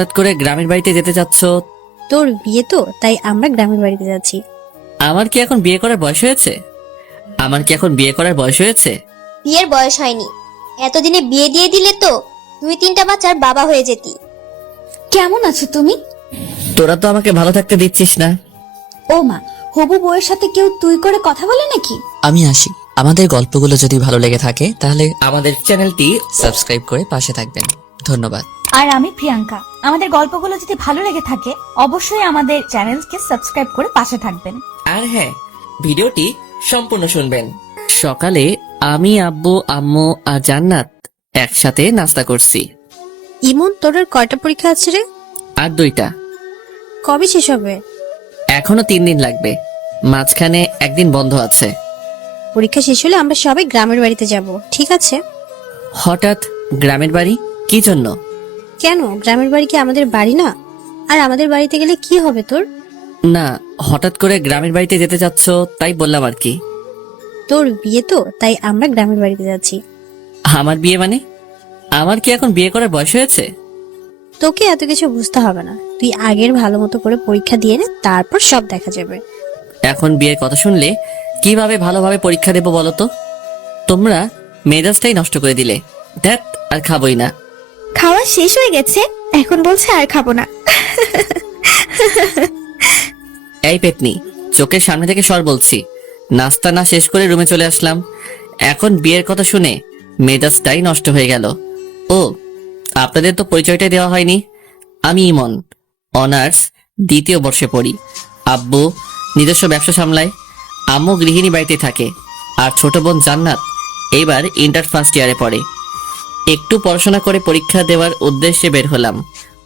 হঠাৎ করে গ্রামের বাড়িতে যেতে চাচ্ছ? তোর বিয়ে তো, তাই আমরা গ্রামের বাড়িতে যাচ্ছি। আমার কি এখন বিয়ে করার বয়স হয়েছে? বিয়ের বয়স হয়নি, এতদিনে বিয়ে দিয়ে দিলে তো 2-3টা বাচ্চার বাবা হয়ে যেতি। কেমন আছো তুমি? তোরা তো আমাকে ভালো থাকতে দিচ্ছিস না। ও মা, হবু বউয়ের সাথে কেউ তুই করে কথা বলে নাকি? আমি আসি। আমাদের গল্পগুলো যদি ভালো লেগে থাকে তাহলে আমাদের চ্যানেলটি সাবস্ক্রাইব করে পাশে থাকবেন। ধন্যবাদ। আর আমি প্রিয়াঙ্কা। আমাদের গল্পগুলো যদি ভালো লেগে থাকে অবশ্যই আমাদের চ্যানেলকে সাবস্ক্রাইব করে পাশে থাকবেন। আর হ্যাঁ, ভিডিওটি সম্পূর্ণ শুনবেন। সকালে আমি, আব্বু, আম্মু আর জান্নাত একসাথে নাস্তা করছি। ইমন, তোর আর কয়টা পরীক্ষা আছে রে? আর 2টা। কবে শেষ হবে? এখনো 3 দিন লাগবে, মাঝখানে একদিন বন্ধ আছে। পরীক্ষা শেষ হলে আমরা সবাই গ্রামের বাড়িতে যাব, ঠিক আছে? হঠাৎ গ্রামের বাড়ি? কি জন্য? কেন, গ্রামের বাড়ি কি আমাদের বাড়ি না? আর আমাদের বাড়িতে গেলে কি হবে তোর? না, হঠাৎ করে গ্রামের বাড়িতে যেতে চাচ্ছ তাই বললাম আর কি। তোর বিয়ে তো, তাই আমরা গ্রামের বাড়িতে যাচ্ছি। আমার বিয়ে মানে? আমার কি এখন বিয়ে করার বয়স হয়েছে? তোকে এত কিছু বুঝতে হবে না, তুই আগের ভালো মতো করে পরীক্ষা দিয়ে নে, তারপর সব দেখা যাবে। এখন বিয়ের কথা শুনলে কিভাবে ভালোভাবে পরীক্ষা দেবো বলো তো? তোমরা মেজাজটাই নষ্ট করে দিলে। ধ্যাত, আর খাবোই না। খাওয়া শেষ হয়ে গেছে, এখন বলছে আর খাবো না। এই পেতনি, চোখের সামনে থেকে সর বলছি। নাস্তা না শেষ করে রুমে চলে আসলাম, এখন বিয়ের কথা শুনে মেজাজটাই নষ্ট হয়ে গেল। ও, আপনাদের তো পরিচয়টাই দেওয়া হয়নি। আমি ইমন, অনার্স 2য় বর্ষে পড়ি। আব্বু নিজস্ব ব্যবসা সামলায়, আম্মু গৃহিণী বাড়িতে থাকে, আর ছোট বোন জান্নাত এইবার ইন্টার ফার্স্ট ইয়ারে পড়ে। একটু পড়াশোনা করে পরীক্ষা দেওয়ার উদ্দেশ্যে বের হলাম।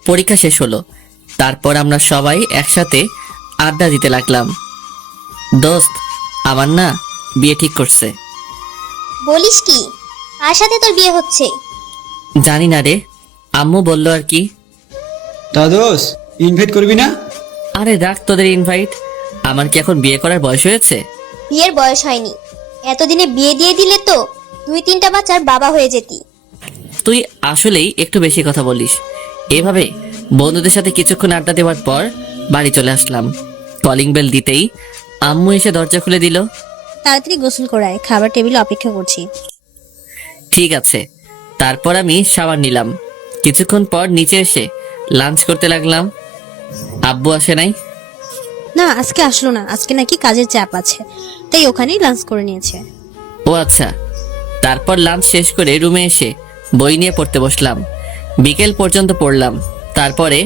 পরীক্ষা শেষ হলো, তারপর আমরা সবাই একসাথে আড্ডা দিতে লাগলাম। দোস্ত, আমার না বিয়ে ঠিক করছে। বলিস কি, কার সাথে তোর বিয়ে হচ্ছে? জানি না রে, আম্মু বললো আর কি। তা দোষ, ইনভাইট করবি না? আরে রাখ তোদের ইনভাইট, আমার কি এখন বিয়ে করার বয়স হয়েছে? বিয়ের বয়স হয়নি, এতদিনে বিয়ে দিয়ে দিলে তো 2-3টা বাচ্চার বাবা হয়ে যেতি। তুই আসলেই একটু বেশি কথা বলিস। এভাবে বন্ধুদের সাথে কিছুক্ষণ আড্ডা দেওয়ার পর বাড়ি চলে আসলাম। কলিং বেল দিতেই আম্মু এসে দরজা খুলে দিল। তাড়াতাড়ি গোসল করায়, খাবার টেবিলে অপেক্ষা করছি। ঠিক আছে। তারপর আমি শাওয়ার নিলাম। কিছুক্ষণ পর নিচে এসে লাঞ্চ করতে লাগলাম। আব্বু আসে নাই। না, আজকে আসলো না, আজকে নাকি কাজের চাপ আছে, তাই ওখানেই লাঞ্চ করে নিয়েছে। ও আচ্ছা। তারপর লাঞ্চ শেষ করে রুমে এসে বই নিয়ে পড়তে বসলাম। বিকেল পর্যন্ত পড়লাম, তারপরে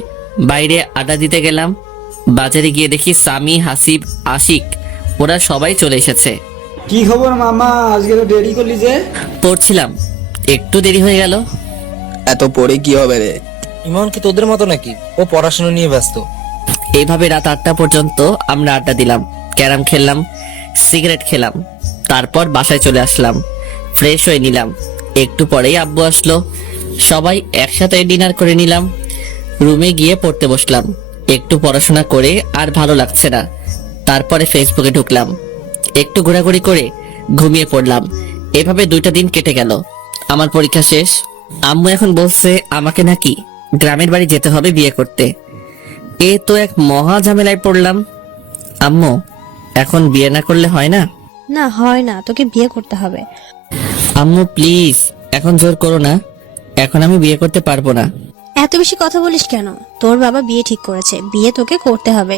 বাইরে আড্ডা দিতে গেলাম। বাজারে গিয়ে দেখি সামি, হাসিব, আশিক ওরা সবাই চলে এসেছে। কি খবর মামা, আজকে তো দেরি করলি যে? পড়ছিলাম, একটু দেরি হয়ে গেল। এত পরে কি হবে রে? ইমন কি তোদের মতো নাকি? ও পড়াশোনা নিয়ে ব্যস্ত। এইভাবে রাত 8টা পর্যন্ত আমরা আড্ডা দিলাম, ক্যারাম খেললাম, সিগারেট খেলাম। তারপর বাসায় চলে আসলাম, ফ্রেশ হয়ে নিলাম। একটু পরেই আব্বু আসলো, সবাই একসাথে ডিনার করে নিলাম। রুমে গিয়ে পড়তে বসলাম। একটু পড়াশোনা করে আর ভালো লাগছে না, তারপরে ফেসবুকে ঢুকলাম, একটু ঘোরাঘুরি করে ঘুমিয়ে পড়লাম। এভাবে 2টা দিন কেটে গেল। আমার পরীক্ষা শেষ। আম্মু এখন বলছে আমাকে নাকি গ্রামের বাড়ি যেতে হবে বিয়ে করতে। এ তো এক মহা ঝামেলায় পড়লাম। আম্মু, এখন বিয়ে না করলে হয় না? না, হয় না, তোকে বিয়ে করতে হবে। আম্মু প্লিজ, এখন জোর করো না, এখন আমি বিয়ে করতে পারবো না। এত বেশি কথা বলিস কেন? তোর বাবা বিয়ে ঠিক করেছে, বিয়ে তোকে করতে হবে।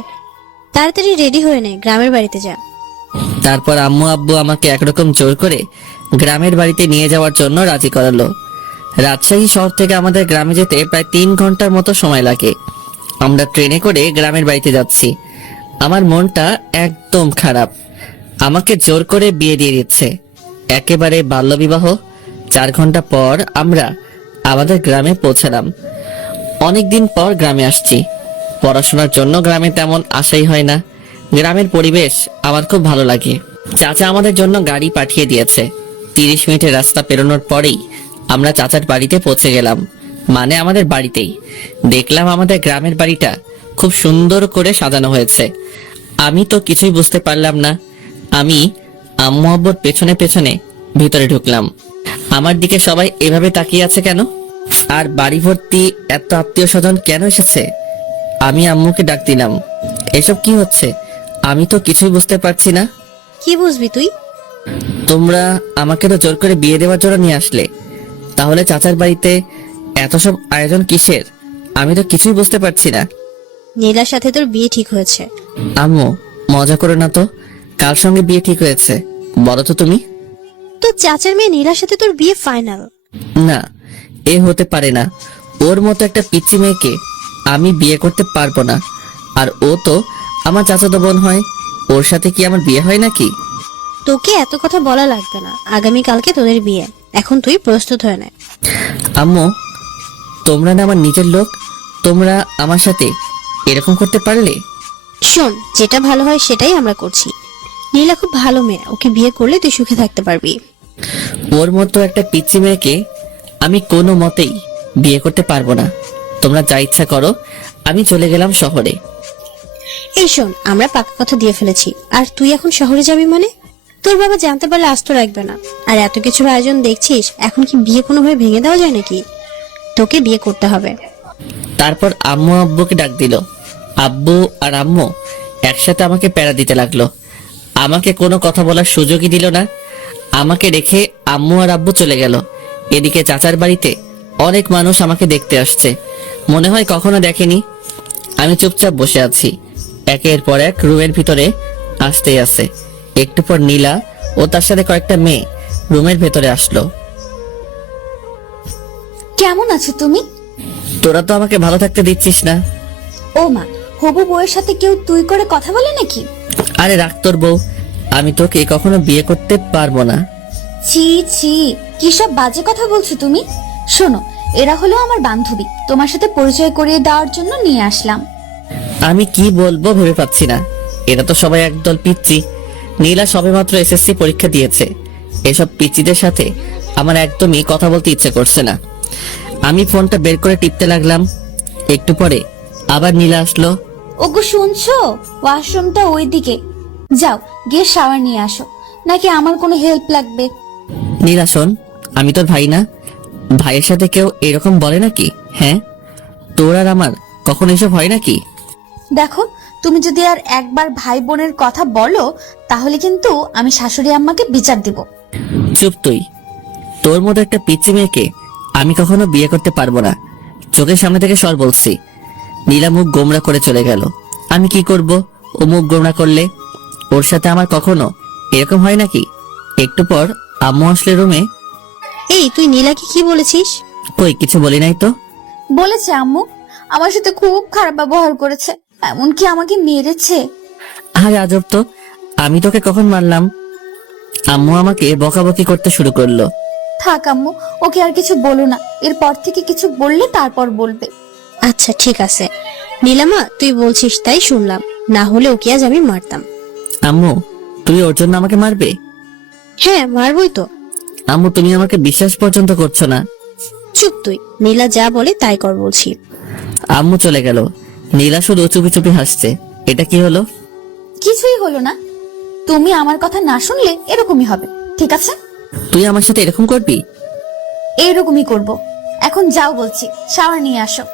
তাড়াতাড়ি রেডি হয়ে নে, গ্রামের বাড়িতে যা। তারপর আম্মু আব্বু আমাকে একরকম জোর করে গ্রামের বাড়িতে নিয়ে যাওয়ার জন্য রাজি করালো। রাজশাহী শহর থেকে আমাদের গ্রামে যেতে প্রায় 3 ঘন্টার মতো সময় লাগে। আমরা ট্রেনে করে গ্রামের বাড়িতে যাচ্ছি। আমার মনটা একদম খারাপ। আমাকে জোর করে বিয়ে দিয়ে দিচ্ছে, একেবারে বাল্যবিবাহ। 4 ঘন্টা পর আমরা আমাদের গ্রামে পৌঁছালাম। অনেকদিন পর গ্রামে আসছি। পড়াশোনার জন্য গ্রামে তেমন আশাই হয় না। গ্রামের পরিবেশ আমার খুব ভালো লাগে। চাচা আমাদের জন্য গাড়ি পাঠিয়ে দিয়েছে। 30 মিনিটের রাস্তা পেরোনোর পরেই আমরা চাচার বাড়িতে পৌঁছে গেলাম, মানে আমাদের বাড়িতেই। দেখলাম আমাদের গ্রামের বাড়িটা খুব সুন্দর করে সাজানো হয়েছে। আমি তো কিছুই বুঝতে পারলাম না। আমি আম্মু আব্বুর পেছনে পেছনে ভিতরে ঢুকলাম। আমার দিকে সবাই এভাবে তাকিয়ে আছে কেন? আর বাড়ি ভর্তি এত আত্মীয় স্বজন কেন এসেছে? আমি আম্মুকে ডাক দিলাম। এসব কি হচ্ছে? আমি তো কিছুই বুঝতে পারছি না। কি বুঝবি তুই? তোমরা আমাকে তো জোর করে বিয়ে দেওয়ার জন্য নিয়ে আসলে, তাহলে চাচার বাড়িতে এত সব আয়োজন কিসের? আমি তো কিছুই বুঝতে পারছি না। নীলার সাথে তোর বিয়ে ঠিক হয়েছে। আম্মু, মজা করো না তো। কার সঙ্গে বিয়ে ঠিক হয়েছে বলো তো তুমি? তোর চাচার মেয়ে নীলার সাথে তোর বিয়ে ফাইনাল। না, এ হতে পারে না। ওর মতো একটা পিচ্চি মেয়েকে আমি বিয়ে করতে পারবো না। আর ও তো আমার চাচাতো বোন হয়, ওর সাথে কি আমার বিয়ে হয় নাকি? তোকে এত কথা বলা লাগবে না, আগামীকালকে তোদের বিয়ে। এখন তুই প্রস্তুত হয়ে নে। আম্মু, তোমরা না আমার নিজের লোক, তোমরা আমার সাথে এরকম করতে পারলে? শোন, যেটা ভালো হয় সেটাই আমরা করছি। নীলা খুব ভালো মেয়ে, ওকে বিয়ে করলে তুই সুখে থাকতে পারবি। ওর মতো একটা পিচ্চি মেয়েকে আমি কোনো মতেই বিয়ে করতে পারবো না। তোমরা যা ইচ্ছা করো, আমি চলে গেলাম শহরে। এই শোন, আমরা পাকা কথা দিয়ে ফেলেছি, আর তুই এখন শহরে যাবি মানে? তোর বাবা জানতে পারলে আস্ত রাখবে না। আর এত কিছুর আয়োজন দেখছিস, এখন কি বিয়ে কোনোভাবে ভেঙে দেওয়া যায় নাকি? তোকে বিয়ে করতে হবে। তারপর আম্মু আব্বুকে ডাক দিল। আব্বু আর আম্মু একসাথে আমাকে প্যারা দিতে লাগলো। আমাকে কোনো কথা বলার সুযোগই দিল না। আমাকে রেখে আম্মু আর আব্বু চলে গেল। এদিকে চাচার বাড়িতে অনেক মানুষ আমাকে দেখতে আসছে, মনে হয় কখনো দেখেনি। আমি চুপচাপ বসে আছি। একের পর এক রুমের ভিতরে আসতেই আছে। একটু পর নীলা ও তার সাথে কয়েকটা মেয়ে রুমের ভেতরে আসলো। কেমন আছো তুমি? তোরা তো আমাকে ভালো থাকতে দিচ্ছিস না। ও মা, হবু বউয়ের সাথে কেউ তুই করে কথা বলে নাকি? আরে রাখ তোর বউ, আমি তোকে কখনো বিয়ে করতে পারবো না। ছি ছি, কি সব বাজে কথা বলছো তুমি? শোনো, এরা হলো আমার বান্ধবী, তোমার সাথে পরিচয় করিয়ে দেওয়ার জন্য নিয়ে আসলাম। আমি কি বলবো ভেবে পাচ্ছি না। এরা তো সবাই একদল পিচ্চি। নীলা সবেমাত্র এসএসসি পরীক্ষা দিয়েছে। এসব পিচ্চিদের সাথে আমার একদমই কথা বলতে ইচ্ছে করছে না। আমি ফোনটা বের করে টিপতে লাগলাম। একটু পরে আবার নীলা আসলো। ওগো শুনছো, ওয়াশরুমটা ওইদিকে, যাও গিয়ে শাওয়ার নিয়ে আসো। নাকি আমার কোনো হেল্প লাগবে? নীলা শোন, আমি তোর ভাই না? ভাইয়ের সাথে কেউ এরকম বলে নাকি? হ্যাঁ, তোর আর আমার কখন এসব হয় নাকি? দেখো, তুমি যদি আর একবার ভাই বোনের কথা বলো, তাহলে কিন্তু আমি শাশুড়ি আম্মাকে বিচার দিব। চুপ তুই। তোর মতো একটা পিচ্চি মেয়েকে আমি কখনো বিয়ে করতে পারবো না। চোখের সামনে থেকে সর বলছি। নীলা মুখ গোমরা করে চলে গেল। আমি কি করব ও মুখ গোমরা করলে? ওর সাথে আমার কখনো এরকম হয় নাকি? একটু পর আম্মু আসলে রুমে। এই, তুই নীলাকে কি বলেছিস? কই কিছু বলি নাই তো। বলেছে আম্মু, আমার সাথে খুব খারাপ ব্যবহার করেছে, এমনকি আমাকে মেরেছে। আরে আজব তো, আমি তোকে কখন মারলাম? আম্মু আমাকে বকাবকি করতে শুরু করলো। থাক আম্মু, ওকে আর কিছু বলো না। এরপর থেকে কিছু বললে তারপর বলবে। আচ্ছা ঠিক আছে নীলামা, তুই বলছিস তাই শুনলাম, না হলে ওকে আজ আমি মারতাম। আম্মু, তুই ওর জন্য আমাকে মারবে? হ্যাঁ, মারবই তো। আম্মু, তুমি আমাকে বিশ্বাস পর্যন্ত করছো না। চুপ তুই, নীলা যা বলে তাই কর বলছি। আম্মু চলে গেল। নীলা শুধু চুপি চুপি হাসছে। এটা কি হলো? কিছুই হলো না। তুমি আমার কথা না শুনলে এরকমই হবে, ঠিক আছে? তুই আমার সাথে এরকম করবি? এইরকমই করব। এখন যাও বলছি, শাওয়ার নিয়ে আসো।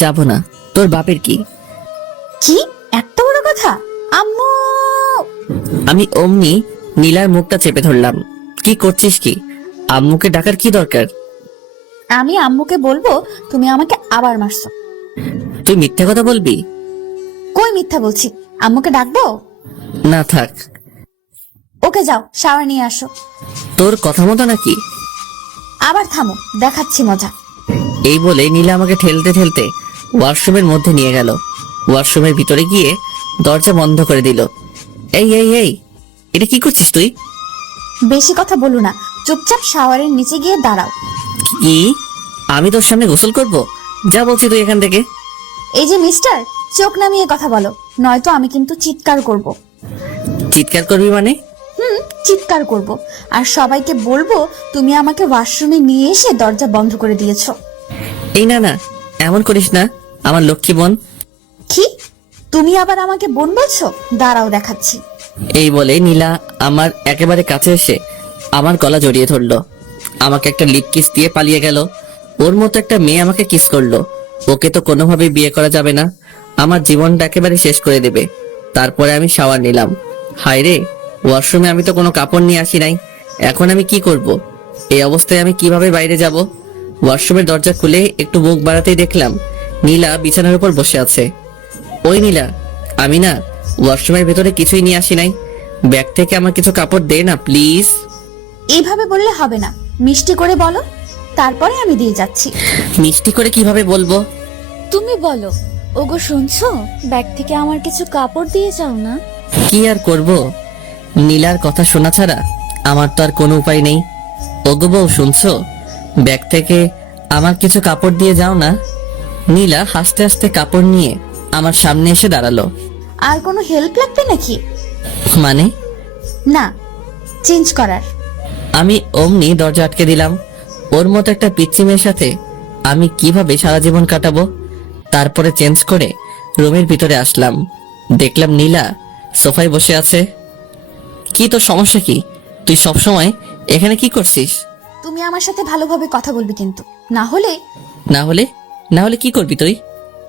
যাব না। তোর বাপের কি? কি এত বড় কথা? আম্মু! আমি অমনি নীলার মুখটা চেপে ধরলাম। কি করছিস কি? আম্মুকে ডাকার কি দরকার? আমি আম্মুকে বলবো তুমি আমাকে আবার মারছো। তুই মিথ্যা কথা বলবি? কই মিথ্যা বলছি? আম্মুকে ডাকবো? না থাক। ওকে যাও, শাওয়ার নিয়ে আসো। তোর কথা মতো নাকি? আবার থামো, দেখাচ্ছি মজা। এই বলে নীলা আমাকে ঠেলতে ঠেলতে ওয়াশরুমের মধ্যে নিয়ে গেল। ওয়াশরুমের ভিতরে গিয়ে দরজা বন্ধ করে দিল। এই এই এই, এটা কি করছিস তুই? বেশি কথা বলো না, চুপচাপ শাওয়ারের নিচে গিয়ে দাঁড়াও। কি? আমি তোর সামনে গোসল করব? যা বলছি তুই এখান থেকে। এই যে মিস্টার, চোখ নামিয়ে কথা বলো, নয়তো আমি কিন্তু চিৎকার করব। চিৎকার করবি মানে? চিৎকার করব, আর সবাইকে বলবো তুমি আমাকে ওয়াশরুমে নিয়ে এসে দরজা বন্ধ করে দিয়েছো। এই না না, এমন করিস না, আমার লক্ষ্মী বোন। কি? তুমি আবার আমাকে বোন বলছো? দাঁড়াও দেখাচ্ছি। এই বলে নীলা আমার একেবারে কাছে এসে আমার গলা জড়িয়ে ধরলো। আমাকে একটা লিপ কিস দিয়ে পালিয়ে গেল। ওর মতো একটা মেয়ে আমাকে কিস করলো। ওকে তো কোনোভাবেই বিয়ে করা যাবে না, আমার জীবনটা একেবারে শেষ করে দেবে। তারপরে আমি শাওয়ার নিলাম। হায় রে, ওয়াশরুমে আমি তো কোনো কাপড় নিয়ে আসি নাই। এখন আমি কি করব? এই অবস্থায় আমি কিভাবে বাইরে যাব? ওয়াশরুমের দরজা খুলে একটু মুখ বাড়াতেই দেখলাম নীলা বিছানার উপর বসে আছে। ওই নীলা, আমি না ওয়াশরুমের ভেতরে কিছুই নিয়ে আসি নাই। ব্যাগ থেকে আমার কিছু কাপড় দে না প্লিজ। এইভাবে বললে হবে না, মিষ্টি করে বলো, তারপরে আমি দিয়ে যাচ্ছি। মিষ্টি করে কিভাবে বলবো? তুমি বলো, ওগো শুনছো, ব্যাগ থেকে আমার কিছু কাপড় দিয়ে যাও না। কি আর করব, নীলার কথা শোনা ছাড়া আমার তো আর কোনো উপায় নেই। ওগো বউ, শুনছো? ব্যাগ থেকে আমার কিছু কাপড় দিয়ে যাও না। নীলা হাসতে হাসতে কাপড় নিয়ে আমার সামনে এসে দাঁড়ালো। আর কোনো হেল্প লাগবে নাকি? মানে? না, চেঞ্জ করার। আমি অমনি দরজা আটকে দিলাম। ওর মতো একটা পিচ্চি মেয়ের সাথে আমি কিভাবে সারা জীবন কাটাবো? তারপরে চেঞ্জ করে রুমের ভিতরে আসলাম। দেখলাম নীলা সোফায় বসে আছে। কি তোর সমস্যা কি? তুই সব সময় এখানে কি করছিস? তুমি আমার সাথে ভালোভাবে কথা বলবে কিন্তু, না হলে। না হলে? না হলে কি করবি তুই?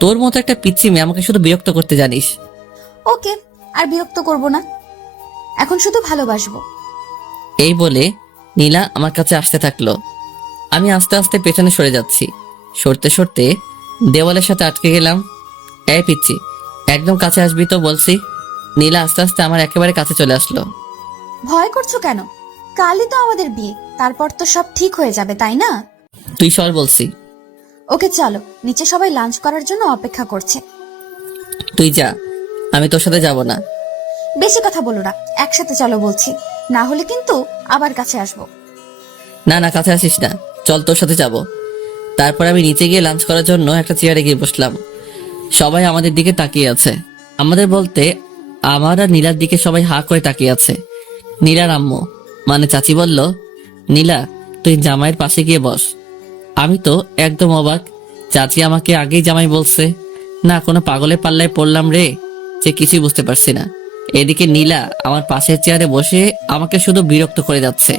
তোর মতো একটা পিচ্চি মেয়ে আমাকে শুধু বিরক্ত করতে জানিস। ওকে, আর বিরক্ত করব না, এখন শুধু ভালোবাসবো। এই বলে নীলা আমার কাছে আসতে থাকলো। আমি আস্তে আস্তে পেছনে সরে যাচ্ছি। সরতে সরতে দেওয়ালের সাথে আটকে গেলাম। এই পিচ্চি, একদম কাছে আসবি তো বলছি। নীলা আস্তে আস্তে আমার একেবারে কাছে চলে আসলো। ভয় করছো কেন? কালই তো আমাদের বিয়ে, তারপর তো সব ঠিক হয়ে যাবে, তাই না? তুই সর বলছি। ওকে চলো, নিচে সবাই লাঞ্চ করার জন্য অপেক্ষা করছে। তুই যা, আমি তোর সাথে যাব না। বেশি কথা বলো না, একসাথে চলো বলছি, না হলে কিন্তু আবার কাছে আসবো। না না, কাছে আসিস না, চল তোর সাথে যাব। তারপর আমি নিচে গিয়ে লাঞ্চ করার জন্য একটা চেয়ারে গিয়ে বসলাম। সবাই আমাদের দিকে তাকিয়ে আছে। আমাদের বলতে আমার আর নীলার দিকে সবাই হা করে তাকিয়ে আছে। নীলার আম্মু মানে চাচি বলল, নীলা তুই জামাইয়ের পাশে গিয়ে বস। আমি তো একদম অবাক, চাচি আমাকে আগেই জামাই বলছে। না কোনো পাগলের পাল্লায় পড়লাম রে, যে কিছুই বুঝতে পারছি না। এদিকে নীলা আমার পাশের চেয়ারে বসে আমাকে শুধু বিরক্ত করে যাচ্ছে,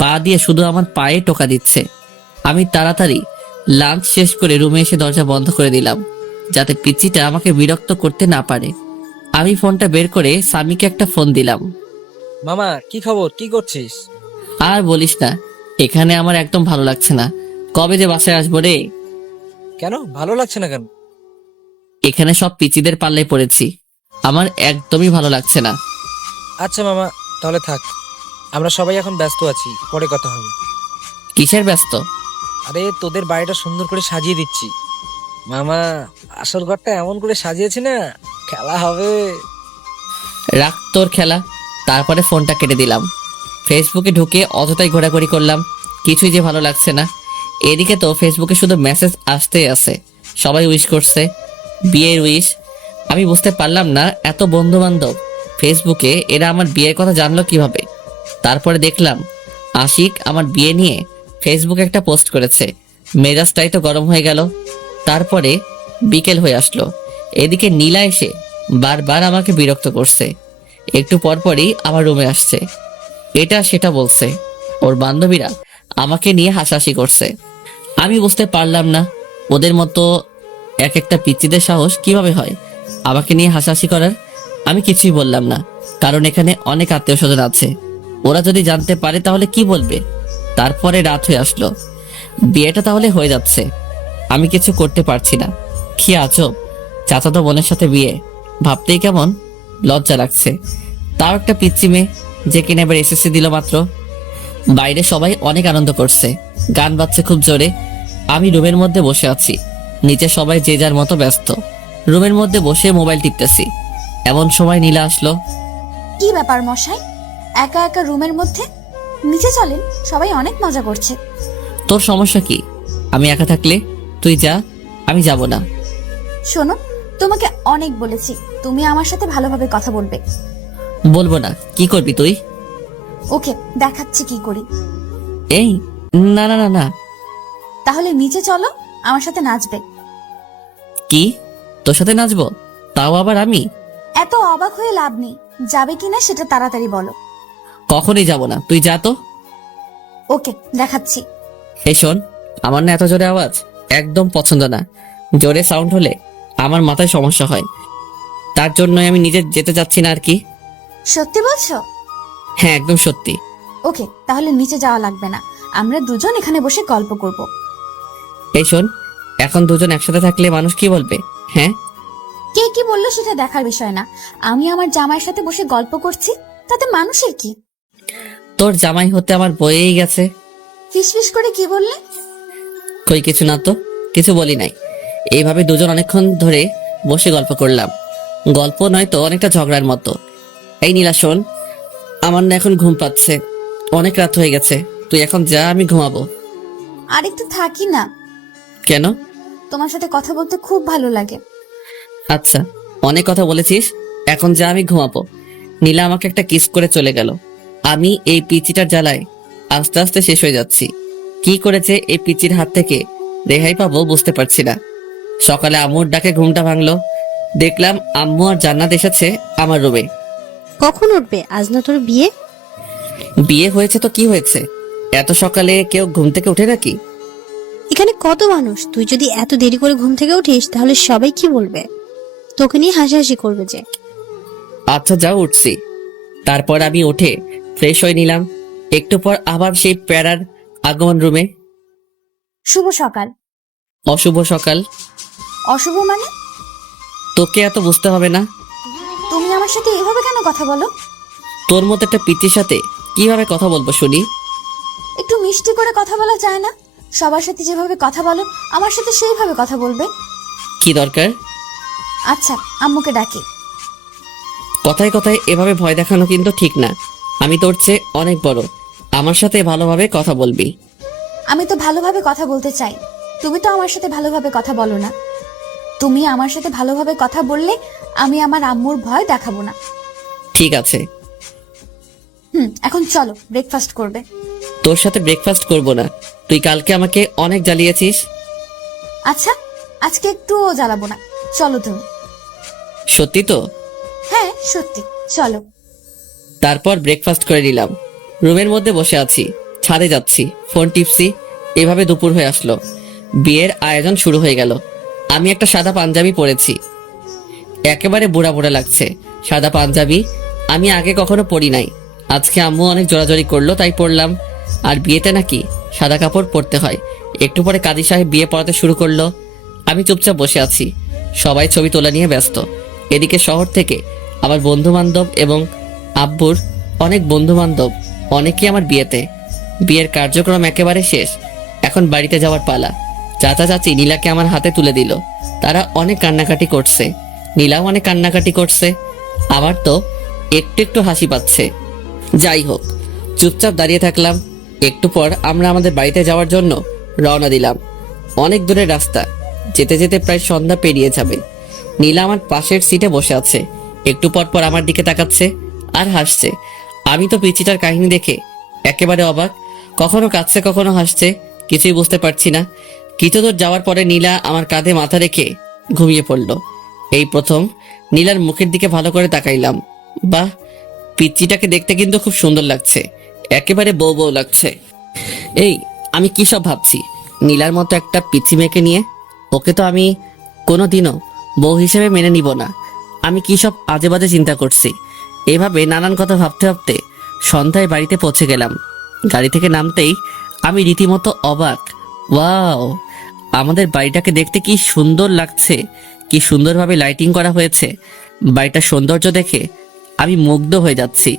পা দিয়ে শুধু আমার পায়ে টোকা দিচ্ছে। আমি তাড়াতাড়ি লাঞ্চ শেষ করে রুমে এসে দরজা বন্ধ করে দিলাম, যাতে পিচ্চিটা আমাকে বিরক্ত করতে না পারে। আমি ফোনটা বের করে স্বামীকে একটা ফোন দিলাম। মামা কি খবর, কি করছিস? আর বলিস না, এখানে আমার একদম ভালো লাগছে না। কবে যে বাসায় আসবো রে। কেন ভালো লাগছে না কেন? এখানে সব পিচিদের পাল্লায় পড়েছি, আমার একদমই ভালো লাগছে না। আচ্ছা মামা, তাহলে থাক, আমরা সবাই এখন ব্যস্ত আছি, পরে কথা হবে। কিসের ব্যস্ত? আরে তোদের বাড়িটা সুন্দর করে সাজিয়ে দিচ্ছি মামা, আসল ঘরটা এমন করে সাজিয়েছি না, খেলা হবে। রাখ তোর খেলা। তারপরে ফোনটা কেটে দিলাম। ফেসবুকে ঢুকে অযথাই ঘোরাঘুরি করলাম, কিছুই যে ভালো লাগছে না। এদিকে তো ফেসবুকে শুধু মেসেজ আসতেই আছে, সবাই উইশ করছে, বিয়ের উইশ। আমি বুঝতে পারলাম না এত বন্ধু বান্ধব ফেসবুকে, এরা আমার বিয়ের কথা জানলো কিভাবে। তারপরে দেখলাম আশিক আমার বিয়ে নিয়ে ফেসবুকে একটা পোস্ট করেছে। মেজাজটাই তো গরম হয়ে গেল। তারপরে বিকেল হয়ে আসলো। এদিকে নীলা এসে বারবার আমাকে বিরক্ত করছে। একটু পরপরই আমার রুমে আসছে, এটা সেটা বলছে। ওর বান্ধবীরা আমাকে নিয়ে হাসাহাসি করছে। আমি বুঝতে পারলাম না ওদের মতো এক একটা পিচ্চিদের সাহস কিভাবে হয় আমাকে নিয়ে হাসাহাসি করার। আমি কিছুই বললাম না, কারণ এখানে অনেক আত্মীয় স্বজন আছে। ওরা যদি জানতে পারে তাহলে কি বলবে। তারপরে রাত হয়ে আসলো, বিয়েটা তাহলে হয়ে যাচ্ছে, আমি কিছু করতে পারছি না। কি আজব, চাচাতো বোনের সাথে বিয়ে, ভাবতেই কেমন লজ্জা লাগছে। তাও একটা পিচ্চি মেয়ে, যে কিনা এবার এসএসসি দিল মাত্র। বাইরে সবাই অনেক আনন্দ করছে, গান বাজছে খুব জোরে। আমি রুমের মধ্যে বসে আছি, নিচে সবাই যে যার মতো ব্যস্ত। রুমের মধ্যে বসে মোবাইল টিপতেছি, এমন সময় নীলা আসলো। কি ব্যাপার মশাই, একা একা রুমের মধ্যে? নিচে চলেন, সবাই অনেক মজা করছে। তোর সমস্যা কি? আমি একা থাকলে? তুই যা, আমি যাব না। শোনো, তোমাকে অনেক বলেছি তুমি আমার সাথে ভালোভাবে কথা বলবে। বলবো না, কি করবি তুই? ওকে, দেখাচ্ছি কি করি। এই না না না না। তাহলে নিচে চলো, আমার সাথে নাচবে। কি? তোর সাথে নাচবো? তাও আবার আমি? এত অবাক হয়ে লাভ নেই, যাবে কিনা সেটা তাড়াতাড়ি বলো। কখনই যাব না, তুই যা তো। ওকে, দেখাচ্ছি। এই শোন, আমার না এত জোরে আওয়াজ একদম পছন্দ না। জোরে সাউন্ড হলে আমার মাথায় সমস্যা হয়, তার জন্যই আমি নিজে যেতে চাচ্ছি না আর কি। সত্যি বলছো? হ্যাঁ, একদম সত্যি। ওকে, তাহলে নিচে যাওয়া লাগবে না, আমরা দুজন এখানে বসে গল্প করব। এই শোন, এখন দুজন একসাথে থাকলে মানুষ কি বলবে? হ্যাঁ, কে কি বললো সেটা দেখার বিষয় না, আমি আমার জামাইয়ের সাথে বসে গল্প করছি, তাতে মানুষের কি? তোর জামাই হতে আমার বয়েই গেছে। ফিসফিস করে কি বললে? কই কিছু না তো, কিছু বলি নাই। এইভাবে দুজন অনেকক্ষণ ধরে বসে গল্প করলাম। গল্প নয় তো, অনেকটা ঝগড়ার মতো। এই নীলা শোন, আমার না এখন ঘুম পাচ্ছে, অনেক রাত হয়ে গেছে। তুই এখন যা, আমি ঘুমাবো। আর একটু থাকি না, কেন? তোমার সাথে কথা বলতে খুব ভালো লাগে। আচ্ছা, অনেক কথা বলেছিস, এখন যা, আমি ঘুমাবো। নীলা আমাকে একটা কিস করে চলে গেল। আমি এই পিচিটার জ্বালায় আস্তে আস্তে শেষ হয়ে যাচ্ছি। কি করেছে এই পিচির হাত থেকে রেহাই পাবো বুঝতে পারছি না। সকালে আম্মুর ডাকে ঘুমটা ভাঙলো, দেখলাম আম্মু আর জান্নাত এসেছে আমার রুমে। কখন উঠবে? আজ না তোর বিয়ে? বিয়ে হয়েছে তো কি হয়েছে, এত সকালে কেউ ঘুম থেকে ওঠে নাকি? এখানে কত মানুষ, তুই যদি এত দেরি করে ঘুম থেকে উঠিস তাহলে সবাই কি বলবে? তোকে নিয়ে হাসাহাসি করবে যে। আচ্ছা যাও, উঠছি। তারপর আমি উঠে ফ্রেশ হয়ে নিলাম। একটু পর আবার সেই প্যারার আগমন রুমে। শুভ সকাল। অশুভ সকাল? অশুভ মানে? তোকে এত বুঝতে হবে না। তুমি আমার সাথে এভাবে কেন কথা বলো? তোর মতো একটা পিচির সাথে কিভাবে কথা বলবো শুনি? একটু মিষ্টি করে কথা বলা যায় না? সবার সাথে যেভাবে কথা বলো আমার সাথে সেইভাবে কথা বলবে। কি দরকার? আচ্ছা, আম্মুকে ডাকি। কথায় কথায় এভাবে ভয় দেখানো কিন্তু ঠিক না। আমি তোর চেয়ে অনেক বড়, আমার সাথে ভালোভাবে কথা বলবি। আমি তো ভালোভাবে কথা বলতে চাই, তুমি তো আমার সাথে ভালোভাবে কথা বলো না। তুমি আমার সাথে ভালোভাবে কথা বললে আমি আমার আম্মুর ভয় দেখাবো না। ঠিক আছে। এখন চলো, ব্রেকফাস্ট করবে। তোর সাথে ব্রেকফাস্ট করব না, তুই কালকে আমাকে অনেক জ্বালিয়েছিস। আচ্ছা, আজকে একটুও জ্বালাবো না, চলো তুমি। সত্যি তো? হ্যাঁ সত্যি, চলো। তারপর ব্রেকফাস্ট করে নিলাম। রুমের মধ্যে বসে আছি, ছাদে যাচ্ছি, ফোন টিপছি। এভাবে দুপুর হয়ে আসলো, বিয়ের আয়োজন শুরু হয়ে গেল। আমি একটা সাদা পাঞ্জাবি পরেছি, একেবারে বুড়া বুড়া লাগছে। সাদা পাঞ্জাবি আমি আগে কখনো পরি নাই, আজকে আম্মু অনেক জোরাজোরি করলো তাই পরলাম। আর বিয়েতে নাকি সাদা কাপড় পরতে হয়। একটু পরে কাজী সাহেব বিয়ে পড়াতে শুরু করলো। আমি চুপচাপ বসে আছি, সবাই ছবি তোলা নিয়ে ব্যস্ত। এদিকে শহর থেকে আমার বন্ধু বান্ধব এবং আব্বুর অনেক বন্ধু বান্ধব, অনেকে আমার বিয়েতে। বিয়ের কার্যক্রম একেবারে শেষ, এখন বাড়িতে যাওয়ার পালা। চাচা চাচি নীলাকে আমার হাতে তুলে দিল। তারা অনেক কান্নাকাটি করছে, নীলাও অনেক কান্নাকাটি করছে। আমার তো একটু একটু হাসি পাচ্ছে। যাই হোক, চুপচাপ দাঁড়িয়ে থাকলাম। একটু পর আমরা আমাদের বাড়িতে যাওয়ার জন্য রওনা দিলাম। অনেক দূরের রাস্তা, যেতে যেতে প্রায় সন্ধ্যা পেরিয়ে যাবে। নীলা আমার পাশের সিটে বসে আছে, একটু পর পর আমার দিকে তাকাচ্ছে আর হাসছে। আমি তো পিচিটার কাহিনী দেখে একেবারে অবাক, কখনো কাঁদছে কখনো হাসছে, কিছুই বুঝতে পারছি না। কিছু দূর যাওয়ার পরে নীলা আমার কাঁধে মাথা রেখে ঘুমিয়ে পড়ল। এই প্রথম নীলার মুখের দিকে ভালো করে তাকাইলাম। বাহ, পিচিটাকে দেখতে কিন্তু খুব সুন্দর লাগছে, একেবারে বউ বউ লাগছে। এই আমি কি সব ভাবছি, নীলার মতো একটা পিচি মেয়েকে নিয়ে? ওকে তো আমি কোনোদিনও বউ হিসেবে মেনে নিব না। আমি কি সব আজে বাজে চিন্তা করছি। এভাবে নানান কথা ভাবতে ভাবতে সন্ধ্যায় বাড়িতে পৌঁছে গেলাম। গাড়ি থেকে নামতেই আমি রীতিমতো অবাক। ওয়াও, আমাদের বাড়িটাকে দেখতে কি সুন্দর লাগছে, কি সুন্দরভাবে লাইটিং করা হয়েছে। বাড়িটার সৌন্দর্য দেখে আমি মুগ্ধ হয়ে যাচ্ছি।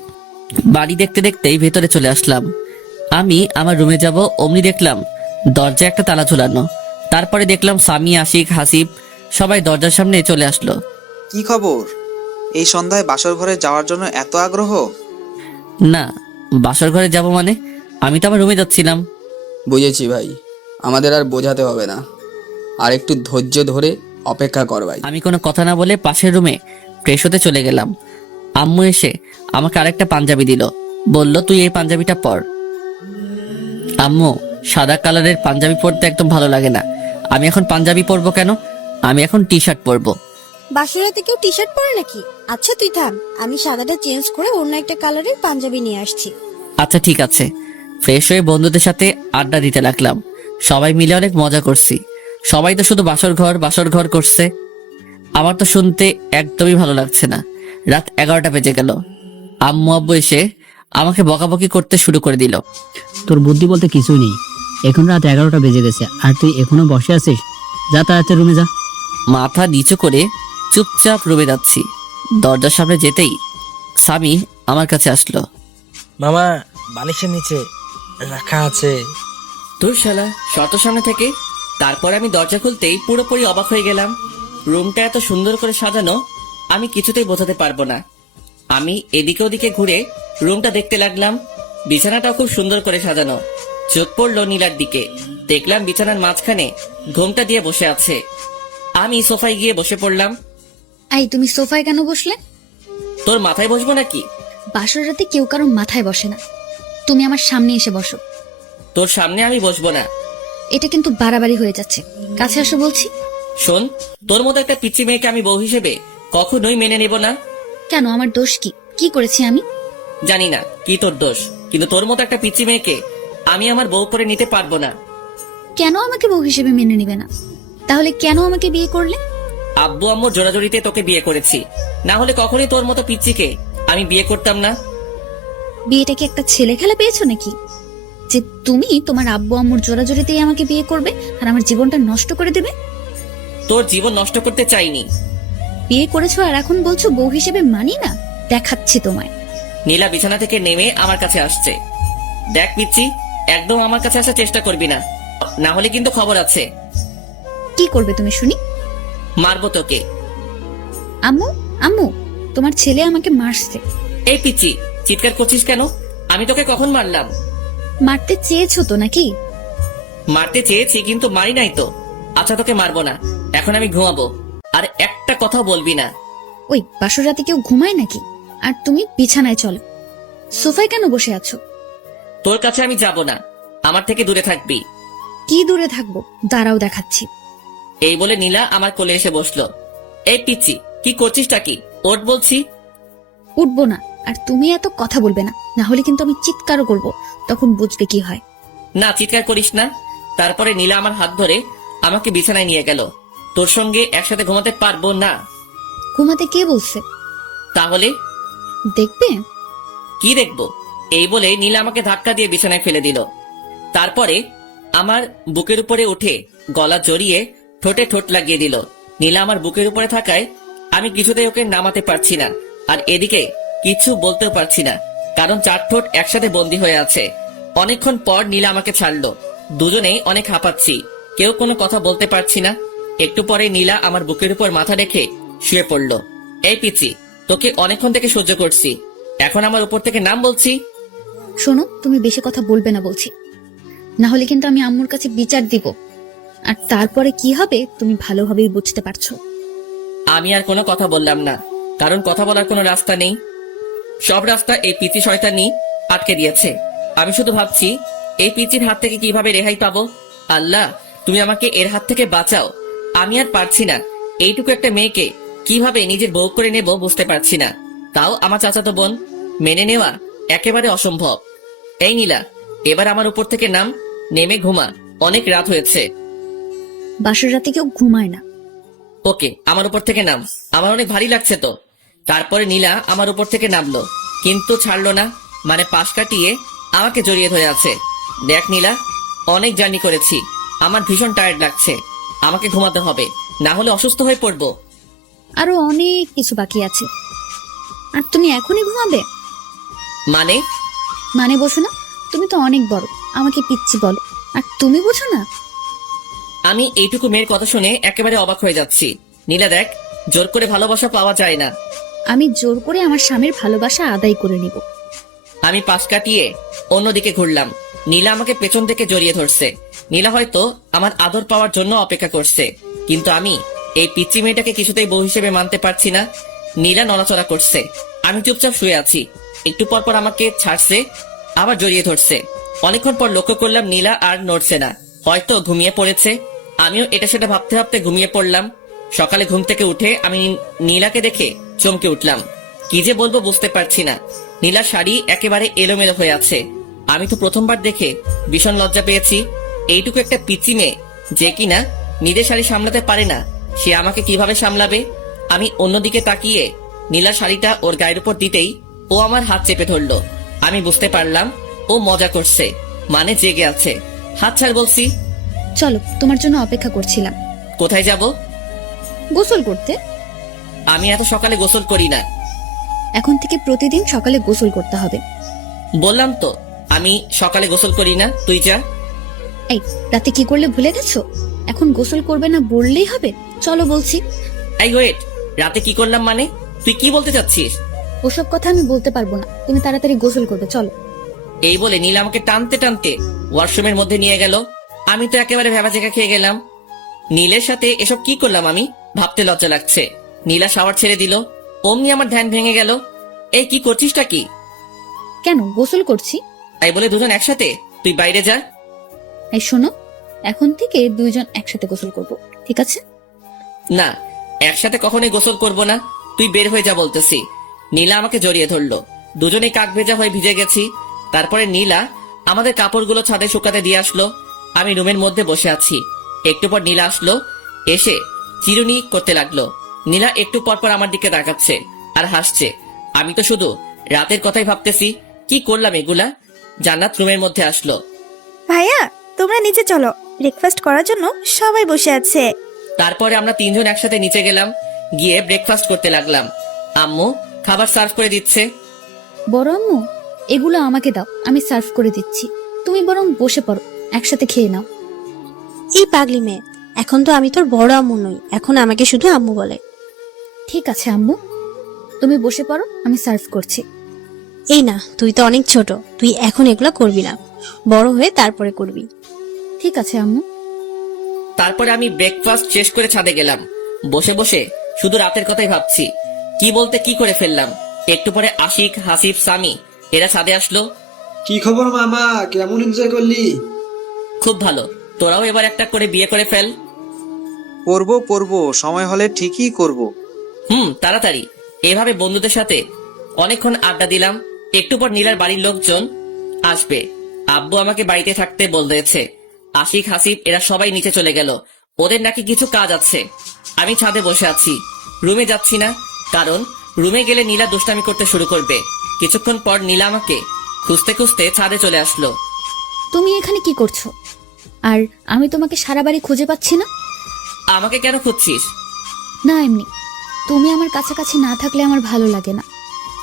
বাড়ি দেখতে দেখতেই ভেতরে চলে আসলাম। আমি আমার রুমে যাব, অমনি দেখলাম দরজায় একটা তালা ঝুলানো। তারপরে দেখলাম সামি, আশিক, হাসিব সবাই দরজার সামনে চলে আসলো। কি খবর? এই সন্ধ্যায় বাসর ঘরে যাওয়ার জন্য এত আগ্রহ? না, বাসর ঘরে যাব মানে? আমি তো আমার রুমে যাচ্ছিলাম। বুঝেছি ভাই, আমাদের আর বোঝাতে হবে না, আর একটু ধৈর্য ধরে অপেক্ষা কর ভাই। আমি কোনো কথা না বলে পাশের রুমে ফ্রেশ হতে চলে গেলাম। আম্মু এসে আমাকে আরেকটা পাঞ্জাবি দিল, বলল তুই এই পাঞ্জাবিটা পর। আম্মু, সাদা কালারের পাঞ্জাবি পরতে একদম ভালো লাগে না। আমি এখন পাঞ্জাবি পরবো কেন? আমি এখন টি শার্ট পরবো। বাসরাতে কেউ টি শার্ট পরে নাকি? আচ্ছা তুই থাম, আমি সাদাটা চেঞ্জ করে অন্য একটা কালারের পাঞ্জাবি নিয়ে আসছি। আচ্ছা ঠিক আছে। ফ্রেশ হয়ে বন্ধুদের সাথে আড্ডা দিতে লাগলাম। সবাই মিলে অনেক মজা করছি। সবাই তো শুধু বাসর ঘর করছে। আমার তো শুনতে একদমই ভালো লাগছে না। রাত 11টা বেজে গেল। আম্মু আব্বু এসে আমাকে বকাবকি করতে শুরু করে দিল। তোর বুদ্ধি বলতে কিছুই নেই। এখন রাত 11টা বেজে গেছে আর তুই এখনো বসে আছিস? যা তাড়াতাড়ি রুমে যা। মাথা নিচু করে চুপচাপ রুমে যাচ্ছি। দরজার সামনে যেতেই স্বামী আমার কাছে আসলো। মামা, বালিশের নিচে রাখা আছে। তোর শালা শত সামনে থেকে। তারপর আমি দরজা খুলতেই পুরোপুরি অবাক হয়ে গেলাম। রুমটা এত সুন্দর করে সাজানো আমি কিছুতেই বোঝাতে পারবো না। আমি এদিকে ওদিকে ঘুরে রুমটা দেখতে লাগলাম। বিছানাটাও খুব সুন্দর করে সাজানো। চোখ পড়লো নীলার দিকে। দেখলাম বিছানার মাঝখানে ঘোমটা দিয়ে বসে আছে। আমি সোফায় গিয়ে বসে পড়লাম। এই, তুমি সোফায় কেন বসলে? তোর মাথায় বসবো নাকি? বাসর রাতে কেউ কারো মাথায় বসে না। তুমি আমার সামনে এসে বসো। তোর সামনে আমি বসবো না। এটা কিন্তু বাড়াবাড়ি হয়ে যাচ্ছে। কাছে আসো বলছি। শোন, তোর মতো একটা পিচ্চি মেয়েকে আমি বউ হিসেবে কখনোই মেনে নেব না। কেন, আমার দোষ কি? কি করেছি আমি? জানি না কি তোর দোষ, কিন্তু তোর মতো একটা পিচ্চি মেয়েকে আমি আমার বউ করে নিতে পারবো না। কেন আমাকে বউ হিসেবে মেনে নিবে না? তাহলে কেন আমাকে বিয়ে করলে? আব্বু আম্মুর জোরাজোরিতে তোকে বিয়ে করেছি, না হলে কখনোই তোর মতো পিচ্চিকে আমি বিয়ে করতাম না। বিয়েটা কি একটা ছেলে খেলা পেয়েছো নাকি, যে তুমি তোমার আব্বু আম্মুর জোরাজোরিতেই আমাকে বিয়ে করবে আর আমার জীবনটা নষ্ট করে দেবে? তোর জীবন নষ্ট করতে চাইনি। বিয়ে করেছো আর এখন বলছো বউ হিসেবে মানি না? দেখাচ্ছি তোমায়। নীলা বিছানা থেকে নেমে আমার কাছে আসছে। দেখ পিচ্চি, একদম আমার কাছে আসার চেষ্টা করবি না, না হলে কিন্তু খবর আছে। কি করবে তুমি শুনি? মারবো তোকে। আম্মু, আম্মু, তোমার ছেলে আমাকে মারছে। এই পিচ্চি, চিৎকার করছিস কেন? আমি তোকে কখন মারলাম? মারতে চেয়েছো তো নাকি? মারতে চেয়েছি কিন্তু মারি নাই তো। আচ্ছা তোকে মারবো না, এখন আমি ঘুমাবো। আর একটা কথা বলবি না। ওই বাসর রাতে কেউ ঘুমায় নাকি? আর তুমি বিছানায় চলো। সোফায় কেন বসে আছো? তোর কাছে আমি যাব না, আমার থেকে দূরে থাকবি। কি দূরে থাকবো? দাঁড়াও দেখাচ্ছি। এই বলে নীলা আমার কোলে এসে বসলো। এই পিচ্চি, কি করছিসটা কি? ওঠ বলছি। উঠবো না, আর তুমি এত কথা বলবে না, না হলে কিন্তু আমি চিৎকারও করব, তখন বুঝবে কি হয়। না, চিৎকার করিস না। তারপরে নীলা আমার হাত ধরে আমাকে বিছানায় নিয়ে গেল। তোর সঙ্গে একসাথে ঘুমাতে পারবো না। ঘুমাতে কে বলছে? তাহলে দেখবে। কি দেখবো? এই বলে নীলা আমাকে ধাক্কা দিয়ে বিছানায় ফেলে দিল। তারপরে আমার বুকের উপরে উঠে গলা জড়িয়ে ঠোঁটে ঠোঁট লাগিয়ে দিল। নীলা আমার বুকের উপরে থাকায় আমি কিছুতেই ওকে নামাতে পারছি না, আর এদিকে কিছু বলতেও পারছি না, কারণ চার ঠোঁট একসাথে বন্দী হয়ে আছে। অনেকক্ষণ পর নীলা আমাকে ছাড়লো। দুজনেই অনেক হাঁপাচ্ছি, কেউ কোনো কথা বলতে পারছি না। একটু পরে নীলা আমার বুকের উপর মাথা রেখে শুয়ে পড়লো। এই পিচি, তোকে অনেকক্ষণ থেকে সহ্য করছি, এখন আমার উপর থেকে নাম বলছি। শোনো, তুমি বেশি কথা বলবে না বলছি, না হলে কিন্তু আমি আম্মুর কাছে বিচার দিব, আর তারপরে কি হবে তুমি ভালোভাবেই বুঝতে পারছো। আমি আর কোনো কথা বললাম না, কারণ কথা বলার কোনো রাস্তা নেই। সব রাস্তা এই পিচি শয়তানি আটকে দিয়েছে। আমি শুধু ভাবছি এই পিচির হাত থেকে কিভাবে রেহাই পাবো। আল্লাহ, তুমি আমাকে এর হাত থেকে বাঁচাও। আমি আর পারছি না, এইটুকু একটা মেয়েকে কিভাবে নিজের বউ করে নেব বুঝতে পারছি না। তাও আমার চাচাতো বোন, মেনে নেওয়া একেবারে অসম্ভব। এই নীলা, এবার আমার উপর থেকে নাম, নেমে ঘুমা, অনেক রাত হয়েছে। বাসর রাতে কেউ ঘুমায় না। ওকে, আমার উপর থেকে নাম, আমার অনেক ভারী লাগছে তো। তারপরে নীলা আমার উপর থেকে নামলো, কিন্তু ছাড়লো না, মানে পাশ কাটিয়ে আমাকে জড়িয়ে ধরে আছে। দেখ নীলা, অনেক জার্নি করেছি, আমার ভীষণ টায়ার্ড লাগছে, আমাকে ঘুমাতে হবে, না হলে অসুস্থ হয়ে পড়বো। আরো অনেক কিছু বাকি আছে, আর তুমি এখনই ঘুমাবে? মানে? মানে বোঝো না? তুমি তো অনেক বড়, আমাকে পিচ্ছি বলো, আর তুমি বুঝো না? আমি এইটুকু মেয়ের কথা শুনে একেবারে অবাক হয়ে যাচ্ছি। নীলা দেখ, জোর করে ভালোবাসা পাওয়া যায় না। আমি জোর করে আমার স্বামীর ভালোবাসা আদায় করে নিব। আমি পাশ কাটিয়ে অন্যদিকে ঘুরলাম। নীলা আমাকে পেছন থেকে জড়িয়ে ধরছে। নীলা হয়তো আমার আদর পাওয়ার জন্য অপেক্ষা করছে, কিন্তু আমি এই পিচ্চি মেয়েটাকে কিছুতেই বউ হিসেবে মানতে পারছি না। নীলা নড়াচড়া করছে, আমি চুপচাপ শুয়ে আছি। একটু পর পর আমাকে ছাড়ছে, আবার জড়িয়ে ধরছে। অনেকক্ষণ পর লক্ষ্য করলাম নীলা আর নড়ছে না, হয়তো ঘুমিয়ে পড়েছে। আমিও এটা সেটা ভাবতে ভাবতে ঘুমিয়ে পড়লাম। সকালে ঘুম থেকে উঠে আমি নীলাকে দেখে চমকে উঠলাম। কি যে বলবো বুঝতে পারছি না। নীলার শাড়ি একেবারে এলোমেলো হয়ে আছে। আমি তো প্রথমবার দেখে ভীষণ লজ্জা পেয়েছি। এইটুকু একটা পিচি মেয়ে যে কিনা নিজের শাড়ি সামলাতে পারে না, সে আমাকে কিভাবে সামলাবে? আমি অন্যদিকে তাকিয়ে নীলা শাড়িটা ওর গায়ের উপর দিতেই ও আমার হাত চেপে ধরলো। আমি বুঝতে পারলাম ও মজা করছে, মানে জেগে আছে। হাত ছাড় বলছি। চলো, তোমার জন্য অপেক্ষা করছিলাম। কোথায় যাব? গোসল করতে। আমি এত সকালে গোসল করি না। এখন থেকে প্রতিদিন সকালে গোসল করতে হবে। বললাম তো আমি সকালে গোসল করি না, তুই যা। এই, রাতে কি করলে ভুলে গেছো? এখন গোসল করবে না বললেই হবে? চলো বলছি। এই ওয়েট, রাতে কি করলাম মানে? তুই কি বলতে চাচ্ছিস? ওসব কথা আমি বলতে পারবো না, তুমি তাড়াতাড়ি গোসল করবে, চলো। এই বলে নীলা আমাকে টানতে টানতে ওয়াশরুমের মধ্যে নিয়ে গেল। আমি তো একেবারে ভেবাচেকা খেয়ে গেলাম। নীলের সাথে এসব কি করলাম আমি, ভাবতে লজ্জা লাগছে। নীলা শাওয়ার ছেড়ে দিল, অমনি আমার ধ্যান ভেঙে গেল। এই কি করছিসটা কি? কেন, গোসল করছি। তাই বলে দুজন একসাথে? তুই বাইরে যা। এই শোনো, এখন থেকে দুইজন একসাথে গোসল করব, ঠিক আছে? না, একসাথে কখনোই গোসল করব না, তুই বের হয়ে যা বলতেছি। নীলা আমাকে জড়িয়ে ধরলো, দুজনেই কাক ভেজা হয়ে ভিজে গেছি। তারপরে নীলা আমাদের কাপড়গুলো ছাদে শুকাতে দিয়ে আসলো। আমি রুমের মধ্যে বসে আছি। একটু পর নীলা আসলো, এসে চিরুনি করতে লাগলো। নীলা একটু পর পর আমার দিকে তাকাচ্ছে আর হাসছে। আমি তো শুধু রাতের কথাই ভাবতেছি, কি করলাম এগুলা। জান্নাত রুমের মধ্যে আসলো। ভাইয়া, তোমরা নিচে চলো, ব্রেকফাস্ট করার জন্য সবাই বসে আছে। তারপরে আমরা তিনজন একসাথে নিচে গেলাম, গিয়ে ব্রেকফাস্ট করতে লাগলাম। আম্মু খাবার সার্ভ করে দিচ্ছে। বড় আম্মু, এগুলো আমাকে দাও, আমি সার্ভ করে দিচ্ছি। তুমি বরং বসে পড়ো, একসাথে খেয়ে নাও। এই পাগলি মেয়ে, এখন তো আমি তোর বড় আম্মু নই, এখন আমাকে শুধু আম্মু বলে। ঠিক আছে আম্মু, তুমি বসে পড়ো, আমি সার্ভ করছি। এই না, তুই তো অনেক ছোট, তুই এখন এগুলা করবি না, বড় হয়ে তারপরে করবি। ঠিক আছে আম্মু। তারপরে আমি ব্রেকফাস্ট শেষ করে ছাদে গেলাম। বসে বসে শুধু রাতের কথাই ভাবছি, কি বলতে কি করে ফেললাম। একটু পরে আশিক, হাসিব, সামি এরা ছাদে আসলো। কি খবর মামা, কেমন এনজয় করলি? খুব ভালো, তোরাও এবার একটা করে বিয়ে করে ফেল। করবো, সময় হলে ঠিকই করব। তাড়াতাড়ি। এভাবে বন্ধুদের সাথে অনেকক্ষণ আড্ডা দিলাম। একটু পর নীলার বাড়ির লোকজন আসবে। আব্বু আমাকে বাড়িতে থাকতে বলতেছে। আশিক, হাসিব এরা সবাই নিচে চলে গেল, ওদের নাকি কিছু কাজ আছে। আমি ছাদে বসে আছি, রুমে যাচ্ছি না, কারণ রুমে গেলে নীলা দুষ্টামি করতে শুরু করবে। কিছুক্ষণ পর নীলা আমাকে খুঁজতে খুঁজতে ছাদে চলে আসলো। তুমি এখানে কি করছো? আর আমি তোমাকে সারা বাড়ি খুঁজে পাচ্ছি না। আমাকে কেন খুঁজছিস? না, এমনি। তুমি আমার কাছাকাছি না থাকলে আমার ভালো লাগে না।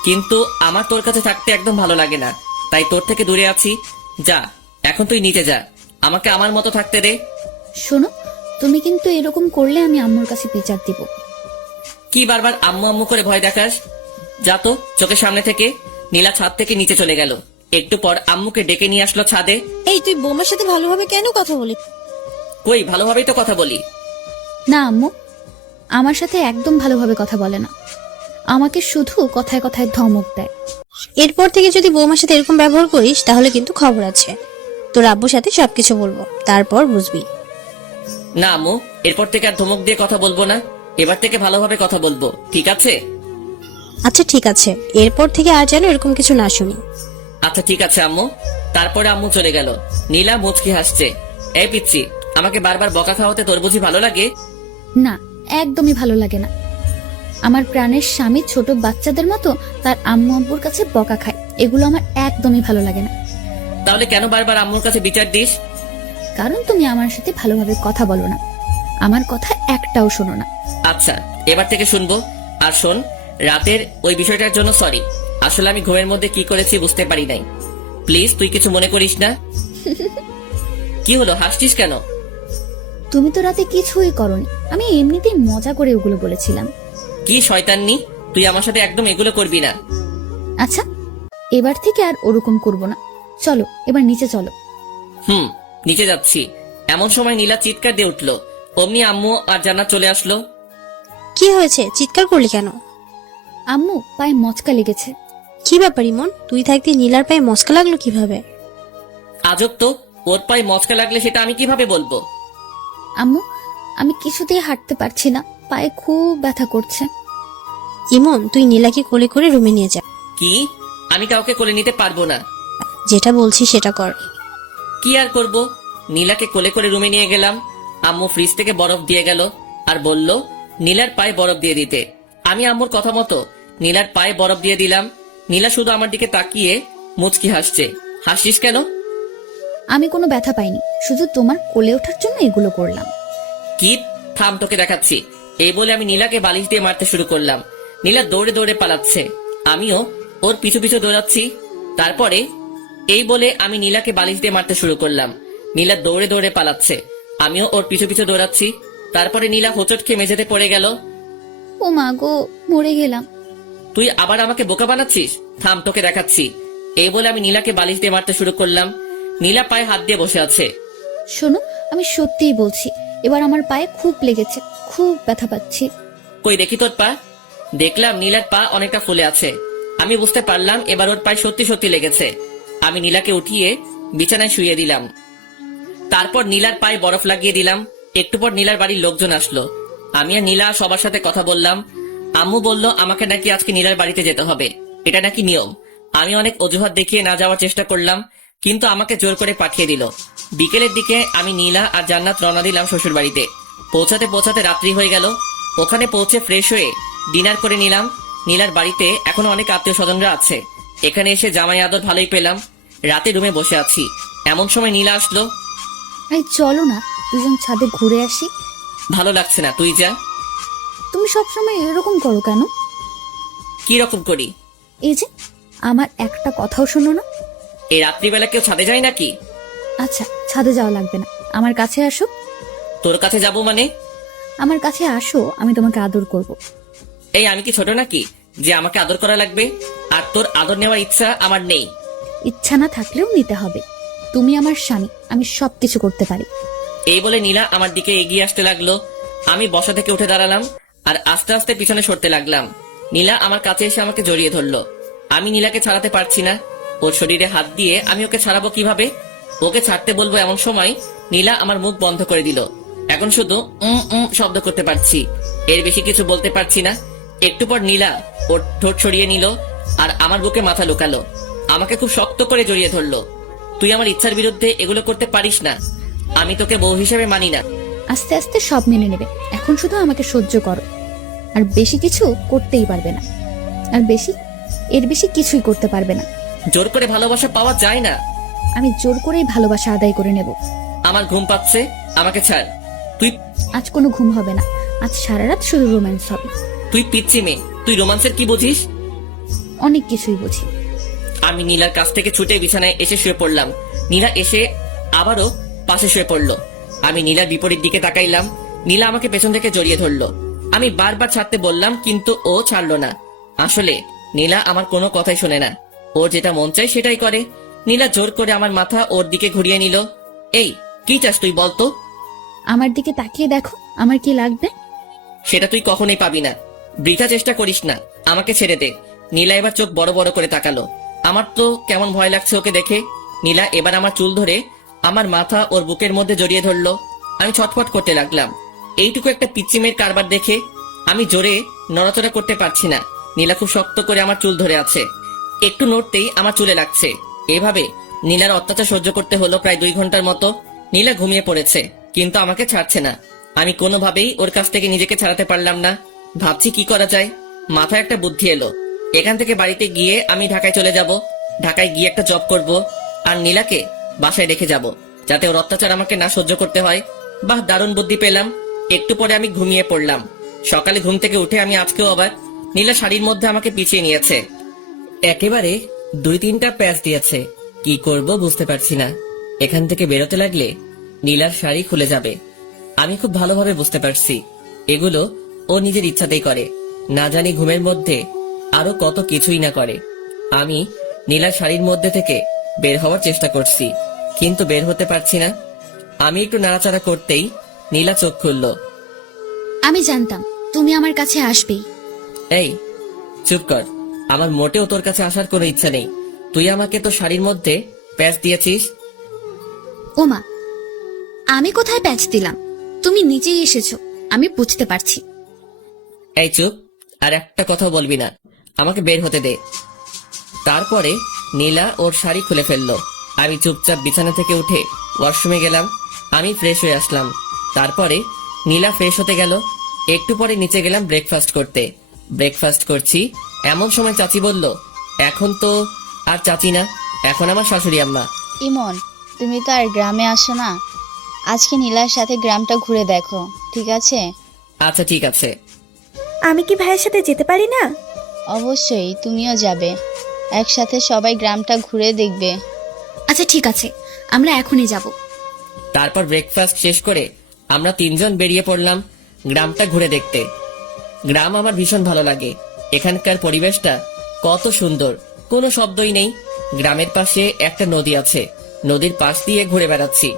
কিন্তু আমার তোর কাছে থাকতে একদম ভালো লাগে না, তাই তোর থেকে দূরে আছি। যা, এখন তুই নিচে যা, আমাকে আমার মতো থাকতে দে। শোনো, তুমি কিন্তু এরকম করলে আমি আম্মুর কাছে বিচার দিব। কি বারবার আম্মু আম্মু করে ভয় দেখাস? যা তো চোখের সামনে থেকে। নীলা ছাদ থেকে নিচে চলে গেল। একটু পর আম্মুকে ডেকে নিয়ে আসলো ছাদে। এই, তুই বৌমার সাথে ভালোভাবে কেন কথা বলি? কই, ভালোভাবেই তো কথা বলি। না আম্মু, আমার সাথে একদম ভালোভাবে কথা বলে না, আমাকে শুধু কথায় কথায় ধমক দেয়। এরপর থেকে যদি বৌমার সাথে এরকম ব্যবহার করিস তাহলে কিন্তু খবর আছে। তোর আব্বুর সাথে সবকিছু বলবো, তারপর বুঝবি। না আম্মু, এরপর থেকে আর ধমক দিয়ে কথা বলবো না, এবার থেকে ভালোভাবে কথা বলবো, ঠিক আছে? আচ্ছা ঠিক আছে, এরপর থেকে আর যেন এরকম কিছু না শুনি। আচ্ছা ঠিক আছে আম্মু। তারপরে আম্মু চলে গেল। নীলা মুচকি হাসছে। এই পিচ্ছি, আমাকে বারবার বকা খাওয়াতে তোর বুঝি ভালো লাগে? না, একদমই ভালো লাগে না। আমার প্রাণের স্বামী ছোট বাচ্চাদের মতো তার আম্মু আব্বুর কাছে বকা খায়, এগুলো আমার একদমই ভালো লাগে না। তাহলে কেন বারবার আম্মুর কাছে বিচার দিস? কারণ তুমি আমার সাথে ভালোভাবে কথা বলো না, আমার কথা একটাও শোনো না। আচ্ছা, এবার থেকে শুনবো। আর শোন, রাতের ওই বিষয়টার জন্য সরি। আসলে আমি ঘুমের মধ্যে কি করেছি বুঝতে পারি নাই। প্লিজ তুই কিছু মনে করিস না। কি হলো, হাসছিস কেন? তুমি তো রাতে কিছুই করনি, আমি এমনিতেই মজা করে ওগুলো বলেছিলাম। কি শয়তাননি, তুই আমার সাথে একদম এগুলো করবি না। আচ্ছা, এবার থেকে আর ওরকম করব না। চলো, এবার নিচে চলো। নিচে যাচ্ছি। এমন সময় নীলা চিৎকার দিয়ে উঠলো। অমনি আম্মু আর জান্নাত চলে আসলো। কি হয়েছে, চিৎকার করলি কেন? আম্মু, পায়ে মচকা লেগেছে। কি ব্যাপার ইমন, তুই থাকতে নীলার পায়ে মস্কা লাগলো কিভাবে? আজব তো, ওর পায়ে মচকা লাগলে সেটা আমি কিভাবে বলবো? আম্মু, আমি কিছুতেই হাঁটতে পারছি না, পায়ে খুব ব্যথা করছে। ইমন, তুই নীলাকে কোলে করে রুমে নিয়ে যা। কি? আমি কাউকে কোলে নিতে পারবো না। যেটা বলছি সেটা কর। কি আর করব? নীলাকে কোলে করে রুমে নিয়ে গেলাম। আম্মু ফ্রিজ থেকে বরফ দিয়ে গেল আর বলল নীলার পায়ে বরফ দিয়ে দিতে। আমি আম্মুর কথা মতো নীলার পায়ে বরফ দিয়ে দিলাম। নীলা শুধু আমার দিকে তাকিয়ে মুচকি হাসছে। হাসিস কেন? আমি কোনো ব্যথা পাইনি, শুধু তোমার কোলে ওঠার জন্য এগুলো করলাম। কি? থাম, তোকে দেখাচ্ছি। এই বলে আমি নীলাকে বালিশ দিয়ে মারতে শুরু করলাম। নীলা দৌড়ে দৌড়ে পালাচ্ছে, আমিও ওর পিছু পিছু দৌড়াচ্ছি। তারপরে এই বলে আমি নীলাকে বালিশ দিয়ে মারতে শুরু করলাম। নীলা দৌড়ে দৌড়ে পালাচ্ছে, আমিও ওর পিছু পিছু দৌড়াচ্ছি। তারপরে নীলা হোঁচট খেয়ে মেঝেতে পড়ে গেল। ও মা গো, মরে গেলাম। তুই আবার আমাকে বোকা বানাচ্ছিস? থাম, তোকে দেখাচ্ছি। এই বলে আমি নীলাকে বালিশ দিয়ে মারতে শুরু করলাম। নীলা পায়ে হাত দিয়ে বসে আছে। শোনো, আমি সত্যিই বলছি, এবার আমার পায়ে খুব লেগেছে, খুব ব্যথা পাচ্ছি। কই দেখি তোর পা। দেখলাম নীলার পা অনেকটা ফুলে আছে। আমি বুঝতে পারলাম এবার ওর পায়ে সত্যি সত্যি লেগেছে। আমি নীলাকে উঠিয়ে বিছানায় শুইয়ে দিলাম। তারপর নীলার পায়ে বরফ লাগিয়ে দিলাম। একটু পর নীলার বাড়ির লোকজন আসলো। আমি আর নীলা সবার সাথে কথা বললাম। আম্মু বলল আমাকে নাকি আজকে নীলার বাড়িতে যেতে হবে, এটা নাকি নিয়ম। আমি অনেক অজুহাত দেখিয়ে না যাওয়ার চেষ্টা করলাম, কিন্তু আমাকে জোর করে পাঠিয়ে দিল। বিকেলের দিকে আমি নীলা আর জান্নাত রওনা দিলাম শ্বশুর বাড়িতে। পৌঁছাতে পৌঁছাতে রাত্রি হয়ে গেল। ওখানে পৌঁছে ফ্রেশ হয়ে ডিনার করে নিলাম। নীলার বাড়িতে এখনো অনেক আত্মীয় স্বজনরা আছে। এখানে এসে জামাই আদর ভালোই পেলাম। রাতে রুমে বসে আছি, এমন সময় নীলা আসলো। এই চলো না, দুজন ছাদে ঘুরে আসি। ভালো লাগছে না, তুই যা। তুমি সবসময় এরকম করো কেন? কি রকম করি? এই যে, আমার একটা কথাও শোনো না। এই রাত্রিবেলা কেউ ছাদে যায় নাকি? আচ্ছা, ছাদে যাওয়া লাগবে না, আমার কাছে আসো। তোর কাছে যাব মানে? আমার কাছে আসো, আমি তোমাকে আদর করব। এই আমি কি ছোট নাকি যে আমাকে আদর করা লাগবে? আর তোর আদর নেওয়ার ইচ্ছা আমার নেই। ইচ্ছা না থাকলেও নিতে হবে। তুমি আমার স্বামী, আমি সবকিছু করতে পারি। এই বলে নীলা আমার দিকে এগিয়ে আসতে লাগলো। আমি বসা থেকে উঠে দাঁড়ালাম আর আস্তে আস্তে পিছনে সরতে লাগলাম। নীলা আমার কাছে এসে আমাকে জড়িয়ে ধরলো। আমি নীলাকে ছাড়াতে পারছি না। ওর শরীরে হাত দিয়ে আমি ওকে ছাড়াবো কিভাবে? ওকে ছাড়তে বলবো এমন সময় নীলা আমার মুখ বন্ধ করে দিল। এখন শুধু শব্দ করতে পারছি, এর বেশি কিছু বলতে পারছি না। একটু পর নীলা ওর ঠোঁট সরিয়ে নিল আর আমার বুকে মাথা লুকালো। আমাকে খুব শক্ত করে জড়িয়ে ধরলো। তুই আমার ইচ্ছার বিরুদ্ধে এগুলো করতে পারিস না। আমি তোকে বউ হিসেবে মানি না। আস্তে আস্তে সব মেনে নেবে, এখন শুধু আমাকে সহ্য করো। আর বেশি কিছু করতেই পারবে না, আর এর বেশি কিছুই করতে পারবে না। জোর করে ভালোবাসা পাওয়া যায় না। আমি জোর করেই ভালোবাসা আদায় করে নেব। আমার ঘুম পাচ্ছে, আমাকে ছাড়। তুই আজ কোনো ঘুম হবে না, আজ সারা রাত শুধু রোম্যান্স হবে। তুই পিচ্ছি মেয়ে, তুই রোমান্সের কি বুঝিস? অনেক কিছুই বুঝি। আমি নীলার কাছ থেকে ছুটে বিছানায় এসে শুয়ে পড়লাম। নীলা এসে আবারও পাশে শুয়ে পড়লো। আমি নীলার বিপরীত দিকে তাকাইলাম। নীলা আমাকে পেছন থেকে জড়িয়ে ধরলো। আমি বারবার ছাড়তে বললাম, কিন্তু ও ছাড়লো না। আসলে নীলা আমার কোনো কথাই শোনে না, ওর যেটা মন চায় সেটাই করে। নীলা জোর করে আমার মাথা ওর দিকে ঘুরিয়ে নিল। এই কি চাস তুই বলতো? আমার দিকে তাকিয়ে দেখো, আমার কি লাগবে। সেটা তুই কখনোই পাবি না। বৃথা চেষ্টা করিস না, আমাকে ছেড়ে দে। নীলা এবার চোখ বড় বড় করে তাকালো। আমার তো কেমন ভয় লাগছে ওকে দেখে। নীলা এবার আমার চুল ধরে আমার মাথা ওর বুকের মধ্যে জড়িয়ে ধরলো। আমি ছটফট করতে লাগলাম। এইটুকু একটা পিচ্চি মেয়ের কারবার দেখে আমি জোরে নড়াচড়া করতে পারছি না। নীলা খুব শক্ত করে আমার চুল ধরে আছে, একটু নড়তেই আমার চুলে লাগছে। এভাবে নীলার অত্যাচার সহ্য করতে হলো প্রায় 2 ঘন্টার মতো। নীলা ঘুমিয়ে পড়েছে, কিন্তু আমাকে ছাড়ছে না। আমি কোনোভাবেই ওর কাছ থেকে নিজেকে ছাড়াতে পারলাম না। ভাবছি কি করা যায়। মাথায় একটা বুদ্ধি এলো। এখান থেকে বাড়িতে গিয়ে আমি ঢাকায় চলে যাব। ঢাকায় গিয়ে একটা জব করব আর নীলাকে বাসায় রেখে যাব, যাতে ওর অত্যাচার আমাকে না সহ্য করতে হয়। বাহ, দারুণ বুদ্ধি পেলাম। একটু পরে আমি ঘুমিয়ে পড়লাম। সকালে ঘুম থেকে উঠে আমি আজকেও অবাক। নীলা শাড়ির মধ্যে আমাকে পিছিয়ে নিয়েছে, একেবারে 2-3টা প্যাচ দিয়েছে। কি করব বুঝতে পারছি না। এখান থেকে বেরোতে লাগলে নীলার শাড়ি খুলে যাবে। আমি খুব ভালোভাবে বুঝতে পারছি এগুলো ও নিজের ইচ্ছাতেই করে, না জানি ঘুমের মধ্যে আরো কত কিছুই না করে। আমি নীলার শাড়ির মধ্যে থেকে বের হওয়ার চেষ্টা করছি, কিন্তু বের হতে পারছি না। আমি একটু নাড়াচাড়া করতেই নীলা চোখ খুলল। আমি জানতাম তুমি আমার কাছে আসবেই। এই চুপ কর, আমার মোটেও তোর কাছে আসার কোনো ইচ্ছা নেই। তুই আমাকে তো শাড়ির মধ্যে প্যাচ দিয়েছিস। ওমা, আমি কোথায় প্যাচ দিলাম? তুমি নিজেই এসেছো, আমি বুঝতে পারছি। এই চুপ, আর একটা কথা বলবি না। আমাকে বের হতে দে। তারপরে নীলা ওর শাড়ি খুলে ফেললো। আমি চুপচাপ বিছানা থেকে উঠে ওয়াশরুমে গেলাম, আমি ফ্রেশ হয়ে আসলাম। তারপরে নীলা ফ্রেশ হতে গেল। একটু পরে নিচে গেলাম ব্রেকফাস্ট করতে। ব্রেকফাস্ট করছি এমন সময় চাচি বলল, এখন তো আর চাচি না, এখন আমার শাশুড়ি আম্মা। ইমন, তুমি তো আর গ্রামে আসো না, আজকে নীলার সাথে গ্রামটা ঘুরে দেখো, ঠিক আছে? আচ্ছা ঠিক আছে। আমি কি ভাইয়ের সাথে যেতে পারি না? অবশ্যই, তুমিও যাবে, একসাথে সবাই গ্রামটা ঘুরে দেখবে। আচ্ছা ঠিক আছে, আমরা এখনই যাব। তারপর ব্রেকফাস্ট শেষ করে আমরা তিনজন বেরিয়ে পড়লাম গ্রামটা ঘুরে দেখতে। গ্রাম আমার ভীষণ ভালো লাগে। এখানকার পরিবেশটা কত সুন্দর, কোনো শব্দই নেই। গ্রামের পাশে একটা নদী আছে, নদীর পাশ দিয়ে ঘুরে বেড়াচ্ছি।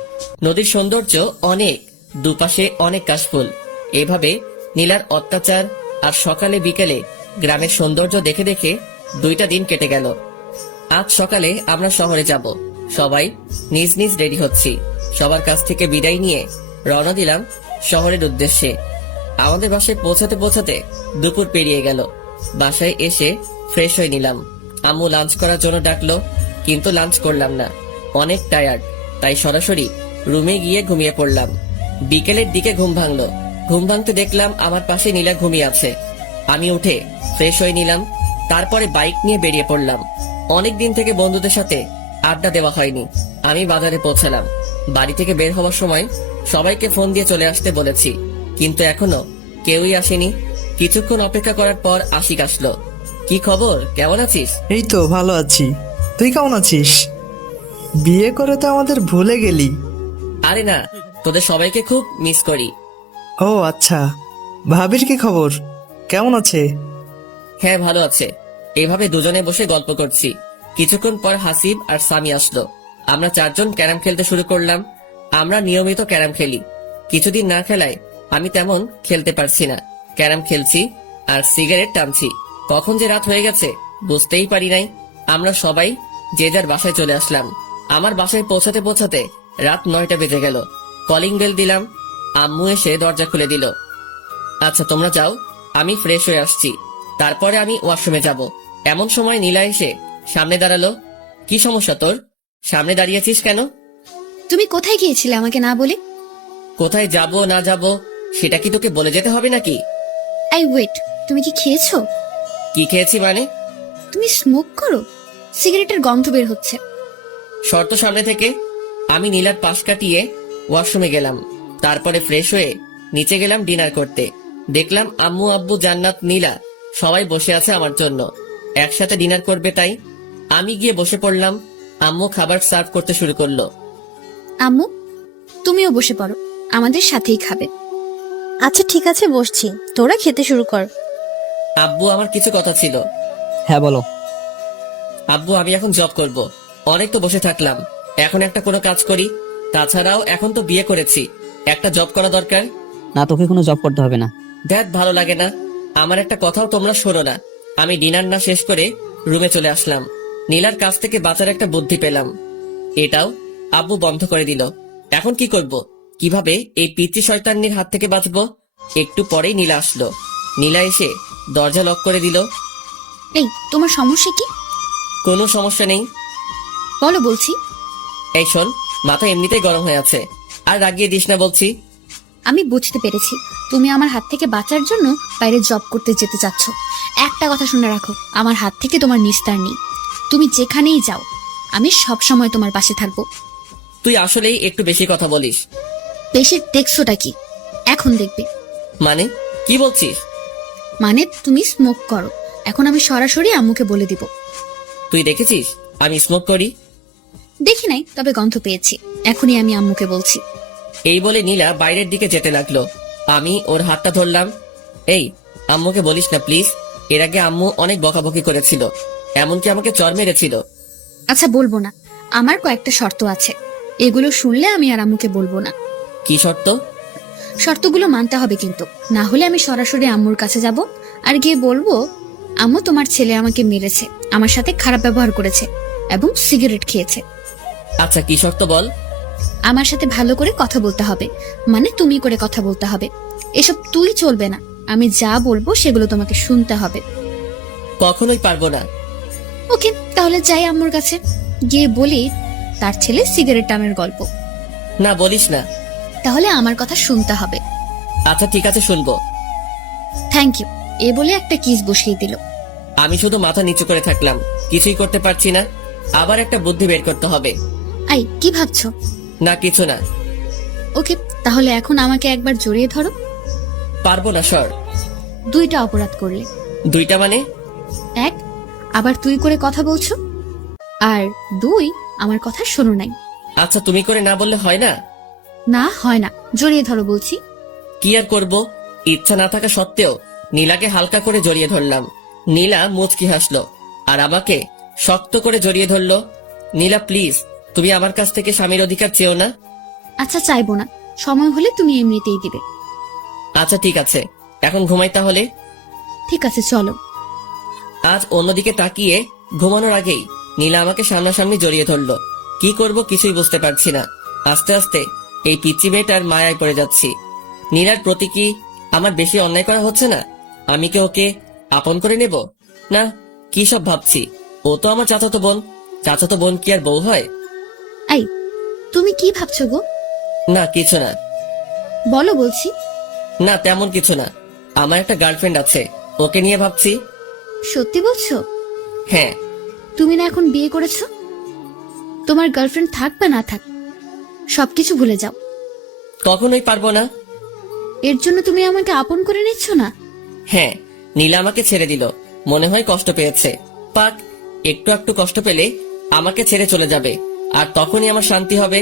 নদীর সৌন্দর্য অনেক, দুপাশে অনেক কাশফুল। এভাবে নীলার অত্যাচার আর সকালে বিকেলে গ্রামের সৌন্দর্য দেখে দেখে 2টা দিন কেটে গেল। আজ সকালে আমরা শহরে যাব, সবাই নিজ নিজ রেডি হচ্ছি। সবার কাছ থেকে বিদায় নিয়ে রওনা দিলাম শহরের উদ্দেশ্যে। আমাদের বাসায় পৌঁছাতে পৌঁছাতে দুপুর পেরিয়ে গেল। বাসায় এসে ফ্রেশ হয়ে নিলাম। আম্মু লাঞ্চ করার জন্য ডাকলো, কিন্তু লাঞ্চ করলাম না, অনেক টায়ার্ড, তাই সরাসরি রুমে গিয়ে ঘুমিয়ে পড়লাম। বিকেলের দিকে ঘুম ভাঙলো। ঘুম ভাঙতে দেখলাম আমার পাশে নীলা ঘুমিয়ে আছে। আমি উঠে ফ্রেশ হয়ে নিলাম, তারপরে বাইক নিয়ে বেরিয়ে পড়লাম। অনেক দিন থেকে বন্ধুদের সাথে আড্ডা দেওয়া হয়নি। আমি বাজারে পৌঁছালাম। বাড়ি থেকে বের হওয়ার সময় সবাইকে ফোন দিয়ে চলে আসতে বলেছি, কিন্তু এখনো কেউই আসেনি। কিছুক্ষণ অপেক্ষা করার পর আশিক আসলো। কি খবর, কেমন আছিস? এই তো ভালো আছি, তুই কেমন আছিস? বিয়ে করে তো আমাদের ভুলে গেলি। আরে না, তোদের সবাইকে খুব মিস করি। ও আচ্ছা, ভাবির কি খবর, কেমন আছে? হ্যাঁ ভালো আছে। এভাবে দুজনে বসে গল্প করছি। কিছুক্ষণ পর হাসিব আর সামি আসলো। আমরা 4 জন ক্যারাম খেলতে শুরু করলাম। আমরা নিয়মিত ক্যারাম খেলি, কিছুদিন না খেলায় আমি তেমন খেলতে পারছি না। ক্যারাম খেলছি আর সিগারেট টানছি, কখন যে রাত হয়ে গেছে বুঝতেই পারি নাই। আমরা সবাই যে যার বাসায় চলে আসলাম। আমার বাসায় পৌঁছাতে পৌঁছাতে রাত 9টা বেজে গেল। কলিং বেল দিলাম, আম্মু এসে দরজা খুলে দিল। আচ্ছা তোমরা যাও, আমি ফ্রেশ হয়ে আসছি, তারপরে আমি ওয়াশরুমে যাব। এমন সময় নীলা এসে সামনে দাঁড়ালো। কি সমস্যা তোর, সামনে দাঁড়িয়েছিস কেন? তুমি কোথায় গিয়েছিলে আমাকে না বলে? কোথায় যাব না যাব সেটা কি তোকে বলে যেতে হবে নাকি? আই ওয়েট, তুমি কি খেয়েছো? কি খেয়েছি মানে? তুমি স্মোক করো, সিগারেটের গন্ধ বের হচ্ছে। শর্ত সামনে থেকে। আমি নীলার পাশ কাটিয়ে ওয়াশরুমে গেলাম, তারপরে ফ্রেশ হয়ে নিচে গেলাম ডিনার করতে। দেখলাম আম্মু, আব্বু, জান্নাত, নীলা সবাই বসে আছে আমার জন্য, একসাথে ডিনার করবে। তাই আমি গিয়ে বসে পড়লাম। আম্মু খাবার সার্ভ করতে শুরু করলো। আম্মু, তুমিও বসে পড়ো, আমাদের সাথেই খাবে। আচ্ছা ঠিক আছে, বসছি, তোরা খেতে শুরু কর। আব্বু, আমার কিছু কথা ছিল। হ্যাঁ বলো। আব্বু, আমি এখন জব করব, অনেক তো বসে থাকলাম, এখন একটা কোনো কাজ করি। তাছাড়াও এখন তো বিয়ে করেছি, একটা জব করা দরকার। না, তোকে কোনো জব করতে হবে না। দেখ ভালো লাগে না, আমার একটা কথাও তোমরা শোনো না। আমি ডিনার না শেষ করে রুমে চলে আসলাম। নীলার কাছ থেকে বাঁচার একটা বুদ্ধি পেলাম, এটাও আব্বু বন্ধ করে দিল। এখন কি করব, কিভাবে এই পিচ্চি শয়তানির হাত থেকে বাঁচবো? একটু পরেই নীলা আসলো। নীলা এসে দরজা লক করে দিল। এই, তোমার সমস্যা কি? কোনো সমস্যা নেই, বলো বলছি। এই শোন, মাথা এমনিতেই গরম হয়ে আছে, আর রাগিয়ে দিস না বলছি। আমি বুঝতে পেরেছি, তুমি আমার হাত থেকে বাঁচার জন্য বাইরে জব করতে যেতে চাচ্ছ। একটা কথা শুনে রাখো, আমার হাত থেকে তোমার নিস্তার নেই। তুমি যেখানেই যাও, আমি সব সময় তোমার পাশে থাকবো। তুই আসলেই একটু বেশি কথা বলিস। বেশি দেখছোটা কি? এখন দেখবে। মানে কি বলছিস? মানে তুমি স্মোক করো, এখন আমি সরাসরি আম্মুকে বলে দিব। তুই দেখেছিস আমি স্মোক করি? দেখি নাই, তবে গন্ধ পেয়েছি, এখনই আমি আম্মুকে বলছি। এই বলে নীলা বাইরের দিকে যেতে লাগলো। আমি ওর হাতটা ধরলাম। এই, আম্মুকে বলিস না প্লিজ, এর আগে আম্মু অনেক বকাবকি করেছিল, এমনকি আমাকে চর মেরেছিল। আচ্ছা বলবো না, আমার কয়েকটা শর্ত আছে, এগুলো শুনলে আমি আর আম্মুকে বলবো না। কি শর্ত? শর্তগুলো মানতে হবে কিন্তু, না হলে আমি সরাসরি আম্মুর কাছে যাব আর গিয়ে বলবো, আম্মু তোমার ছেলে আমাকে মেরেছে, আমার সাথে খারাপ ব্যবহার করেছে এবং সিগারেট খেয়েছে। আচ্ছা কি শর্ত বল? আমার সাথে ভালো করে কথা বলতে হবে, মানে তুমি করে কথা বলতে হবে। এসব তুই চলবে না, আমি যা বলবো সেগুলো তোমাকে শুনতে হবে। কখনোই পারবো না। ওকে, তাহলে যাই আম্মুর কাছে, গিয়ে বলি তার ছেলে সিগারেট টানের গল্প। না বলিস না। তাহলে আমার কথা শুনতে হবে। আচ্ছা ঠিক আছে, শুনবো। থ্যাংক ইউ, এ বলে একটা কিস বসিয়ে দিল। আমি শুধু মাথা নিচু করে থাকলাম, কিছুই করতে পারছি না। আবার একটা বুদ্ধি বের করতে হবে। আই, কি ভাবছো? না কিছু না। ওকে, তাহলে এখন আমাকে একবার জড়িয়ে ধরো। পারবো না সর। 2টা অপরাধ করলে। 2টা মানে? 1, আবার তুই করে কথা বলছো, আর 2, আমার কথা শোনো নাই। আচ্ছা তুমি করে না বললে হয় না? না হয় না, জড়িয়ে ধরো বলছি। কি আর করব, ইচ্ছা না থাকা সত্ত্বেও নীলাকে হালকা করে জড়িয়ে ধরলাম। নীলা মুচকি হাসলো আর আমাকে শক্ত করে জড়িয়ে ধরলো। নীলা প্লিজ, তুমি আমার কাছ থেকে স্বামীর অধিকার চেও না। আচ্ছা চাইবো না, সময় হলে তুমি এমনিতেই দিবে। আচ্ছা ঠিক আছে, এখন ঘুমাই তাহলে। ঠিক আছে চলো। আজ অন্যদিকে তাকিয়ে ঘুমানোর আগেই নীলা আমাকে সামনাসামনি জড়িয়ে ধরলো। কি করব কিছুই বুঝতে পারছি না। আস্তে আস্তে এই পিচ্চি মেয়েটার মায়ায় পড়ে যাচ্ছি। নীলার প্রতি কি আমার বেশি অন্যায় করা হচ্ছে না? আমি কি ওকে আপন করে নেব? না, কি সব ভাবছি। ও তো আমার চাচাতো বোন। চাচাতো বোন কি আর বউ হয়? এই, তুমি কি ভাবছো গো? না কিছু না। বলো বলছি। না তেমন কিছু না, আমার একটা গার্লফ্রেন্ড আছে, ওকে নিয়ে ভাবছি। সত্যি বলছো? হ্যাঁ। তুমি না এখন বিয়ে করেছো? তোমার গার্লফ্রেন্ড থাক বা না থাক, সবকিছু ভুলে যাও। কখনোই পারবো না। এর জন্য তুমি আমাকে আপন করে নিচ্ছ না? হ্যাঁ, নীলা আমাকে ছেড়ে দিল, মনে হয় কষ্ট পেয়েছে। পাক, একটু একটু কষ্ট পেলে আমাকে ছেড়ে চলে যাবে, আর তখনই আমার শান্তি হবে।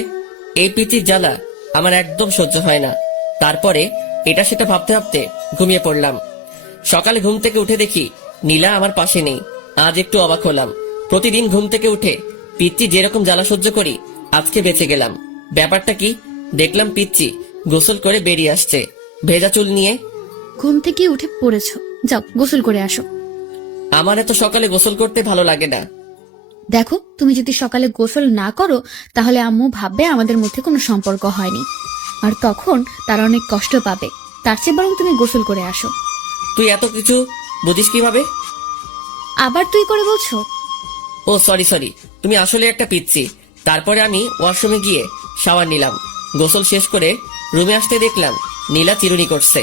এই পিচির জ্বালা আমার একদম সহ্য হয় না। তারপরে এটা সেটা ভাবতে ভাবতে ঘুমিয়ে পড়লাম। সকালে ঘুম থেকে উঠে দেখি নীলা আমার পাশে নেই। আজ একটু অবাক হলাম। প্রতিদিন ঘুম থেকে উঠে পিচ্চি যেরকম জ্বালা সহ্য করি, আজকে বেঁচে গেলাম। ব্যাপারটা কি? দেখলাম পিচ্চি গোসল করে বেরিয়ে আসছে, ভেজা চুল নিয়ে। ঘুম থেকে উঠে পড়েছো, যাও গোসল করে আসো। আমার এত সকালে গোসল করতে ভালো লাগে না। দেখো, তুমি যদি সকালে গোসল না করো তাহলে আম্মু ভাববে আমাদের মধ্যে কোনো সম্পর্ক হয়নি, আর তখন তারা অনেক কষ্ট পাবে। তার চেয়ে বরং তুমি গোসল করে আসো। তুই এত কিছু বুঝিস কিভাবে? আবার তুই করে বলছো? ও সরি সরি, তুমি আসলে একটা পিচ্চি। তারপরে আমি ওয়াশরুমে গিয়ে শাওয়ার নিলাম। গোসল শেষ করে রুমে আসতে দেখলাম নীলা চিরুনি করছে।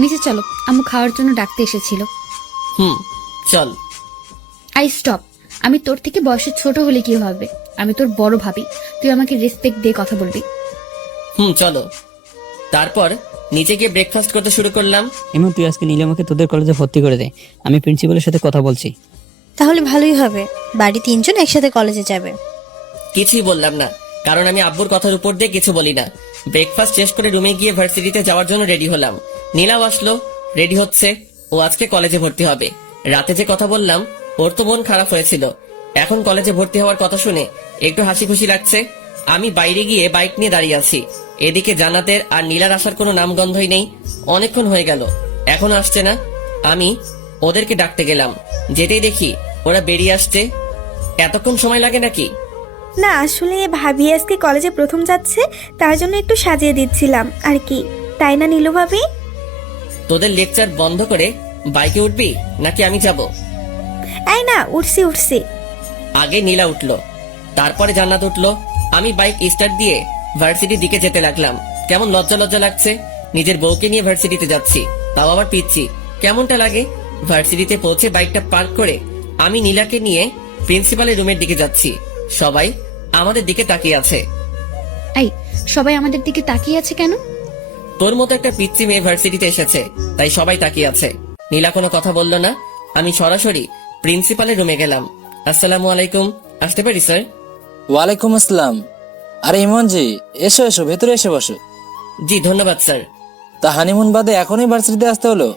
নিচে চলো, আম্মু খাওয়ার জন্য ডাকতে এসেছিল। চল। I stop. আমি তোর থেকে বয়সে ছোট হলে কি হবে? আমি তোর বড় ভাবি, তুই আমাকে রেসপেক্ট দিয়ে কথা বলবি। চলো। তারপর নিচে গিয়ে ব্রেকফাস্ট করতে শুরু করলাম। এমন তুই আজকে নীলিমাকে তোদের কলেজে ভর্তি করে দে, আমি প্রিন্সিপালের সাথে কথা বলছি। তাহলে ভালোই হবে, বাড়ি 3 জন একসাথে কলেজে যাবে। কিছুই বললাম না, কারণ আমি আব্বুর কথার উপর দিয়ে কিছু বলি না। ব্রেকফাস্ট শেষ করে রুমে গিয়ে ভার্সিটিতে যাওয়ার জন্য রেডি হলাম। নীলাও আসলো, রেডি হচ্ছে। ও আজকে কলেজে ভর্তি হবে। রাতে যে কথা বললাম, ওর তো মন খারাপ হয়েছিল। এখন কলেজে ভর্তি হওয়ার কথা শুনে একটু হাসি খুশি লাগছে। আমি বাইরে গিয়ে বাইক নিয়ে দাঁড়িয়ে আছি। এদিকে জান্নাতের আর নীলার আসার কোনো নামগন্ধই নেই। অনেকক্ষণ হয়ে গেল, এখনো আসছে না। আমি ওদেরকে ডাকতে গেলাম, যেতেই দেখি ওরা বেরিয়ে আসছে। এতক্ষণ সময় লাগে নাকি? না আসলে ভাবি আজকে কলেজে প্রথম যাচ্ছে, তার জন্য একটু সাজিয়ে দিচ্ছিলাম আর কি, তাই না নীলু ভাবি? তোদের লেকচার বন্ধ করে বাইকে উঠবি নাকি আমি যাব? এই না, উঠছি। আগে নীলা উঠলো, তারপরে জান্নাত উঠলো। আমি বাইক স্টার্ট দিয়ে ভার্সিটির দিকে যেতে লাগলাম। কেমন লজ্জা লজ্জা লাগছে, নিজের বউকে নিয়ে ভার্সিটিতে যাচ্ছি, তাও আবার পিচ্ছি। কেমনটা লাগে? ভার্সিটিতে পৌঁছে বাইকটা পার্ক করে আমি নীলাকে নিয়ে প্রিন্সিপালের রুমের দিকে যাচ্ছি। সবাই আমাদের দিকে তাকিয়ে আছে। এই, সবাই আমাদের দিকে তাকিয়ে আছে কেন? তোর মতো একটা পিচ্চি মেয়ে ভার্সিটিতে এসেছে, তাই সবাই তাকিয়ে আছে। নীলা কোনো কথা বললো না। আমি সরাসরি প্রিন্সিপালের রুমে গেলাম। আসসালামু আলাইকুম, আসতে পারি স্যার? ওয়ালাইকুম আসসালাম। আরে ইমন জি, এসো এসো, ভেতরে এসে বসো। জি ধন্যবাদ স্যার। তা হানিমুন বাদে এখনই ভার্সিটিতে আসতে হলো?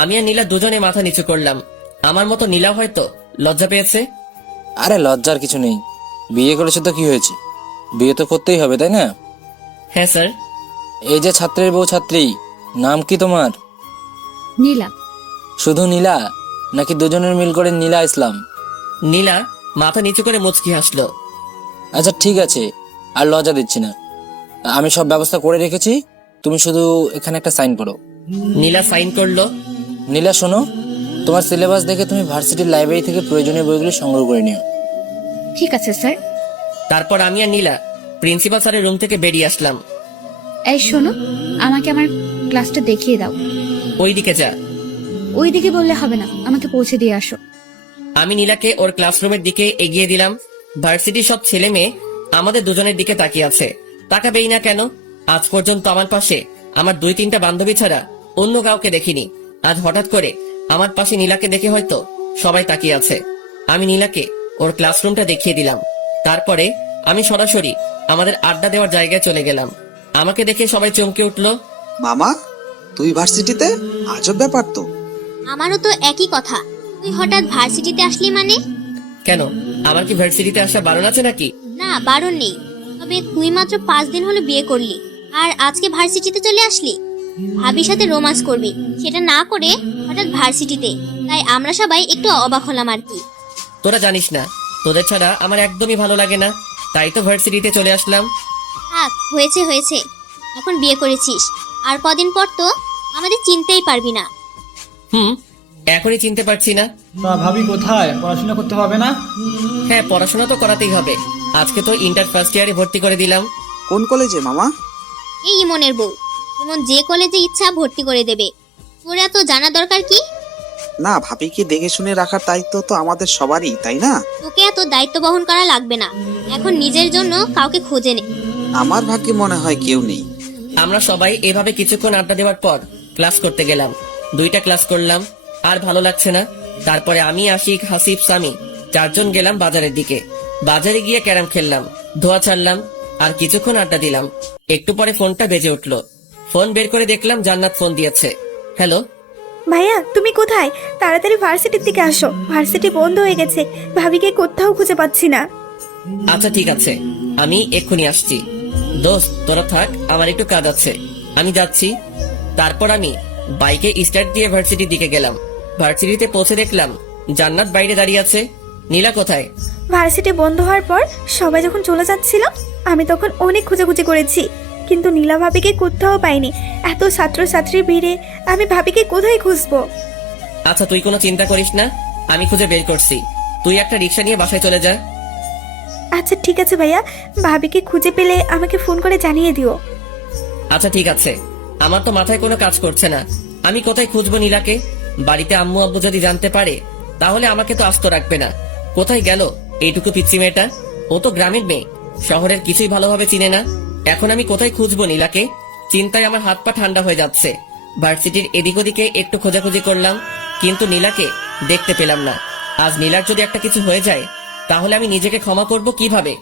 আমি আর নীলা দুজনে মাথা নিচু করলাম। আমার মতো নীলাও হয়তো লজ্জা পেয়েছে। আরে লজ্জার কিছু নেই, বিয়ে করেছে তো কি হয়েছে, বিয়ে তো করতেই হবে তাই না? হ্যাঁ স্যার। এই যে ছাত্রের বউ ছাত্রী, নাম কি তোমার? নীলা। শুধু নীলা নাকি দুজনের মিল করে নীলা ইসলাম? নীলা মাথা নিচু করে মুচকি হাসলো। আচ্ছা ঠিক আছে, আর লজ্জা দিচ্ছি না, আমি সব ব্যবস্থা করে রেখেছি, তুমি শুধু এখানে একটা সাইন করো। নীলা সাইন করলো। নীলা শোনো, তোমার সিলেবাস দেখে তুমি ভার্সিটির লাইব্রেরি থেকে প্রয়োজনীয় বইগুলি সংগ্রহ করে নিও। ঠিক আছে স্যার। তারপর আমি আর নীলা প্রিন্সিপাল স্যারের রুম থেকে বেরিয়ে আসলাম। এই শোনো, আমাকে আমার ক্লাসটা দেখিয়ে দাও। ওইদিকে যা। ওইদিকে বললে হবে না, আমাকে পৌঁছে দিয়ে আসো। আমি নীলাকে ওর ক্লাসরুমের দিকে এগিয়ে দিলাম। ভার্সিটির সব ছেলে মেয়ে আমাদের দুজনের দিকে তাকিয়ে আছে। তাকাবেই না কেন? আজ পর্যন্ত আমার পাশে আমার 2-3টা বান্ধবী ছাড়া অন্য কাউকে দেখিনি। আজ হঠাৎ করে আমার পাশে নীলাকে দেখে হয়তো সবাই তাকিয়ে আছে। আমি নীলাকে ওর ক্লাসরুমটা দেখিয়ে দিলাম। তারপরে আমি সরাসরি আমাদের আড্ডা দেওয়ার জায়গায় চলে গেলাম। আমাকে দেখে সবাই চমকে উঠলো। মামা, তুই ভার্সিটিতে? আজব ব্যাপার তো। আমারও তো একই কথা, তুই হঠাৎ ভার্সিটিতে আসলি মানে? কেন, আমার কি ভার্সিটিতে আসা বারণ আছে নাকি? না, বারণ নেই, তবে তুই মাত্র 5 দিন হলো বিয়ে করলি আর আজকে ভার্সিটিতে চলে আসলি। ভাবির সাথে রোমান্স করবি, সেটা না করে হঠাৎ ভার্সিটিতে, তাই আমরা সবাই একটু অবাক হলাম আর কি। তোরা জানিস না, তোদের ছাড়া আমার একদমই ভালো লাগে না, তাই তো ভার্সিটিতে চলে আসলাম। থাক, হয়েছে হয়েছে, এখন বিয়ে করেছিস, আর কদিন পর তো আমাদের চিনতেই পারবি না। এখনই চিনতে পারছি না। তা ভাবি কোথায়? পড়াশোনা করতে হবে না? হ্যাঁ, পড়াশোনা তো করাতেই হবে। আজকে তো ইন্টার ফার্স্ট ইয়ারে ভর্তি করে দিলাম। কোন কলেজে মামা? এই ইমনের বউ, ইমন যে কলেজে ইচ্ছা ভর্তি করে দেবে, তোর এত জানা দরকার কি? না, ভাবিকে দেখে শুনে রাখার দায়িত্ব তো আমাদের সবারই, তাই না? তোকে এত দায়িত্ব বহন করা লাগবে না, এখন নিজের জন্য কাউকে খোঁজে নে। আমার ভাগ্যে মনে হয় কেউ নেই। আমরা সবাই এভাবে কিছুক্ষণ আড্ডা দেওয়ার পর ক্লাস করতে গেলাম। 2টা ক্লাস করলাম, আর ভালো লাগছে না। তারপরে আমি, আশিক, হাসিব, সামি 4 জন গেলাম বাজারের দিকে। বাজারে গিয়ে ক্যারাম খেললাম, ধোয়া ছাড়লাম, আর কিছুক্ষণ আড্ডা দিলাম। একটু পরে ফোনটা বেজে উঠলো। ফোন বের করে দেখলাম জান্নাত ফোন দিয়েছে। হ্যালো ভাইয়া, তুমি কোথায়? তাড়াতাড়ি ভার্সিটির দিকে আসো, ভার্সিটি বন্ধ হয়ে গেছে, ভাবিকে কোথাও খুঁজে পাচ্ছি না। আচ্ছা ঠিক আছে, আমি এক্ষুনি আসছি। দোস্ত তোরা থাক, আমার একটু কাজ আছে, আমি যাচ্ছি। তারপর আমি বাইকে স্টার্ট দিয়ে ভার্সিটির দিকে গেলাম। ভার্সিটিতে পৌঁছে দেখলাম জান্নাত বাইরে দাঁড়িয়ে আছে। নীলা কোথায়? ভার্সিটি বন্ধ হওয়ার পর সবাই যখন চলে যাচ্ছিল, আমি তখন অনেক খোঁজাখুঁজি করেছি, কিন্তু নীলা ভাবিকে কোথাও পাইনি। এত ছাত্রছাত্রীর ভিড়ে আমি ভাবিকে কোথায় খুঁজবো? আচ্ছা তুই কোনো চিন্তা করিস না, আমি খুঁজে বের করছি। তুই একটা রিক্সা নিয়ে বাসায় চলে যা। আচ্ছা ঠিক আছে ভাইয়া, ভাবিকে খুঁজে পেলে আমাকে ফোন করে জানিয়ে দিও। আচ্ছা ঠিক আছে। আমার তো মাথায় কোনো কাজ করছে না, আমি কোথায় খুঁজবো নীলাকে? বাড়িতে আম্মু আব্বু যদি জানতে পারে তাহলে আমাকে তো আস্ত রাখবে না। কোথায় গেল এইটুকু পিচ্চি মেয়েটা? ও তো গ্রামের মেয়ে, শহরের কিছুই ভালোভাবে চিনে না। এখন আমি কোথায় খুঁজবো নীলাকে? চিন্তায় আমার হাত পা ঠান্ডা হয়ে যাচ্ছে। ভার্সিটির এদিক ওদিকে একটু খোঁজাখুঁজি করলাম, কিন্তু নীলাকে দেখতে পেলাম না। আজ নীলার যদি একটা কিছু হয়ে যায় তাহলে আমি নিজেকে ক্ষমা করব কিভাবে?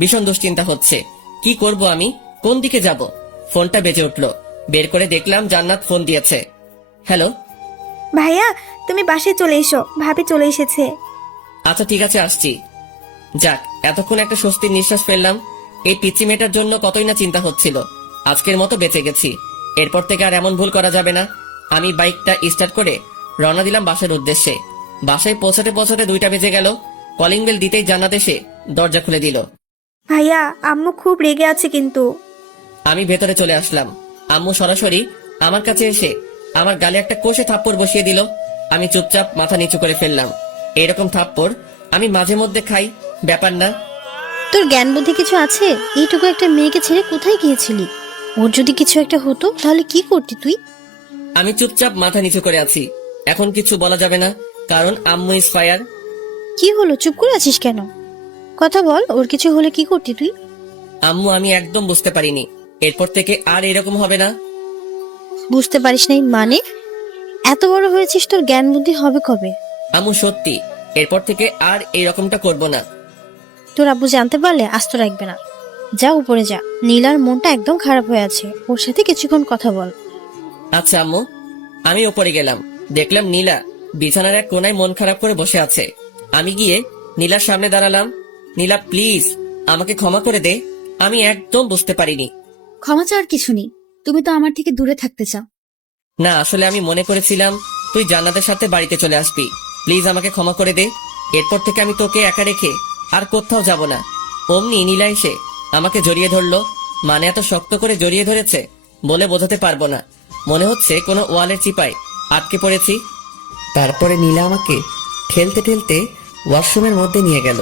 ভীষণ দুশ্চিন্তা হচ্ছে। কি করব আমি? কোন দিকে যাব? ফোনটা বেজে উঠলো, বের করে দেখলাম জান্নাত ফোন দিয়েছে। হ্যালো ভাইয়া, তুমি বাসায় চলে এসো, ভাবি চলে এসেছে। আচ্ছা ঠিক আছে, আসছি। যাক, এতক্ষণ একটা স্বস্তির নিঃশ্বাস ফেললাম। এই পিচ্চি মেয়েটার জন্য কতই না চিন্তা হচ্ছিল। আজকের মতো বেঁচে গেছি, এরপর থেকে আর এমন ভুল করা যাবে না। আমি বাইকটা স্টার্ট করে রওনা দিলাম বাসার উদ্দেশ্যে। বাসায় পৌঁছাতে পৌঁছাতে 2টা বেজে গেল। কলিং বেল দিতেই জান্নাত এসে দরজা খুলে দিল। ভাইয়া, আম্মু খুব রেগে আছে কিন্তু। আমি ভেতরে চলে আসলাম। আম্মু সরাসরি আমার কাছে এসে আমার গালে একটা কষে থাপ্পড় বসিয়ে দিল। আমি চুপচাপ মাথা নিচু করে ফেললাম। এরকম থাপ্পড় আমি মাঝে মধ্যে খাই, ব্যাপার না। তোর জ্ঞান বুদ্ধি কিছু আছে? এইটুকু একটা মেয়েকে ছেড়ে কোথায় গিয়েছিলি? ওর যদি কিছু একটা হতো তাহলে কি করতি তুই? আমি চুপচাপ মাথা নিচু করে আছি। এখন কিছু বলা যাবে না, কারণ আম্মু ইজ ফায়ার। কি হলো, চুপ করে আছিস কেন? কথা বল, ওর কিছু হলে কি করতি তুই? আম্মু, আমি একদম বুঝতে পারিনি। এরপর থেকে আর এরকম হবে না। বুঝতে পারিস নাই মানে? এত বড় হয়েছিস, তোর জ্ঞান বুদ্ধি হবে কবে? আম্মু সত্যি, এরপর থেকে আর এরকমটা করব না। তোর আব্বু জানতে পারলে আস্ত রাখবে না। যা উপরে যা, নীলার মনটা একদম খারাপ হয়ে আছে, ওর সাথে কিছুক্ষণ কথা বল। আচ্ছা আম্মু। আমি ওপরে গেলাম, দেখলাম নীলা বিছানার এক কোনায় মন খারাপ করে বসে আছে। আমি গিয়ে নীলার সামনে দাঁড়ালাম। নীলা প্লিজ আমাকে ক্ষমা করে দে, আমি একদম বুঝতে পারিনি। ক্ষমা চাওয়ার কিছু নেই, তুমি তো আমার থেকে দূরে থাকতে চাও। না, আসলে আমি মনে করেছিলাম তুই জান্নাতের সাথে বাড়িতে চলে আসবি। প্লিজ আমাকে ক্ষমা করে দে। এরপর থেকে আমি তোকে একা রেখে আর কোথাও যাব না। অমনি নীলা এসে আমাকে জড়িয়ে ধরলো। মানে এত শক্ত করে জড়িয়ে ধরেছে বলে বোঝাতে পারবো না। মনে হচ্ছে কোনো ওয়ালের চিপায় আটকে পড়েছি। তারপরে নীলা আমাকে ঠেলতে ঠেলতে ওয়াশরুমের মধ্যে নিয়ে গেল।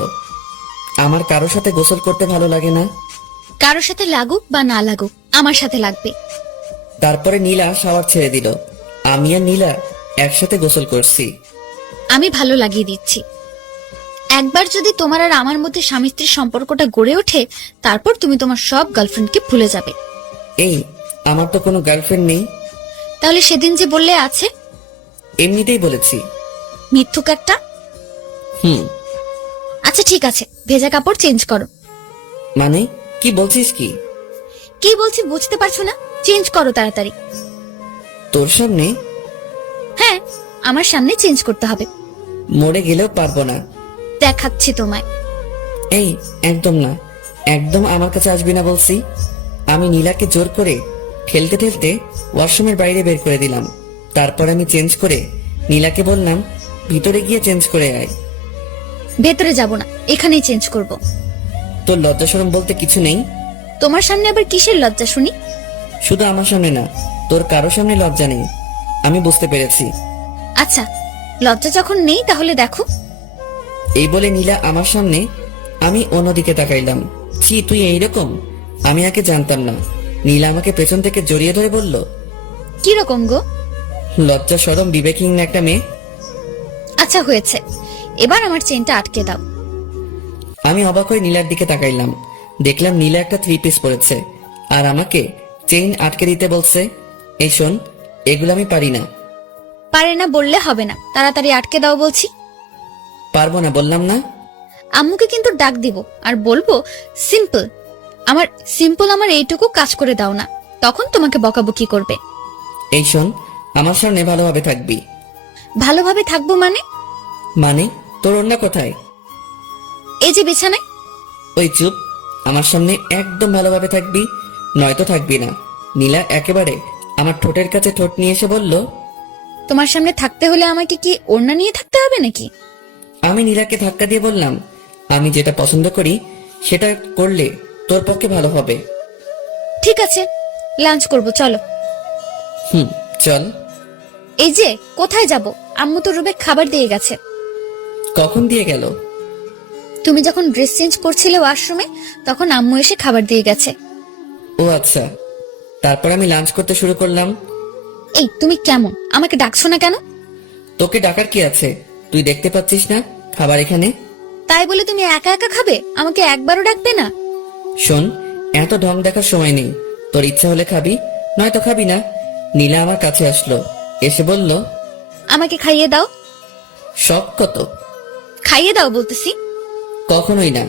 আমার কারোর সাথে গোসল করতে ভালো লাগে না, কারোর সাথে লাগুক বা না লাগুক, আমার সাথে লাগবে। তারপরে নীলা শাওয়ার ছেড়ে দিল। আমি আর নীলা একসাথে গোসল করছি। আমি ভালো লাগিয়ে দিচ্ছি। একবার যদি তোমার আর আমার মধ্যে স্বামী স্ত্রীর সম্পর্কটা গড়ে ওঠে, তারপর তুমি তোমার সব গার্লফ্রেন্ডকে ভুলে যাবে। এই, আমার তো কোনো গার্লফ্রেন্ড নেই। তাহলে সেদিন যে বললে আছে? এমনিতেই বলেছি। মিথ্যুক একটা। আচ্ছা ঠিক আছে, ভেজা কাপড় চেঞ্জ করো। মানে কি বলছিস? কি কি বলছি বুঝতে পারছো না? চেঞ্জ করো তাড়াতাড়ি। তোর সামনে? হ্যাঁ, আমার সামনে চেঞ্জ করতে হবে। মরে গেলেও পারবো না। দেখাচ্ছি তোমায়। এই, একদম না, একদম আমার কাছে আসবি না বলছি। আমি নীলাকে জোর করে ঠেলতে ঠেলতে ওয়াশরুমের বাইরে বের করে দিলাম। তারপর আমি চেঞ্জ করে নীলাকে বললাম, ভিতরে গিয়ে চেঞ্জ করে আয়। ভেতরে যাব না, এখানেই চেঞ্জ করব। তোর লজ্জা শরম বলতে কিছু নেই? তোমার সামনে আবার কিসের লজ্জা শুনি? শুধু আমার সামনে না, তোর কারো সামনে লজ্জা নেই। আমি বুঝতে পেরেছি। আচ্ছা, লজ্জা যখন নেই তাহলে দেখো। এই বলে নীলা আমার সামনে, আমি অন্যদিকে তাকাইলাম। ছি, তুই এইরকম? আমি আগে জানতাম না। নীলা আমাকে পেছন থেকে জড়িয়ে ধরে বলল, কি রকম গো? লজ্জা শরম বিবেকহীন একটা মেয়ে। আচ্ছা হয়েছে, এবার আমার চেনটা আটকে দাও। আমি অবাক হয়ে নীলার দিকে তাকাইলাম। দেখলাম নীলা একটা 3 পিস পরেছে আর আমাকে চেইন আটকে দিতে বলছে। এই শোন, এগুলো আমি পারি না। পারে না বললে হবে না, তাড়াতাড়ি আটকে দাও বলছি। পারবো না বললাম না? আম্মুকে কিন্তু ডাক দিব আর বলবো সিম্পল আমার এইটুকু কাজ করে দাও না, তখন তোমাকে বকাবকি করবে। এই শোন, আমার সামনে ভালোভাবে থাকবি। ভালোভাবে থাকবো মানে? মানে তোর অন্য কোথায়? এই যে বিছানায়। ওই চুপ, আমার সামনে একদম ভালোভাবে থাকবি, নয়তো থাকবি না। নীলা একেবারে আমার ঠোঁটের কাছে ঠোঁট নিয়ে এসে বলল, তোমার সামনে থাকতে হলে আমাকে কি ওড়না নিয়ে থাকতে হবে নাকি? আমি নীলাকে ধাক্কা দিয়ে বললাম, আমি যেটা পছন্দ করি সেটা করলে তোর পক্ষে ভালো হবে। ঠিক আছে, লাঞ্চ করব, চলো। চল। এই যে কোথায় যাব? আম্মু তো রুমে খাবার দিয়ে গেছে। কখন দিয়ে গেল? তুমি যখন ড্রেস চেঞ্জ করছিলে ওয়াশরুমে, তখন আম্মু এসে খাবার দিয়ে গেছে। ও আচ্ছা। তারপর আমি লাঞ্চ করতে শুরু করলাম। এই তুমি কেমন, আমাকে ডাকছো না কেন? তোকে ডাকার কি আছে? তুই দেখতে পাচ্ছিস না খাবার এখানে? তাই বলে তুমি একা একা খাবে? আমাকে একবারও ডাকবে না? শোন, এত ঢং দেখার সময় নেই। তোর ইচ্ছা হলে খাবি, নয়তো খাবি না। নীলা আমার কাছে আসলো, এসে বলল, আমাকে খাইয়ে দাও। শখ কত? খাইয়ে দাও বলতেছি। কখনোই না।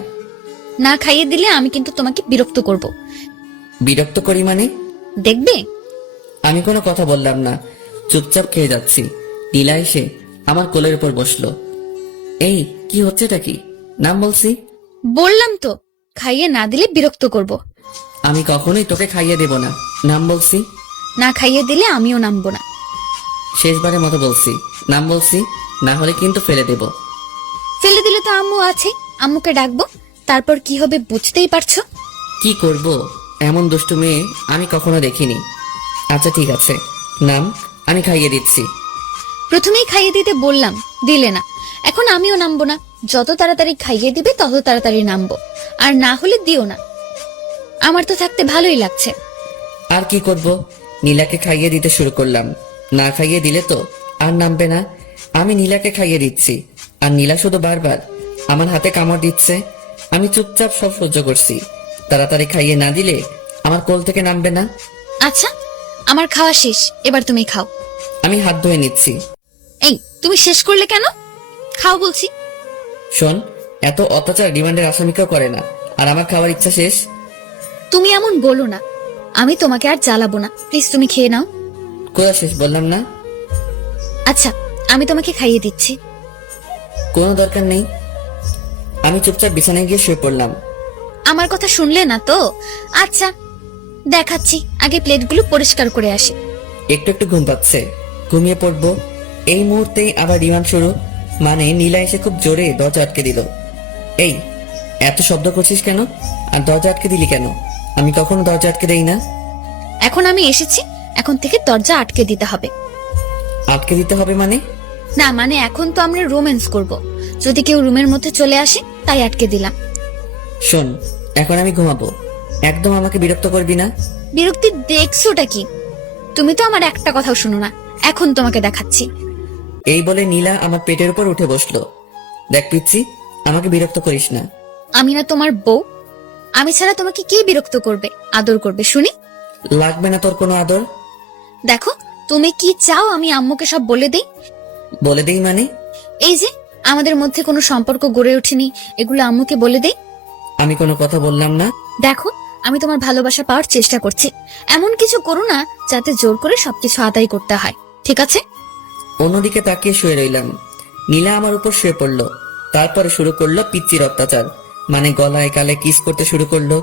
না খাইয়ে দিলে আমি কিন্তু তোমাকে বিরক্ত করব। বিরক্ত করি মানে? দেখবে। আমি কোনো কথা বললাম না, চুপচাপ খেয়ে যাচ্ছি। নীলা এসে আমার কোলের উপর বসলো। এই, কি হচ্ছেটা কি? নাম বলছি। বললাম তো, খাইয়ে না দিলে বিরক্ত করব। আমি কখনোই তোকে খাইয়ে দেব না, নাম বলছি। না খাইয়ে দিলে আমিও নামবো না। শেষবারের মতো বলছি, নাম বলছি, না হলে কিন্তু ফেলে দেব। ফেলে দিলে তো আম্মু আছে, আম্মুকে ডাকবো, তারপর কি হবে বুঝতেই পারছো। কি করব? এমন দুষ্টু মেয়ে আমি কখনো দেখিনি। আচ্ছা ঠিক আছে, নাম, আমি খাইয়ে দিচ্ছি। প্রথমেই খাইয়ে দিতে বললাম, দিলে না। এখন আমিও নামবো না। যত তাড়াতাড়ি খাইয়ে দিবে তত তাড়াতাড়ি নামবো, আর না হলে দিও না। আমার তো থাকতে ভালোই লাগছে। আর কি করব? নীলাকে খাইয়ে দিতে শুরু করলাম। না খাইয়ে দিলে তো আর নামবে না। আমি নীলাকে খাইয়ে দিচ্ছি, আর নীলা শুধু বারবার আমার হাতে কামড় দিচ্ছে। আমি চুপচাপ সব সহ্য করছি। তাড়াতাড়ি খাইয়ে না দিলে আমার কোল থেকে নামবে না। আচ্ছা, আমার খাওয়া শেষ, এবার তুমি খাও। আমি হাত ধুয়ে নিচ্ছি। এই, তুমি শেষ করলে কেন? খাও বলছি। শোন, এত অত্যাচার রিমান্ডের আসামিকেও করে না, আর আমার খাওয়ার ইচ্ছা শেষ। তুমি এমন বলো না, আমি তোমাকে আর জ্বালাবো না। প্লিজ তুমি খেয়ে নাও। কোথা শেষ বললাম না? আচ্ছা, আমি তোমাকে খাইয়ে দিচ্ছি। কোনো দরকার নেই। আমি চুপচাপ বিছানায় গিয়ে শুয়ে পড়লাম। আমার কথা শুনলে না তো? আচ্ছা দেখাচ্ছি, আগে প্লেটগুলো পরিষ্কার করে আসি। একটু একটু ঘুম পাচ্ছে, ঘুমিয়ে পড়বো। এই মুহূর্তেই আবার রিমান্ড শুরু। মানে নীলা এসে খুব জোরে দরজা আটকে দিল। এই, এত শব্দ করছিস কেন? আর দরজা আটকে দিলি কেন? আমি কখনো দরজা আটকে দেই না। এখন আমি এসেছি, এখন থেকে দরজা আটকে দিতে হবে। আটকে দিতে হবে মানে? না মানে এখন তো আমরা রোম্যান্স করব, যদি কেউ রুমের মধ্যে চলে আসে তাই আটকে দিলাম। শোন, এখন আমি ঘুমাবো, একদম আমাকে বিরক্ত করবি না। বিরক্তি দেখছোটা কি? তুমি তো আমার একটা কথাও শুনো না, এখন তোমাকে দেখাচ্ছি। এই বলে নীলা আমার পেটের উপর উঠে বসলো। দেখ পিচ্ছি, আমাকে বিরক্ত করিস না। আমি না তোমার বউ? আমি ছাড়া তোমাকে কে বিরক্ত করবে, আদর করবে শুনি? লাগবে না তোর কোনো আদর। দেখো, তুমি কি চাও আমি আম্মুকে সব বলে দেই? বলে দেই মানে? এই যে আমাদের মধ্যে কোনো সম্পর্ক গড়ে ওঠেনি, এগুলো আম্মুকে বলে দেই। আমি কোনো কথা বললাম না। দেখো, আমি তোমার ভালোবাসা পাওয়ার চেষ্টা করছি, এমন কিছু করো না যাতে জোর করে সবকিছু আদায় করতে হয়, ঠিক আছে? অন্যদিকে তাকিয়ে শুয়ে রইলাম। নীলা আমার উপর শুয়ে পড়লো। তারপরে শুরু করলো পিচ্চির অত্যাচার। মানে গলায় গালে কিস করতে শুরু করলো।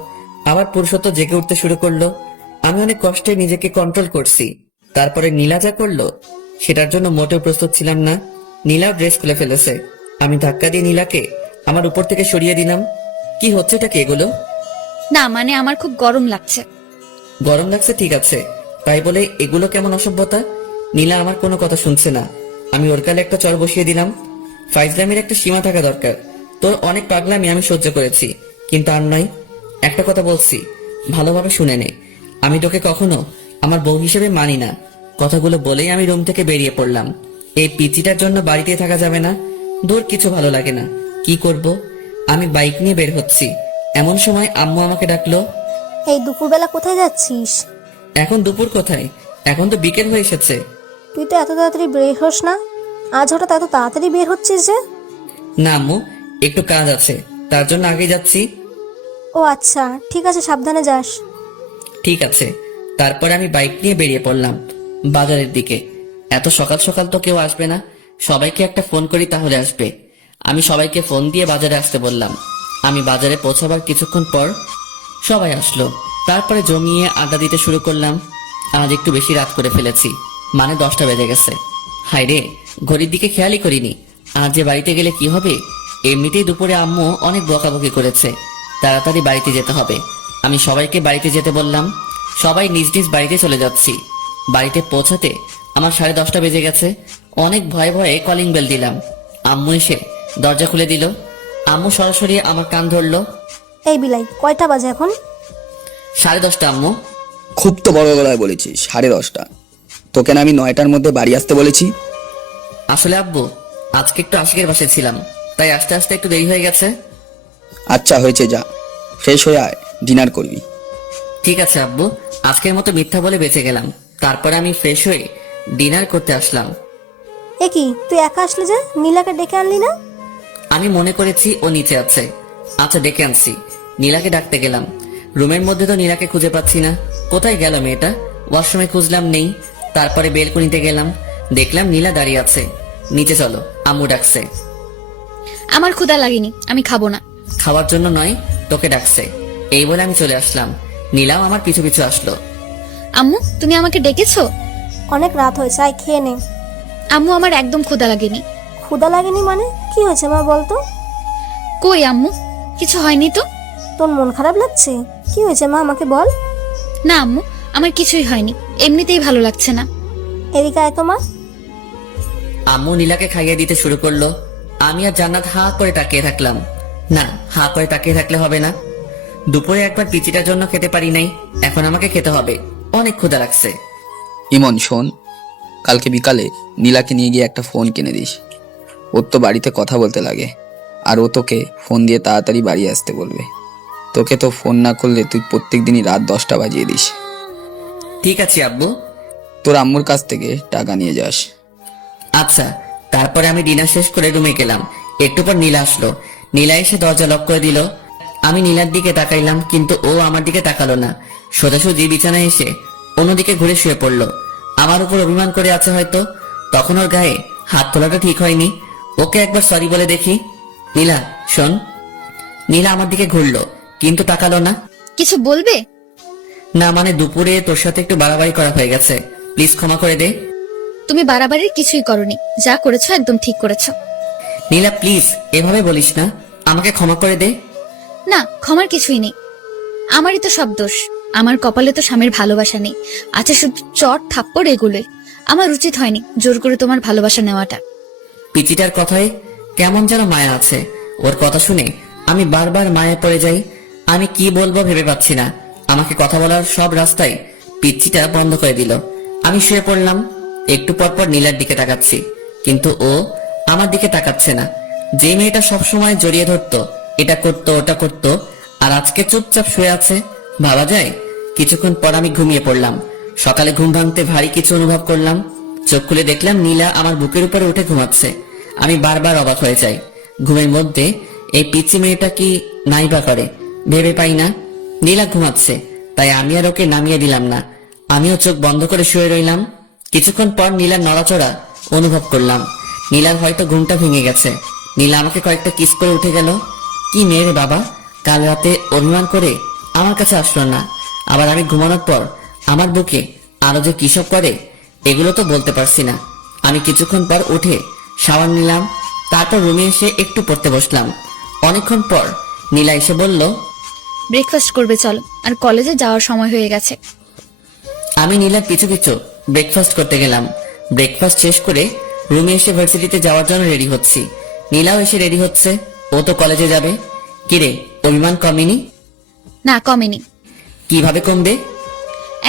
আবার পুরুষত্ব জেগে উঠতে শুরু করলো। আমি অনেক কষ্টে নিজেকে কন্ট্রোল করছি। তারপরে নীলা যা করলো সেটার জন্য মোটেও প্রস্তুত ছিলাম না। নীলাও ড্রেস খুলে ফেলেছে। আমি ধাক্কা দিয়ে নীলাকে আমার উপর থেকে সরিয়ে দিলাম। কি হচ্ছে এটা কি এগুলো? না মানে আমার খুব গরম লাগছে। গরম লাগছে ঠিক আছে, তাই বলে এগুলো কেমন অসভ্যতা? নীলা আমার কোনো কথা শুনছে না। আমি ওর গালে একটা চর বসিয়ে দিলাম। ফাইজলামের একটা সীমা থাকা দরকার। তোর অনেক পাগলামি আমি সহ্য করেছি, কিন্তু আর নয়। একটা কথা বলছি, ভালোভাবে শুনে নে। আমি তোকে কখনো আমার বউ হিসেবে মানি না। কথাগুলো বলেই আমি রুম থেকে বেরিয়ে পড়লাম। এই পিচিটার জন্য বাড়িতে থাকা যাবে না। দূর কিছু ভালো লাগে না, কি করব? আমি বাইক নিয়ে বের হচ্ছি। এমন সময় আম্মু আমাকে ডাকলো। এই দুপুরবেলা কোথায় যাচ্ছিস? এখন দুপুর কোথায়? এখন তো বিকেল হয়ে এসেছে। তুই তো এত তাড়াতাড়ি বের হোস না, আজ হঠাৎ এত তাড়াতাড়ি বের হচ্ছিস যে? না আম্মু, একটু কাজ আছে, তার জন্য আগে যাচ্ছি। ও আচ্ছা, ঠিক আছে, সাবধানে যাস। ঠিক আছে। তারপরে আমি বাইক নিয়ে বেরিয়ে পড়লাম বাজারের দিকে। এত সকাল সকাল তো কেউ আসবে না, সবাইকে একটা ফোন করি তাহলে আসবে। আমি সবাইকে ফোন দিয়ে বাজারে আসতে বললাম। আমি বাজারে পৌঁছাবার কিছুক্ষণ পর সবাই আসলো। তারপরে জমিয়ে আড্ডা দিতে শুরু করলাম। আজ একটু বেশি রাত করে ফেলেছি, মানে 10টা বেজে গেছে। হায় রে, ঘড়ির দিকে খেয়ালই করিনি। আজ যে বাড়িতে গেলে কি হবে? এমনিতেই দুপুরে আম্মু অনেক বকাবকি করেছে, তাড়াতাড়ি বাড়িতে যেতে হবে। আমি সবাইকে বাড়িতে যেতে বললাম। সবাই নিজ নিজ বাড়িতে চলে যাচ্ছি। বাড়িতে পৌঁছাতে আমার 10:30 বেজে গেছে। অনেক ভয়ে ভয়ে কলিং বেল দিলাম। আম্মু এসে দরজা খুলে দিল। আম্মু সরাসরি আমার কান ধরলো। এই বিলাই, কয়টা বাজে এখন? 10:30 আম্মু। খুব তো বড় গলায় বলেছিস 10:30। তোকে না আমি 9টার মধ্যে বাড়ি আসতে বলেছি? আসলে আব্বু, আজকে একটু আশিকের বাসায় ছিলাম, তাই আস্তে আস্তে একটু দেরি হয়ে গেছে। আচ্ছা হয়েছে, যা ফ্রেশ হয়ে আয়, ডিনার করবি। ঠিক আছে আব্বু, আজকের মতো মিথ্যা বলে বেঁচে গেলাম। তারপরে আমি ফ্রেশ হয়ে ডিনার করতে আসলাম। এ কি, তুই একা আসলি যে? নীলাকে ডেকে আনলি না? আমি মনে করেছি ও নিচে আছে। আচ্ছা ডেকে আনছি। নীলাকে ডাকতে গেলাম। রুমের মধ্যে তো নীলাকে খুঁজে পাচ্ছি না। কোথায় গেল মেয়েটা? ওয়াশরুমে খুঁজলাম, নেই। তারপরে বেলকনিতে গেলাম, দেখলাম নীলা দাঁড়িয়ে আছে। নিচে চলো, আম্মু ডাকছে। আমার ক্ষুধা লাগেনি, আমি খাবো না। খাওয়ার জন্য নয়, তোকে ডাকছে। এই বলে আমি চলে আসলাম। নীলাও আমার পিছু পিছু আসলো। আম্মু, তুমি আমাকে ডেকেছো? অনেক রাত হয়েছে, আয় খেয়ে নে। আম্মু, আমার একদম ক্ষুধা লাগেনি। ক্ষুধা লাগেনি মানে? কি হয়েছে মা, বলতো? কই আম্মু, কিছু হয়নি তো। তোর মন খারাপ লাগছে? কি হয়েছে মা, আমাকে বল। না আম্মু, আমার কিছুই হয়নি, এমনিতেই ভালো লাগছে না। এদিকে আয় তো মা। আম্মু নীলাকে খাইয়ে দিতে শুরু করলো। আমি আর জান্নাত হা করে তাকিয়ে থাকলাম। না, হা করে তাকিয়ে থাকলে হবে না। দুপুরে একবার পিচিটার জন্য খেতে পারি নাই, এখন আমাকে খেতে হবে। অনেক ক্ষুধা লাগছে। ইমন শোন, কালকে বিকালে নীলাকে নিয়ে গিয়ে একটা ফোন কিনে দিস। ওর তো বাড়িতে কথা বলতে লাগে, আর ও তোকে ফোন দিয়ে তাড়াতাড়ি বাড়ি আসতে বলবে। তোকে তো ফোন না করলে তুই প্রত্যেক দিনই রাত 10টা বাজিয়ে দিস। ঠিক আছে আব্বু। তোর আম্মুর কাছ থেকে টাকা নিয়ে যাস। আচ্ছা। তারপরে আমি ডিনার শেষ করে রুমে গেলাম। একটু পর নীলা আসলো। নীলা এসে দরজা লক করে দিল। আমি নীলার দিকে তাকাইলাম, কিন্তু ও আমার দিকে তাকালো না। সোজাসুজি বিছানায় এসে অন্যদিকে ঘুরে শুয়ে পড়লো। আমার উপর অভিমান করে আছে হয়তো। তখন ওর গায়ে হাত তোলাটা ঠিক হয়নি। ওকে একবার সরি বলে দেখি। নীলা শোন। নীলা আমার দিকে ঘুরলো, কিন্তু তাকালো না। কিছু বলবে? না মানে দুপুরে তোর সাথে একটু বাড়াবাড়ি করা হয়ে গেছে, প্লিজ ক্ষমা করে দে। তুমি বাড়াবাড়ির কিছুই করনি, যা করেছো একদম ঠিক করেছো। নীলা প্লিজ এভাবে বলিস না, আমাকে ক্ষমা করে দে। না, ক্ষমার কিছুই নেই, আমারই তো সব দোষ। আমার কপালে তো স্বামীর ভালোবাসা নেই, আছে শুধু চট থাপ্পড় এগুলোই। আমার উচিত হয়নি জোর করে তোমার ভালোবাসা নেওয়াটা। পিচিটার কথায় কেমন যেন মায়া আছে। ওর কথা শুনে আমি বারবার মায়ে পড়ে যাই। আমি কি বলবো ভেবে পাচ্ছি না। আমাকে কথা বলার সব রাস্তায় পিচ্চিটা বন্ধ করে দিল। আমি শুয়ে পড়লাম। একটু পর পর নীলার দিকে তাকাচ্ছি, কিন্তু ও আমার দিকে তাকাচ্ছে না। যে মেয়েটা সবসময় জড়িয়ে ধরতো, এটা করতো ওটা করতো, আর আজকে চুপচাপ শুয়ে আছে, ভাবা যায়। কিছুক্ষণ পর আমি ঘুমিয়ে পড়লাম। সকালে ঘুম ভাঙতে ভারী কিছু অনুভব করলাম। চোখ খুলে দেখলাম নীলা আমার বুকের উপরে উঠে ঘুমাচ্ছে। আমি বারবার অবাক হয়ে যাই, ঘুমের মধ্যে এই পিচ্চি মেয়েটা কি নাইবা করে ভেবে পাই না। নীলা ঘুমাচ্ছে, তাই আমি আর ওকে নামিয়ে দিলাম না। আমিও চোখ বন্ধ করে শুয়ে রইলাম। কিছুক্ষণ পর নীলার নড়াচড়া অনুভব করলাম। নীলার হয়তো ঘুমটা ভেঙে গেছে। নীলা আমাকে কয়েকটা কিস করে উঠে গেল। কি মেয়ে রে বাবা, কাল রাতে অভিমান করে আমার কাছে আসলো না, আবার আমি ঘুমানোর পর আমার বুকে আরো যে কিসব করে এগুলো তো বলতে পারছি না। আমি কিছুক্ষণ পর উঠে শাওয়ার নিলাম, তারপর রুমে এসে একটু পড়তে বসলাম। অনেকক্ষণ পর নীলা এসে বলল, ব্রেকফাস্ট করবে চলো, আর কলেজে যাওয়ার সময় হয়ে গেছে। আমি নীলার পিছু পিছু ব্রেকফাস্ট করতে গেলাম। ব্রেকফাস্ট শেষ করে রুমে এসে ভার্সিটিতে যাওয়ার জন্য রেডি হচ্ছি। নীলাও এসে রেডি হচ্ছে, ও তো কলেজে যাবে। কিরে, অভিমান কমেনি? না, কমেনি। কিভাবে কমবে?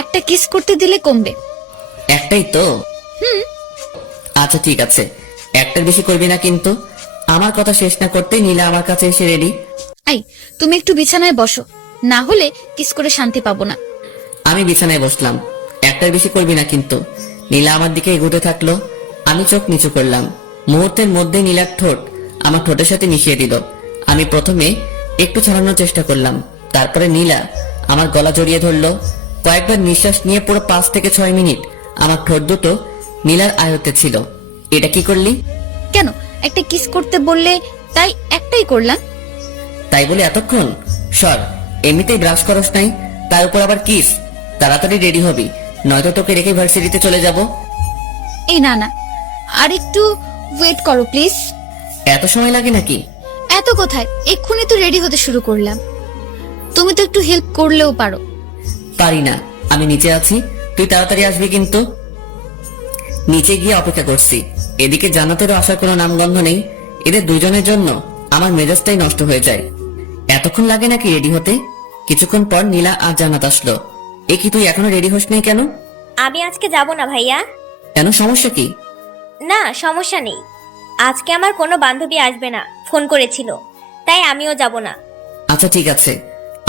একটা কিস করতে দিলে কমবে। একটাই তো। আচ্ছা ঠিক আছে, একটার বেশি করবি না কিন্তু। আমার কথা শেষ না করতেই নীলা আমার কাছে এসে রেডি। আই, তুমি একটু বিছানায় বসো, না হলে কিস করে শান্তি পাবো না। আমি বিছানায় বসলাম। একটার বেশি করবি না কিন্তু। নীলা আমার দিকে এগোতে থাকলো। আমি চোখ নিচু করলাম। মুহূর্তের মধ্যে নীলার ঠোঁট আমার ঠোঁটের সাথে মিশিয়ে দিল। আমি প্রথমে একটু ছাড়ানোর চেষ্টা করলাম, তারপরে নীলা আমার গলা জড়িয়ে ধরলো। কয়েকবার নিঃশ্বাস নিয়ে পুরো 5 থেকে 6 মিনিট আমার ঠোঁট দুটো নীলার আয়ত্তে ছিল। এটা কি করলি? কেন, একটা কিস করতে বললে তাই একটাই করলাম। তাই বলে এতক্ষণ? সর, এমনিতেই ব্রাশ করস নাই, তার উপর আবার কিস। তাড়াতাড়ি রেডি হবি, নয়তো তোকে রেখে ভার্সিটিতে চলে যাব। এই না না, আর একটু ওয়েট করো প্লিজ। এত সময় লাগে নাকি? এত কোথায়, এক্ষুনি তো রেডি হতে শুরু করলাম। তুমি তো একটু হেল্প করলেও পারো। পারি না, আমি নিচে আছি, তুই তাড়াতাড়ি আসবি কিন্তু। নিচে গিয়ে অপেক্ষা করছি। এদিকে জান্নাতেরও আসার কোনো নামগন্ধ নেই। এদের দুজনের জন্য আমার মেজাজটাই নষ্ট হয়ে যায়। এতক্ষণ লাগে নাকি রেডি হতে? কিছুক্ষণ পর নীলা আর জান্নাত আসলো। এ কি, তুই এখনো রেডি হস নাই কেন? আমি আজকে যাব না ভাইয়া। কেন, সমস্যা কি? না, সমস্যা নেই। আজকে আমার কোনো বান্ধবী আসবে না, ফোন করেছিল, তাই আমিও যাব না। আচ্ছা ঠিক আছে।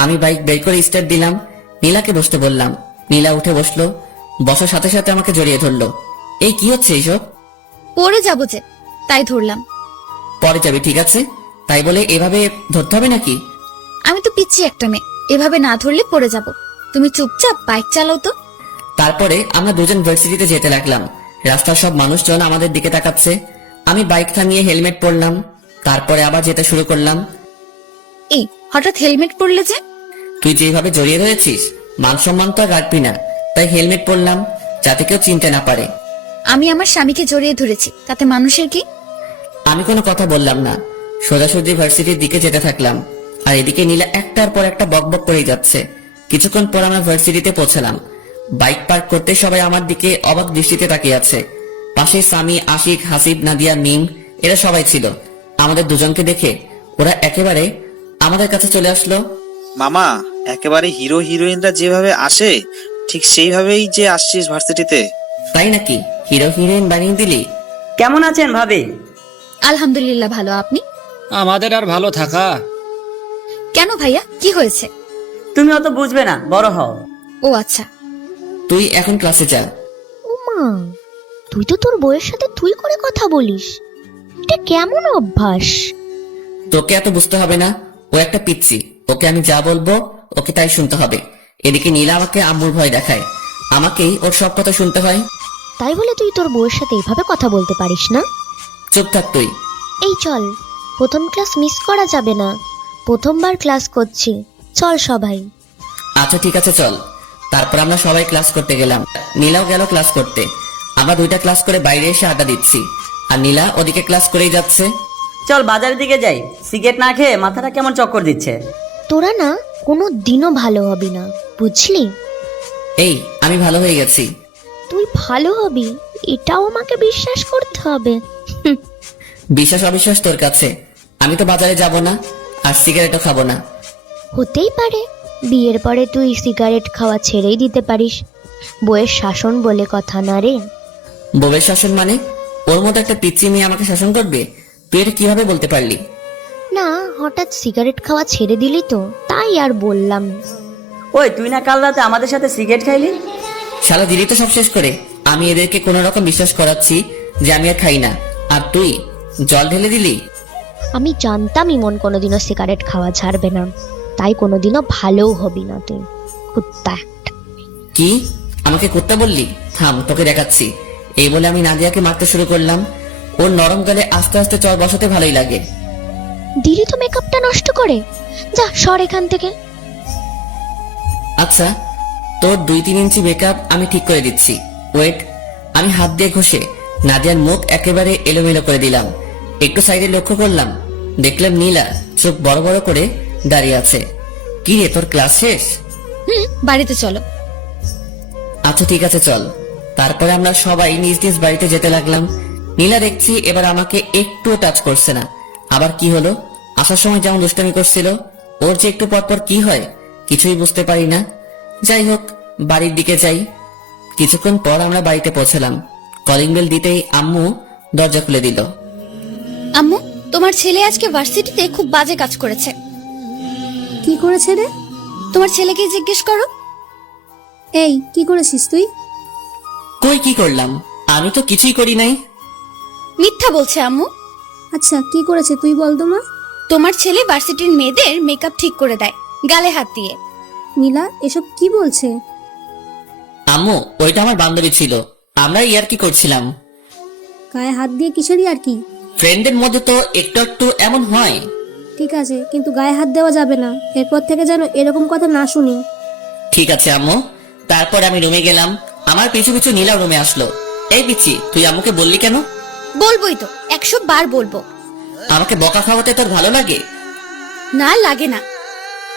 আমি বাইক বের করে স্টার্ট দিলাম। নীলাকে বসতে বললাম। নীলা উঠে বসলো। বসার সাথে সাথে আমাকে জড়িয়ে ধরলো। এই কি হচ্ছে এইসব? পরে যাবো যে, তাই ধরলাম। পরে যাবি, ঠিক আছে। তাই বলে এভাবে ধরতে হবে নাকি? আমি তো পিচ্ছি একটা মেয়ে, এভাবে না ধরলে পড়ে যাব। তুমি চুপচাপ বাইক চালাও তো। তারপরে আমরা দুজন ভার্সিটিতে যেতে লাগলাম। রাস্তার সব মানুষজন আমাদের দিকে তাকাচ্ছে। আমি বাইক থামিয়ে হেলমেট পরলাম, তারপরে আবার যেতে শুরু করলাম। এই হঠাৎ হেলমেট পরলে যে? তুই যেভাবে জড়িয়ে ধরেছিস, মান সম্মান তো আর রাখবি না, তাই হেলমেট পরলাম, যাতে কেউ চিনতে না পারে। আমি আমার স্বামীকে জড়িয়ে ধরেছি, তাতে মানুষের কি? আমি কোনো কথা বললাম না, সোজাসুজি ভার্সিটির দিকে যেতে থাকলাম। আর এদিকে নীলা একটার পর একটা বকবক করেই যাচ্ছে। কিছুক্ষণ পর আমরা ভার্সিটিতে পৌঁছালাম। বাইক পার্ক করতে সবাই আমার দিকে অবাক দৃষ্টিতে তাকিয়ে আছে। পাশে সামি, আশিক, হাসিব, নাদিয়া, মিম, এরা সবাই ছিল। আমাদের দুজনকে দেখে ওরা একেবারে আমাদের কাছে চলে আসলো। মামা, একেবারে হিরো হিরোইনরা যেভাবে আসে ঠিক সেইভাবেই যে আসছিস ভার্সিটিতে। তাই নাকি? হিরো হিরোইন বানিয়ে দিলি? কেমন আছেন ভাবি? আলহামদুলিল্লাহ, ভালো। আপনি? আমাদের আর ভালো থাকা। কেন ভাইয়া, কি হয়েছে? তুমি অত বুঝবে না, বড় হও। ও আচ্ছা। তুই এখন ক্লাসে যা। মা, তুই তো তোর বউয়ের সাথে তুই করে কথা বলিস, এটা কেমন অভ্যাস? তোকে এত বুঝতে হবে না, ও একটা পিচ্ছি। ওকে আমি যা বলবো ওকে তাই শুনতে হবে। এদিকে নীলা আমাকে আম্মুর ভয় দেখায়, আমাকেই ওর সব কথা শুনতে হয়। তাই বলে তুই তোর বউয়ের সাথে এভাবে কথা বলতে পারিস না? চুপ থাক তুই। এই চল, প্রথম ক্লাস মিস করা যাবে না, প্রথমবার ক্লাস করছি, চল সবাই। আচ্ছা ঠিক আছে, চল। তারপর আমরা সবাই ক্লাস করতে গেলাম। নীলাও গেল ক্লাস করতে। আমরা দুইটা ক্লাস করে বাইরে এসে আড্ডা দিচ্ছি, আর নীলা ওদিকে ক্লাস করেই যাচ্ছে। চল বাজারের দিকে যাই, সিগারেট না খেয়ে মাথাটা কেমন চক্কর দিচ্ছে। তোরা না কোনো দিনও ভালো হবি না, বুঝলি? এই, আমি ভালো হয়ে গেছি। তুই ভালো হবি এটাও আমাকে বিশ্বাস করতে হবে। বিশ্বাস অবিশ্বাস তোর কাছে। আমি তো বাজারে যাব না, আর সিগারেটও খাবো না। হতেই পারে, বিয়ের পরে তুই সিগারেট খাওয়া ছেড়েই দিতে পারিস। বইয়ের শাসন বলে কথা না রে। বউয়ের শাসন মানে? ওর মতো একটা পিচ্চি মেয়ে আমাকে শাসন করবে? তুই এটা কিভাবে বলতে পারলি? না, হঠাৎ সিগারেট খাওয়া ছেড়ে দিলি তো, তাই আর বললাম। ওই তুই না কাল রাতে আমাদের সাথে সিগারেট খাইলি? শালা দিলি তো সব শেষ করে। আমি এদেরকে কোনো রকম বিশ্বাস করাচ্ছি যে আমি আর খাই না, আর তুই জল ঢেলে দিলি। আমি জানতাম ইমন কোনোদিনও সিগারেট খাওয়া ছাড়বে না, তাই কোনোদিনও ভালোও হবি না তুই, কুত্তা। কি? আমাকে কুত্তা বললি? থাম, তোকে দেখাচ্ছি। এই বলে আমি নাদিয়াকে মারতে শুরু করলাম। ওর নরম গালে আস্তে আস্তে চর বসাতে ভালোই লাগে। দিলি তো মেকআপটা নষ্ট করে, যা সর এখান থেকে। আচ্ছা, তোর 2-3 ইঞ্চি মেকআপ আমি ঠিক করে দিচ্ছি। ওয়েট। আমি হাত দিয়ে ঘষে নাদিয়ার মুখ একেবারে এলোমেলো করে দিলাম। একটু সাইডে লক্ষ্য করলাম, দেখলাম নীলা চোখ বড় বড় করে দাঁড়িয়ে আছে। কি রে, তোর ক্লাস শেষ? বাড়িতে চলো। আচ্ছা ঠিক আছে, চল। তারপরে আমরা সবাই নিজ নিজ বাড়িতে যেতে লাগলাম। নীলা দেখছি এবার আমাকে একটুও টাচ করছে না। আবার কি হলো? আসার সময় যেমন দুষ্টামি করছিল, ওর যে একটু পর পর কি হয় কিছুই বুঝতে পারি না। যাই হোক, বাড়ির দিকে যাই। কিছুক্ষণ পর আমরা বাড়িতে পৌঁছলাম। কলিং বেল দিতেই আম্মু দরজা খুলে দিল। আম্মু, তোমার ছেলে আজকে ভার্সিটিতে খুব বাজে কাজ করেছে। কি করেছে রে? তোমার ছেলেকে জিজ্ঞেস করো। এই, কি করেছিস তুই? কই কি করলাম? আমি তো কিছুই করি নাই। মিথ্যা বলছে আম্মু। আচ্ছা, কি করেছে তুই বল তো মা। তোমার ছেলে ভার্সিটির মেয়েদের মেকআপ ঠিক করে দেয় গালে হাত দিয়ে। নীলা এসব কি বলছে? আম্মু, ওইটা আমার বান্ধবী ছিল, আমরা ইয়ার্কি করছিলাম। গায়ে হাত দিয়ে কিসেরই আর কি? ফ্রেন্ডের মধ্যে তো একটু একটু এমন হয়। ঠিক আছে, কিন্তু গায়ে হাত দেওয়া যাবে না। এরপর থেকে যেন এরকম কথা না শুনি। ঠিক আছে আম্মু। তারপর আমি রুমে গেলাম। আমার পিছু পিছু নীলা রুমে আসলো। এই পিচ্ছি, তুই আম্মুকে বললি কেন? বলবোই তো, 100 বার বলবো। আমাকে বকা খাওয়াতে তোর ভালো লাগে? না, লাগে না।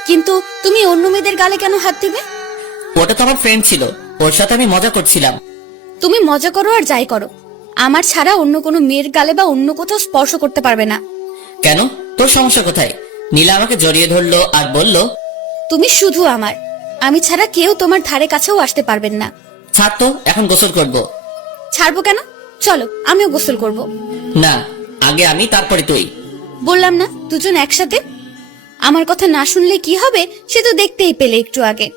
কিন্তু তুমি অন্য মেয়েদের গালে কেন হাত দিবে? ওটা তো আমার ফ্রেন্ড ছিল, ওর সাথে আমি মজা করছিলাম। তুমি মজা করো আর যাই করো, আমার ছাড়া অন্য কোনো মেয়ের গালে বা অন্য কোথাও স্পর্শ করতে পারবে না। কেন? তোর সমস্যা কোথায়? নীলা আমাকে জড়িয়ে ধরলো আর বলল, তুমি শুধু আমার, আমি ছাড়া কেউ তোমার ধারে কাছেও আসতে পারবেন না। ছাড় তো, এখন গোসল করব। ছাড়বো কেন? চলো, আমিও গোসল করব। না, আগে আমি, তারপরে তুই। বললাম না দুজন একসাথে। আমার কথা না শুনলে কি হবে সে তো দেখতেই পেলে একটু আগে।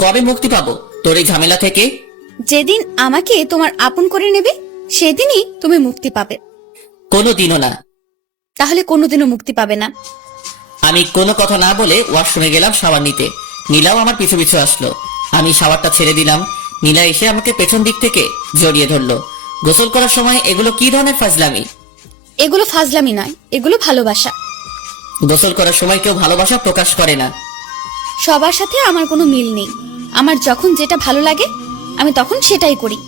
কবে মুক্তি পাবো তোর এই ঝামেলা থেকে? যেদিন আমাকে তোমার আপন করে নেবে সেদিনই তুমি মুক্তি পাবে। কোনোদিনও না। তাহলে কোনোদিনও মুক্তি পাবে না। আমি কোনো কথা না বলে ওয়াশরুমে গেলাম শাওয়ার নিতে। নীলাও আমার পিছু পিছু আসলো। আমি শাওয়ারটা ছেড়ে দিলাম। নীলা এসে আমাকে পেছন দিক থেকে জড়িয়ে ধরলো। গোসল করার সময় এগুলো কি ধরনের ফাজলামি? এগুলো ফাজলামি নয়, এগুলো ভালোবাসা। গোসল করার সময় কেউ ভালোবাসা প্রকাশ করে না। সবার সাথে আমার কোনো মিল নেই। আমার যখন যেটা ভালো লাগে আমি তখন সেটাই করি।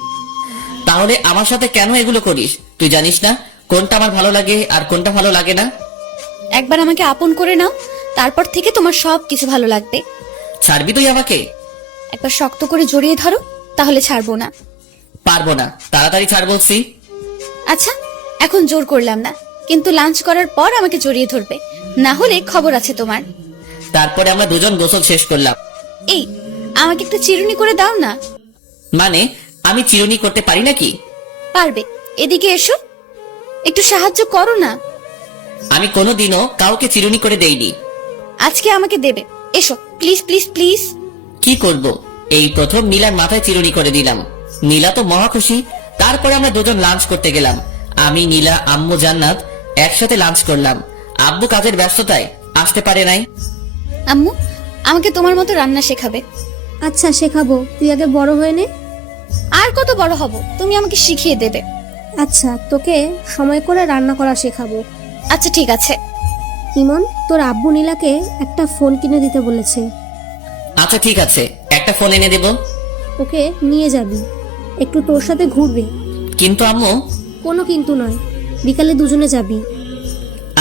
তাহলে আমার সাথে কেন এগুলো করিস? তুই জানিস না কোনটা আমার ভালো লাগে আর কোনটা ভালো লাগে না? একবার আমাকে আপন করে নাও, তারপর থেকে তোমার সব কিছু ভালো লাগবে। ছাড়বি তুই আমাকে? একবার শক্ত করে জড়িয়ে ধরো, তাহলে ছাড়বো না। পারবো না, তাড়াতাড়ি ছাড় বলছি। আচ্ছা, এখন জোর করলাম না, কিন্তু লাঞ্চ করার পর আমাকে জড়িয়ে ধরবে, না হলে খবর আছে তোমার। তারপরে আমরা দুজন গোসল শেষ করলাম। এই, আমাকে একটু চিরুনি করে দাও না। মানে আমি চিরুনি করতে পারি নাকি? পারবে, এদিকে এসো, একটু সাহায্য করো না। আমি কোনোদিনও কাউকে চিরুনি করে দেইনি। আজকে আমাকে দেবে, এসো প্লিজ প্লিজ প্লিজ। কি করব? এই প্রথম নীলার মাথায় চিরুনি করে দিলাম। নীলা তো মহা খুশি। তারপরে আমরা দুজন লাঞ্চ করতে গেলাম। আমি, নীলা, আম্মু, জান্নাত একসাথে লাঞ্চ করলাম। আব্বু কাজের ব্যস্ততায় আসতে পারে নাই। আম্মু আমাকে তোমার মতো রান্না শেখাবে। আচ্ছা শেখাবো, তুই আগে বড় হয়ে নে। আর কত বড় হব, তুমি আমাকে শিখিয়ে দেবে। আচ্ছা, তোকে সময় করে রান্না করা শেখাবো। আচ্ছা ঠিক আছে। ইমন, তোর আব্বু নীলাকে একটা ফোন কিনে দিতে বলেছে। আচ্ছা ঠিক আছে, একটা ফোন এনে দেব। ওকে নিয়ে যাবি, একটু তোর সাথে ঘুরবে। কিন্তু আম্মু। কোনো কিন্তু নয়, বিকালে দুজনে যাবি।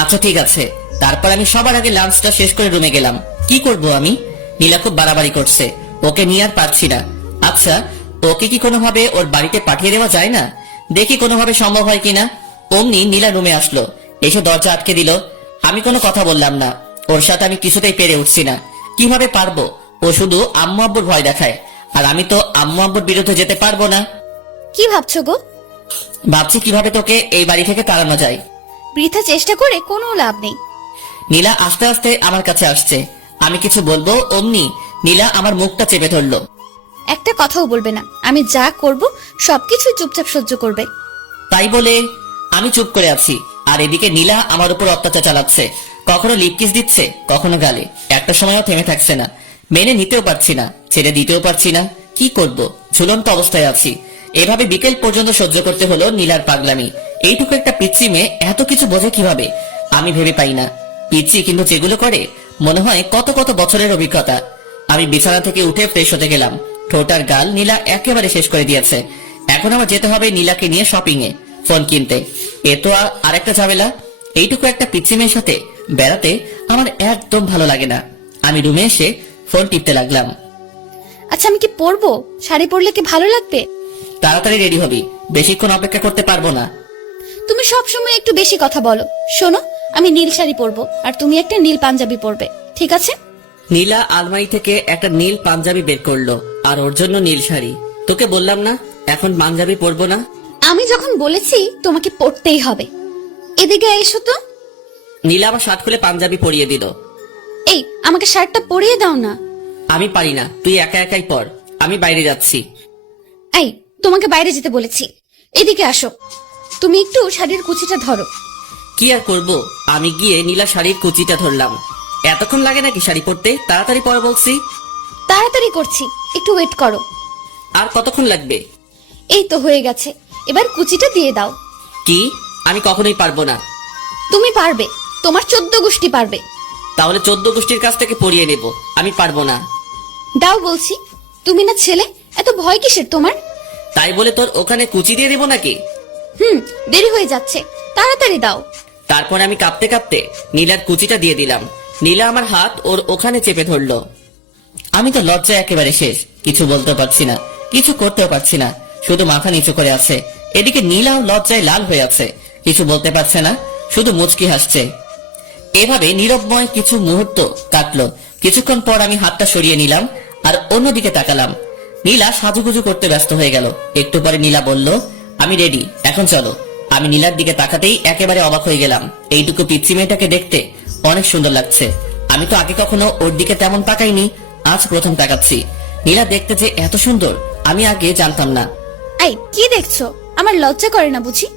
আচ্ছা ঠিক আছে। তারপর আমি সবার আগে লাঞ্চটা শেষ করে রুমে গেলাম। কি করব আমি? নীলা খুব বাড়াবাড়ি করছে, ওকে নিয়ে আর পারছি না। আচ্ছা, ওকে কি কোনোভাবে ওর বাড়িতে পাঠিয়ে দেওয়া যায় না? দেখি কোনোভাবে সম্ভব হয় কিনা। অমনি নীলা রুমে আসলো, এসে দরজা আটকে দিল। আমি কোনো কথা বললাম না। ওর সাথে আমি কিছুতেই পেরে উঠছি না। কিভাবে পারবো ও শুধু আম্মু আব্বুর ভয় দেখায়, আর আমি তো আম্মু আব্বুর বিরুদ্ধে যেতে পারবো না। কি ভাবছো গো? ভাবছি কিভাবে তোকে এই বাড়ি থেকে তাড়ানো যায়। বৃথা চেষ্টা করে কোনো লাভ নেই। নীলা আস্তে আস্তে আমার কাছে আসছে, আমি কিছু বলবো অমনি নীলা আমার মুখটা চেপে ধরলো। একটা কথাও বলবে না, আমি যা করব সবকিছু চুপচাপ সহ্য করবে। তাই বলে আমি চুপ করে আছি, আর এদিকে নীলা আমার উপর অত্যাচার চালাচ্ছে, কখনো লিপ কিস দিচ্ছে, কখনো গালে। একটা সময়ও থেমে থাকছে না, মেনে নিতেও পারছি না, ছেড়ে দিতেও পারছি না। কি করব, ঝুলন্ত অবস্থায় আছি। এভাবে বিকেল পর্যন্ত সহ্য করতে হলো নীলার পাগলামি। এইটুকু একটা পিচ্চি মেয়ে এত কিছু বোঝে কিভাবে আমি ভেবে পাই না। পিচ্চি কিন্তু যেগুলো করে মনে হয় কত কত বছরের অভিজ্ঞতা। আমি বিছানা থেকে উঠে ফ্রেশ হতে গেলাম। ঠোঁট আর গাল নীলা একেবারে শেষ করে দিয়েছে। এখন আমার যেতে হবে নীলাকে নিয়ে শপিং এ, ফোন কিনতে। এ তো আর একটা ঝামেলা। এইটুকু একটা পিচ্চি মেয়ের সাথে বেড়াতে আমার একদম ভালো লাগে না। আমি রুমে এসে ফোন টিপতে লাগলাম। আচ্ছা আমি কি পরবো? শাড়ি পরলে কি ভালো লাগবে? তাড়াতাড়ি রেডি হবি, বেশিক্ষণ অপেক্ষা করতে পারবো না। তুমি সব সময় একটু বেশি কথা বলো। শোনো, আমি নীল শাড়ি পরবো আর তুমি একটা নীল পাঞ্জাবি পরবে, ঠিক আছে? নীলা আলমারি থেকে একটা নীল পাঞ্জাবি বের করলো, আর ওর জন্য নীল শাড়ি। তোকে বললাম না এখন পাঞ্জাবি পরবো না? আমি যখন বলেছি তোমাকে পরতেই হবে। এদিকে এসো তো। নীলা আমার শার্ট খুলে পাঞ্জাবি পরিয়ে দিল। এই আমাকে শার্টটা পরিয়ে দাও না। আমি পারি না, তুই একা একাই পর, আমি বাইরে যাচ্ছি। এই তোমাকে বাইরে যেতে বলেছি, এদিকে আসো। তুমি একটু শাড়ির কুচিটা ধরো। কি আর করব, আমি গিয়ে নীলা শাড়ির কুচিটা ধরলাম। এতক্ষণ লাগে নাকি শাড়ি পরতে? তাড়াতাড়ি পর বলছি। তাড়াতাড়ি করছি, একটু ওয়েট করো। আর কতক্ষণ লাগবে? এই তো হয়ে গেছে, এবার কুচিটা দিয়ে দাও। কি? আমি কখনোই পারবো না। তুমি পারবে, তোমার 14 গোষ্ঠী পারবে। তাহলে 14 গোষ্ঠীর কাছ থেকে পরিয়ে নেব, আমি পারবো না। দাও বলছি, তুমি না ছেলে, এত ভয় কিসের তোমার? তাই বলে তোর ওখানে কুচি দিয়ে দেবো নাকি? দেরি হয়ে যাচ্ছে, তাড়াতাড়ি দাও। তারপর আমি কাঁপতে কাঁপতে নীলার কুচিটা দিয়ে দিলাম। নীলা আমার হাত ওর ওখানে চেপে ধরলো। আমি তো লজ্জায় একেবারে শেষ, কিছু বলতে পারছি না, কিছু করতেও পারছি না, শুধু মাথা নিচু করে আছে। এদিকে নীলাও লজ্জায় লাল হয়ে আছে, কিছু বলতে পারছে না, শুধু মুচকি হাসছে। এভাবে নীরবময় কিছু মুহূর্ত কাটলো। কিছুক্ষণ পর আমি হাতটা সরিয়ে নিলাম আর অন্যদিকে তাকালাম। নীলা সাজুগুজু করতে ব্যস্ত হয়ে গেল। একটু পরে নীলা বলল, আমি রেডি, এখন চলো। আমি নীলার দিকে তাকাতেই একেবারে অবাক হয়ে গেলাম। এইটুকু পিচ্চি মেয়েটাকে দেখতে অনেক সুন্দর লাগছে। আমি তো আগে কখনো ওর দিকে তেমন তাকাইনি, আজ প্রথম তাকাচ্ছি। নীলা দেখতে যে এত সুন্দর আমি আগে জানতাম না। এই কি দেখছো? আমার লজ্জা করে না বুঝি?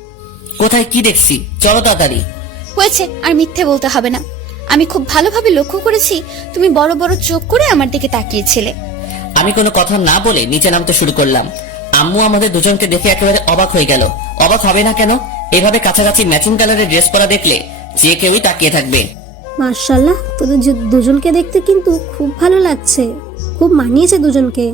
কোথায় কি দেখছি? চলো তাড়াতাড়ি। হয়েছে, আর মিথ্যে বলতে হবে না। আমি খুব ভালোভাবে লক্ষ্য করেছি, তুমি বড় বড় চোখ করে আমার দিকে তাকিয়েছিলে। আমি কোনো কথা না বলে নিচে নামতে শুরু করলাম। আম্মু আমাদের দুজনকে দেখে একেবারে অবাক হয়ে গেল। অবাক হবে না কেন? এভাবে কাছাকাছি ম্যাচিং কালারের ড্রেস পরা দেখলে যে কেউই তাকিয়ে থাকবে। মাশাআল্লাহ, তোদের দুজনকে দেখতে কিন্তু খুব ভালো লাগছে, খুব মানিয়েছে দুজনকে।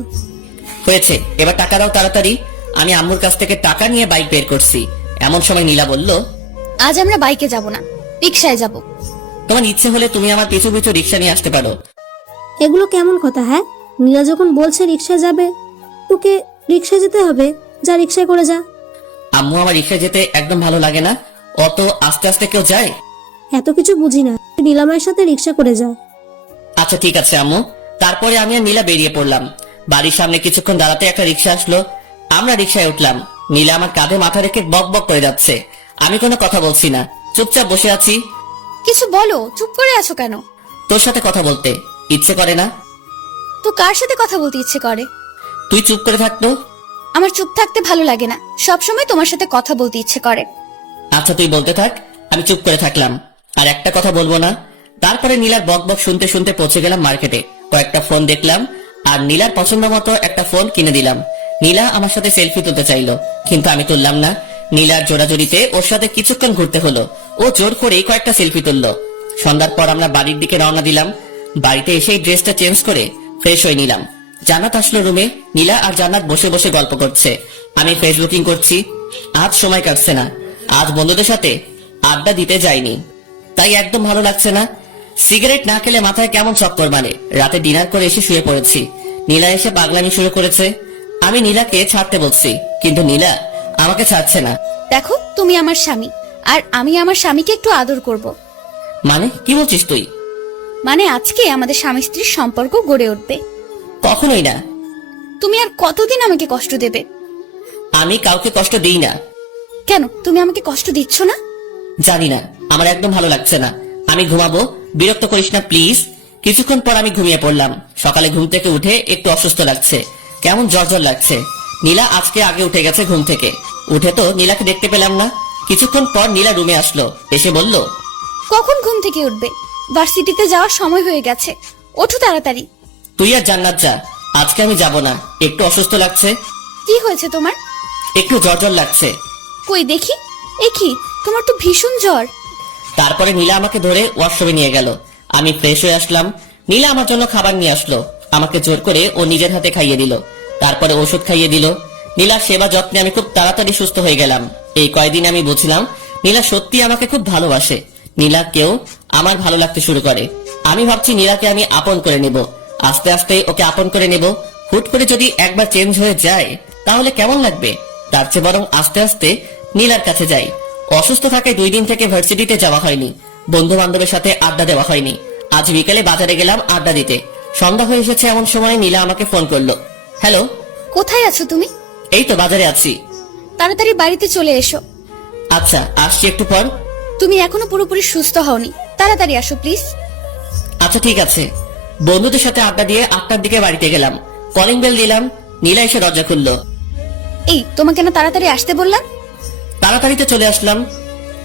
হয়েছে, এবার টাকা দাও তাড়াতাড়ি। আমি আম্মুর কাছ থেকে টাকা নিয়ে বাইক বের করছি। এমন সময় নীলা বলল, আজ আমরা বাইকে যাব না, রিকশায় যাব। তোমার ইচ্ছে হলে তুমি আমার পিছু পিছু রিক্সা নিয়ে আসতে পারো। এগুলো কেমন কথা? হ্যাঁ, নীলা যখন বলছে রিকশা যাবে, তোকে রিকশা যেতে হবে, যা রিকশায় করে যা। আম্মু, আমার রিক্সা যেতে একদম ভালো লাগে না, অত আস্তে আস্তে কেউ যায়। এত কিছু বুঝি না, নীলামায়ের সাথে রিকশা করে যা। আচ্ছা ঠিক আছে আম্মু। তারপরে আমি আর নীলা বেরিয়ে পড়লাম। বাড়ির সামনে কিছুক্ষণ দাঁড়াতে একটা রিক্সা আসলো। আমরা রিক্সায় উঠলাম। নীলা আমার কাঁধে মাথা রেখে বক বক করে যাচ্ছে। আমি কোনো কথা বলছি না, চুপচাপ বসে আছি। কিছু বলো, চুপ করে আছো কেন? তোর সাথে কথা বলতে ইচ্ছে করে না? তো কার সাথে কথা বলতে ইচ্ছে করে? তুই চুপ করে থাকতো। আমার চুপ থাকতে ভালো লাগে না, সবসময় তোমার সাথে কথা বলতে ইচ্ছে করে। আচ্ছা তুই বলতে থাক, আমি চুপ করে থাকলাম। আর একটা কথা বলবো না। তারপরে নীলার বক বক শুনতে শুনতে পৌঁছে গেলাম মার্কেটে। কয়েকটা ফোন দেখলাম আর নীলার পছন্দ মতো একটা ফোন কিনে দিলাম। নীলা আমার সাথে সেলফি তুলতে চাইলো, কিন্তু আমি তুললাম না। নীলার জোড়াজোড়িতে ওর সাথে কিছুক্ষণ ঘুরতে হলো। ও জোর করেই কয়েকটা সেলফি তুললো। সন্ধ্যার পর আমরা বাড়ির দিকে রওনা দিলাম। বাড়িতে এসেই ড্রেসটা চেঞ্জ করে ফ্রেশ হয়ে নিলাম। জান্নাত আসলো রুমে। নীলা আর জান্নাত বসে বসে গল্প করছে, আমি ফেসবুকিং করছি। আজ সময় কাটছে না, আজ বন্ধুদের সাথে আড্ডা দিতে যাইনি, তাই একদম ভালো লাগছে না। সিগারেট না খেলে মাথায় কেমন চক্কর মারে। রাতে ডিনার করে এসে শুয়ে পড়েছি। নীলা এসে পাগলামি শুরু করেছে। আমি নীলাকে ছাড়তে বলছি, কিন্তু নীলা আমাকে ছাড়ছে না। দেখো, তুমি আমার স্বামী, আর আমি আমার স্বামীকে একটু আদর করব। মানে কি বলছিস তুই? মানে আজকে আমাদের স্বামী স্ত্রীর সম্পর্ক গড়ে উঠবে, কখনোই না। তুমি আর কতদিন আমাকে কষ্ট দেবে? আমি কাউকে কষ্ট দিই না। কেন তুমি আমাকে কষ্ট দিচ্ছ না? জানি না, আমার একদম ভালো লাগছে না। আমি ঘুমাবো, বিরক্ত করিস না প্লিজ। কিছুক্ষণ পর আমি ঘুমিয়ে পড়লাম। সকালে ঘুম থেকে উঠে একটু অসুস্থ লাগছে, কেমন জ্বর জ্বর লাগছে। নীলা আজকে আগে উঠে গেছে ঘুম থেকে। উঠে তো নীলাকে দেখতে পেলাম না। কিছুক্ষণ পর নীলা রুমে আসলো, এসে বলল, কখন ঘুম থেকে উঠবে? ভার্সিটিতে যাওয়ার সময় হয়ে গেছে, ওঠো তাড়াতাড়ি। তুই আর জান্নাত যা, আজকে আমি যাব না, একটু অসুস্থ লাগছে। কি হয়েছে তোমার? একটু জ্বর জ্বর লাগছে। কই দেখি। এ কি, তোমার তো ভীষণ জ্বর। তারপরে নীলা আমাকে ধরে ওয়াশরুমে নিয়ে গেল। আমি ফ্রেশ হয়ে আসলাম। নীলা আমার জন্য খাবার নিয়ে আসলো, আমাকে জোর করে ও নিজের হাতে খাইয়ে দিল। তারপরে ওষুধ খাইয়ে দিল। নীলার সেবা যত্নে আমি খুব তাড়াতাড়ি সুস্থ হয়ে গেলাম। এই কয়দিন আমি বুঝলাম নীলা সত্যি আমাকে খুব ভালোবাসে। নীলাকেও আমার ভালো লাগতে শুরু করে। আমি ভাবছি নীলাকে আমি আপন করে নেব, আস্তে আস্তে ওকে আপন করে নেব। হুট করে যদি একবার চেঞ্জ হয়ে যায় তাহলে কেমন লাগবে? তার চেয়ে বরং আস্তে আস্তে নীলার কাছে যাই। অসুস্থ থাকায় 2 দিন থেকে ভার্সিটিতে যাওয়া হয়নি, বন্ধু বান্ধবের সাথে আড্ডা দেওয়া হয়নি। আজ বিকেলে বাজারে গেলাম আড্ডা দিতে। সন্ধ্যা হয়ে এসেছে, এমন সময় নীলা আমাকে ফোন করলো। হ্যালো, কোথায় আছো তুমি? এই তো বাজারে আছি। তাড়াতাড়ি বাড়িতে চলে এসো। আচ্ছা, আসছি একটু পর। তুমি এখনো পুরোপুরি সুস্থ হওনি, তাড়াতাড়ি আসো প্লিজ। আচ্ছা ঠিক আছে। বন্ধুদের সাথে আড্ডা দিয়ে 8টার দিকে বাড়িতে গেলাম। কলিং বেল দিলাম, নীলা এসে দরজা খুললো। এই তোমাকে না তাড়াতাড়ি আসতে বললাম? তাড়াতাড়িতে চলে আসলাম।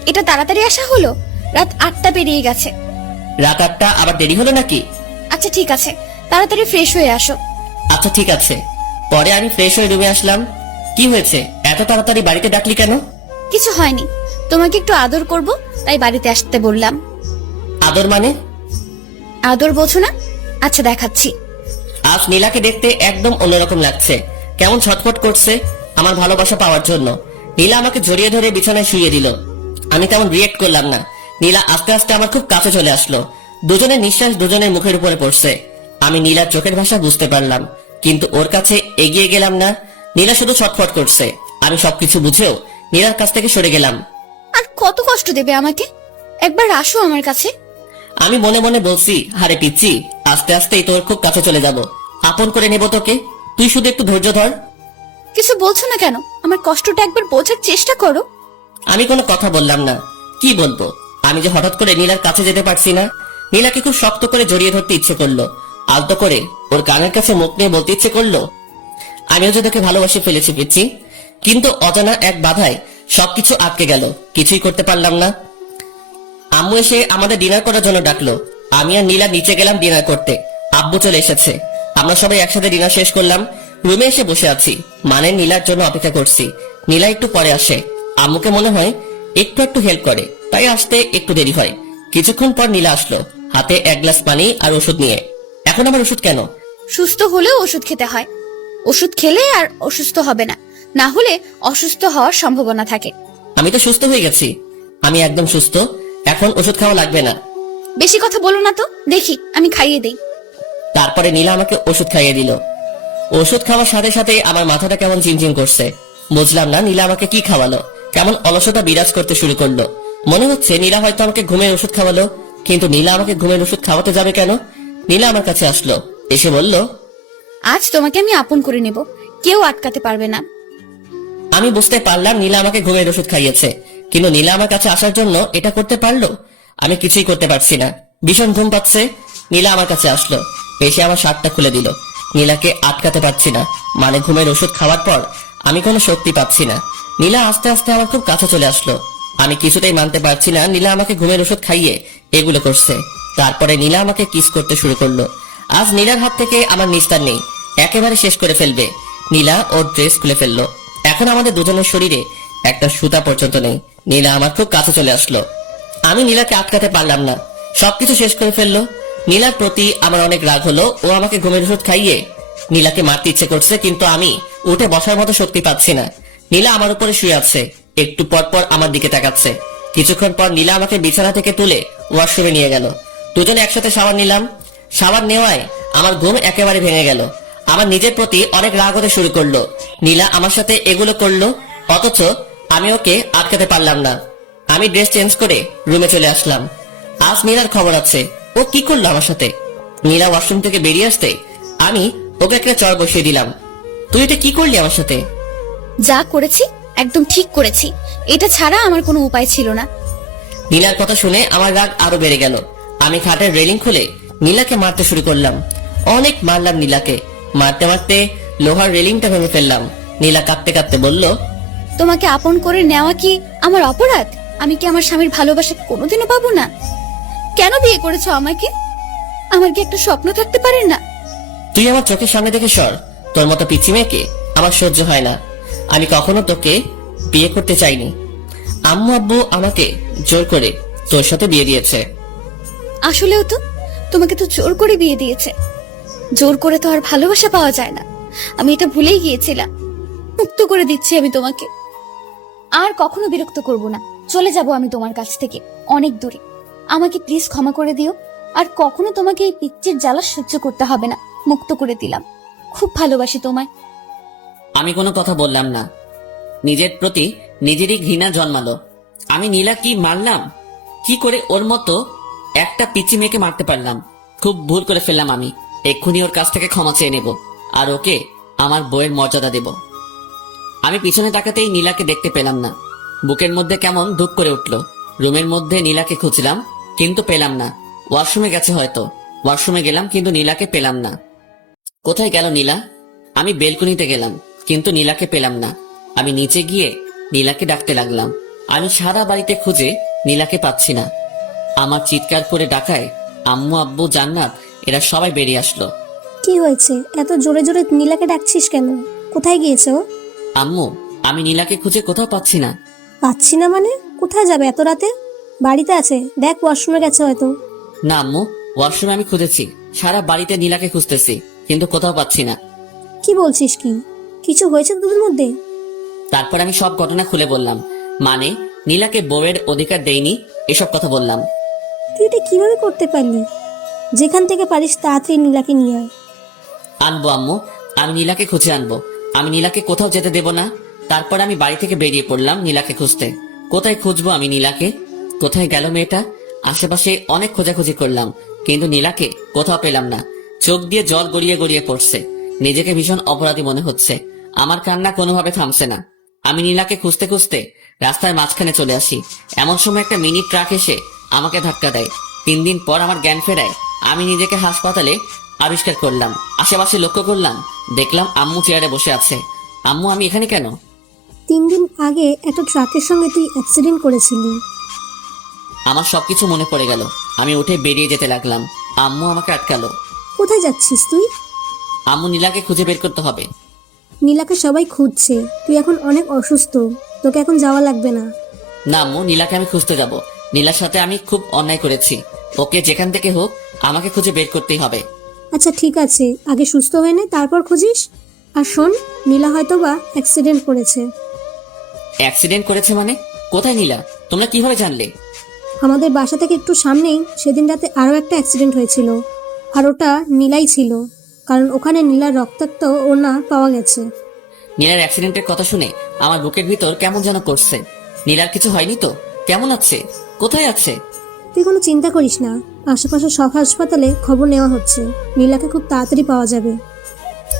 এটা তাড়াতাড়ি আসা হলো? রাত 8টা পেরিয়ে গেছে। রাত 8টা আবার দেরি হলো নাকি? আচ্ছা ঠিক আছে, তাড়াতাড়ি ফ্রেশ হয়ে আসো। আচ্ছা ঠিক আছে। পরে আমি ফ্রেশ হয়ে রুমে আসলাম। কি হয়েছে, এত তাড়াতাড়ি বাড়িতে ডাকলি কেন? কিছু হয়নি, তোমাকে একটু আদর করব তাই বাড়িতে আসতে বললাম। আদর মানে? আদর বোঝো না? আচ্ছা দেখাচ্ছি। আজ নীলাকে দেখতে একদম অন্যরকম লাগছে, কেমন ছটফট করছে আমার ভালোবাসা পাওয়ার জন্য। নীলা আমাকে জড়িয়ে ধরে বিছানায় শুইয়ে দিল। আমি তেমন রিয়েক্ট করলাম না। নীলা আস্তে আস্তে আমার খুব কাছে চলে আসলো। দুজনের নিঃশ্বাস দুজনের মুখের উপরে পড়ছে। আমি নীলার চোখের ভাষা বুঝতে পারলাম, কিন্তু ওর কাছে এগিয়ে গেলাম না। নীলা শুধু ছটফট করছে। আমি সবকিছু বুঝেও নীলার কাছ থেকে সরে গেলাম। আর কত কষ্ট দেবে আমাকে? একবার আসো আমার কাছে। আমি মনে মনে বলছি, হারে পিচ্ছি, আস্তে আস্তেই তোর খুব কাছে চলে যাব, আপন করে নেব তোকে। তুই শুধু একটু ধৈর্য ধর। কিছু বলছো না কেন? আমার কষ্টটা একবার বোঝার চেষ্টা করো। আমি কোনো কথা বললাম না। কি বলবো? আমি যে হঠাৎ করে নীলার কাছে যেতে পারছি না। নীলাকে খুব শক্ত করে জড়িয়ে ধরতে ইচ্ছে করলো, আলতো করে ওর কানের কাছে মুখ নিয়ে বলতে ইচ্ছে করলো, আমিও যে তোকে ভালোবাসি ফেলেছি পিচ্ছি। কিন্তু অজানা এক বাধায় সবকিছু আটকে গেল, কিছুই করতে পারলাম না। আম্মু এসে আমাদের ডিনার করার জন্য ডাকলো। আমি আর নীলা নিচে গেলাম ডিনার করতে। আব্বু চলে এসেছে। আমরা সবাই একসাথে ডিনার শেষ করলাম। রুমে এসে বসে আছি, মানে নীলার জন্য অপেক্ষা করছি। নীলা একটু পরে আসে। আম্মুকে মনে হয় একটু একটু হেল্প করে, তাই আসতে একটু দেরি হয়। কিছুক্ষণ পর নীলা আসলো, হাতে 1 গ্লাস পানি আর ওষুধ নিয়ে। এখন আবার ওষুধ কেন? সুস্থ হলেও ওষুধ খেতে হয়। ওষুধ খেলে আর অসুস্থ হবে না, না হলে অসুস্থ হওয়ার সম্ভাবনা থাকে। আমি তো সুস্থ হয়ে গেছি, আমি একদম সুস্থ, এখন ওষুধ খাওয়া লাগবে না। বেশি কথা বলো না তো, দেখি আমি খাইয়ে দেই। তারপরে নীলা আমাকে ওষুধ খাইয়ে দিল। ওষুধ খাওয়ার সাথে সাথে আমার মাথাটা কেমন ঝিমঝিম করছে। বুঝলাম না নীলা আমাকে কি খাওয়ালো, কেমন অলসতা বিরাজ করতে শুরু করলো। মনে হচ্ছে নীলা হয়তো আমাকে ঘুমের ওষুধ খাওয়ালো, কিন্তু নীলা আমাকে ঘুমের ওষুধ খাওয়াতে যাবে কেন? নীলা আমার কাছে আসলো, এসে বলল, আজ তোমাকে আমি আপন করে নেব, কেউ আটকাতে পারবে না। আমি বুঝতে পারলাম নীলা আমাকে ঘুমের ওষুধ খাইয়েছে, কিন্তু নীলা আমার কাছে আসার জন্য এটা করতে পারলো? আমি কিছুই করতে পারছি না, ভীষণ ঘুম পাচ্ছে। নীলা আমার কাছে আসলো, এসে আমার শার্টটা খুলে দিল। নীলাকে আটকাতে পারছি না, মানে ঘুমের ওষুধ খাওয়ার পর আমি কোনো শক্তি পাচ্ছি না। নীলা আস্তে আস্তে আমার খুব কাছে চলে আসলো। আমি কিছুতেই মানতে পারছি না নীলা আমাকে ঘুমের ওষুধ খাইয়ে এগুলো করছে। তারপরে নীলা আমাকে কিস করতে শুরু করলো। আজ নীলার হাত থেকে আমার নিস্তার নেই, একেবারে শেষ করে ফেলবে। নীলা ওর ড্রেস খুলে ফেললো। এখন আমাদের দুজনের শরীরে একটা সুতা পর্যন্ত নেই। নীলা আমার খুব কাছে চলে আসলো। আমি নীলাকে আটকাতে পারলাম না, সবকিছু শেষ করে ফেললো। নীলার প্রতি আমার অনেক রাগ হলো। ও আমাকে ঘুমের ওষুধ খাইয়ে নীলাকে মারতে ইচ্ছে করছে, কিন্তু আমি উঠে বসার মতো শক্তি পাচ্ছি না। নীলা আমার উপরে শুয়ে আছে, একটু পর পর আমার দিকে তাকাচ্ছে। কিছুক্ষণ পর নীলা আমাকে বিছানা থেকে তুলে ওয়াশরুমে নিয়ে গেল। দুজনে একসাথে শাওয়ার নিলাম। শাওয়ার নেওয়ায় আমার ঘুম একেবারে ভেঙে গেল। আমার নিজের প্রতি অনেক রাগ হতে শুরু করলো। নীলা আমার সাথে এগুলো করলো, অথচ আমি ওকে আটকাতে পারলাম না। আমি ড্রেস চেঞ্জ করে রুমে চলে আসলাম। আজ নীলার খবর আছে, ও কি করলো আমার সাথে। নীলা ওয়াশরুম থেকে বেরিয়ে আসতে আমি ওকে একটা চর বসিয়ে দিলাম। তুই এটা কি করলি আমার সাথে? যা করেছি একদম ঠিক করেছি, এটা ছাড়া আমার কোনো উপায় ছিল না। নীলার কথা শুনে আমার রাগ আরো বেড়ে গেল। আমি খাটের রেলিং খুলে নীলাকে মারতে শুরু করলাম। অনেক মারলাম নীলাকে। মারতে মারতে লোহার রেলিংটা ভেঙে ফেললাম। নীলা কাঁদতে কাঁদতে বলল, তোমাকে আপন করে নেওয়া কি আমার অপরাধ? আমি কি আমার স্বামীর ভালোবাসা কোনোদিনও পাবো না? কেন বিয়ে করেছো আমাকে? আমার কি একটা স্বপ্ন থাকতে পারে না? তুই আমার চোখের সামনে দেখে সর। তোর মতো পিচ্ছি মেয়েকে আমার সহ্য হয় না। আমি কখনো তোকে বিয়ে করতে চাইনি। আম্মু আব্বু আমাকে জোর করে তোর সাথে বিয়ে দিয়েছে। আসলেও তো তোমাকে তো জোর করে বিয়ে দিয়েছে। জোর করে তো আর ভালোবাসা পাওয়া যায় না। আমি এটা ভুলেই গিয়েছিলাম। মুক্ত করে দিচ্ছি আমি তোমাকে। আর কখনো বিরক্ত করব না। চলে যাব আমি তোমার কাছ থেকে অনেক দূরে। আমাকে প্লিজ ক্ষমা করে দিও। আর কখনো তোমাকে এই পিচ্চির জ্বালা সহ্য করতে হবে না। মুক্ত করে দিলাম। খুব ভালোবাসি তোমায়। আমি কোনো কথা বললাম না। নিজের প্রতি নিজেরই ঘৃণা জন্মালো। আমি নীলা কি মারলাম? কি করে ওর মতো একটা পিচ্চি মেয়েকে মারতে পারলাম? খুব ভুল করে ফেললাম আমি। এক্ষুনি ওর কাছ থেকে ক্ষমা চেয়ে নেব আর ওকে আমার বইয়ের মর্যাদা দেব। আমি পিছনে তাকাতেই নীলাকে দেখতে পেলাম না। বুকের মধ্যে কেমন ধুপ করে উঠল। রুমের মধ্যে নীলাকে খুঁজলাম কিন্তু পেলাম না। ওয়াশরুমে গেছে হয়তো। ওয়াশরুমে গেলাম কিন্তু নীলাকে পেলাম না। কোথায় গেল নীলা? আমি বেলকনিতে গেলাম কিন্তু নীলাকে পেলাম না। আমি নিচে গিয়ে নীলাকে ডাকতে লাগলাম। আমি সারা বাড়িতে খুঁজে নীলাকে পাচ্ছি না। আমার চিৎকার করে ডাকায় আম্মু আব্বু জান্নাত এরা সবাই বেরিয়ে আসলো। কি হয়েছে? এত জোরে জোরে নীলাকে ডাকছিস কেন? কোথায় গিয়েছো? আম্মু, আমি নীলাকে খুঁজে কোথাও পাচ্ছি না। পাচ্ছি না মানে? কোথায় যাবে এত রাতে? বাড়িতে আছে, দেখ ওয়াশরুমে গেছে হয়তো। না আম্মু, ওয়াশরুমে আমি খুঁজেছি। সারা বাড়িতে নীলাকে খুঁজতেছি কিন্তু কোথাও পাচ্ছি না। কি বলছিস কি? কিছু হয়েছে তোদের মধ্যে? তারপর আমি সব ঘটনা খুলে বললাম। মানে নীলাকে বউয়ের অধিকার দেইনি এসব কথা বললাম। তুই এটা কিভাবে করতে পারলি? যেখান থেকে পারিস তাড়াতাড়ি নীলাকে নিয়ে আয়। আনবো আম্মু, আমি নীলাকে খুঁজে আনবো। আমি নীলাকে কোথাও যেতে দেব না। তারপর আমি বাড়ি থেকে বেরিয়ে পড়লাম নীলাকে খুঁজতে। কোথায় খুঁজবো আমি নীলাকে? কোথায় গেল মেয়েটা? আশেপাশে অনেক খোঁজাখুঁজি করলাম কিন্তু নীলাকে কোথাও পেলাম না। চোখ দিয়ে জল গড়িয়ে গড়িয়ে পড়ছে। নিজেকে ভীষণ অপরাধী মনে হচ্ছে। আমার কান্না কোনোভাবে থামছে না। আমি নীলাকে খুঁজতে খুঁজতে রাস্তার মাঝখানে চলে আসি। এমন সময় একটা মিনি ট্রাক এসে আমাকে ধাক্কা দেয়। 3 দিন পর আমার জ্ঞান ফেরায়। আমি নিজেকে হাসপাতালে আবিষ্কার করলাম। আশেপাশে লক্ষ্য করলাম, দেখলাম আম্মু চেয়ারে বসে আছে। আম্মু, আমি এখানে কেন? 3 দিন আগে একটা ট্রাকের সঙ্গে তুই অ্যাক্সিডেন্ট করেছিলি। আমার সবকিছু মনে পড়ে গেল। আমি উঠে বেরিয়ে যেতে লাগলাম। আম্মু আমাকে আটকালো। কোথায় যাচ্ছিস তুই? আম্মু, নীলাকে খুঁজে বের করতে হবে। নীলাকে সবাই খুঁজছে, তুই এখন অনেক অসুস্থ, তোকে এখন যাওয়া লাগবে না। না আম্মু, নীলাকে আমি খুঁজতে যাব। নীলার সাথে আমি খুব অন্যায় করেছি। ওকে যেখান থেকে হোক আমাকে খুঁজে বের করতেই হবে। আচ্ছা ঠিক আছে, আগে সুস্থ হয়ে নে তারপর খুঁজিস। আর শোন, নীলা হয়তো বা অ্যাক্সিডেন্ট করেছে। অ্যাক্সিডেন্ট করেছে মানে? কোথায় নীলা? তোমরা কিভাবে জানলে? আমাদের বাসা থেকে একটু সামনেই সেদিন রাতে আরও একটা অ্যাক্সিডেন্ট হয়েছিল, আর ওটা নীলাই ছিল, কারণ ওখানে নীলার রক্তাক্ত ওড়না পাওয়া গেছে। নীলার অ্যাক্সিডেন্টের কথা শুনে আমার বুকের ভিতর কেমন যেন করছে। নীলার কিছু হয়নি তো? কেমন আছে? কোথায় আছে? তুই কোনো চিন্তা করিস না, আশেপাশে সব হাসপাতালে খবর নেওয়া হচ্ছে, নীলাকে খুব তাড়াতাড়ি পাওয়া যাবে।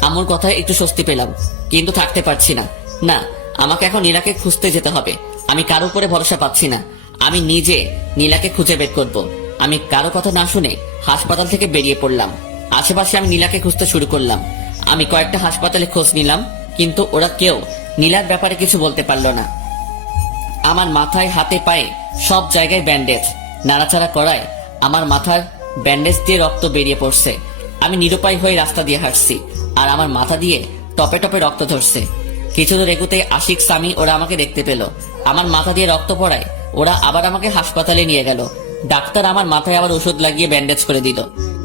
আম্মুর কথায় একটু স্বস্তি পেলাম কিন্তু থাকতে পারছি না। না, আমাকে এখন নীলাকে খুঁজতে যেতে হবে। আমি কারো উপরে ভরসা পাচ্ছি না। আমি নিজে নীলাকে খুঁজে বের করব। আমি কারো কথা না শুনে হাসপাতাল থেকে বেরিয়ে পড়লাম। আশেপাশে আমি নীলাকে খুঁজতে শুরু করলাম। আমি কয়েকটা হাসপাতালে খোঁজ নিলাম কিন্তু ওরা কেউ নীলার ব্যাপারে কিছু বলতে পারলো না। আমার মাথায় হাতে পায়ে সব জায়গায় ব্যান্ডেজ। নাড়াচাড়া করায় আমার মাথার ব্যান্ডেজ দিয়ে রক্ত বেরিয়ে পড়ছে। আমি নিরুপায় হয়ে রাস্তা দিয়ে হাঁটছি আর আমার মাথা দিয়ে টপে টপে রক্ত ধরছে। কিছু দূর এগুতে আশিক, সামি ওরা আমাকে দেখতে পেল। আমার মাথা দিয়ে রক্ত পড়ায় ওরা আবার আমাকে হাসপাতালে নিয়ে গেল। ডাক্তার আমার মাথায় আবার ওষুধ লাগিয়ে ব্যান্ডেজ করে দিল।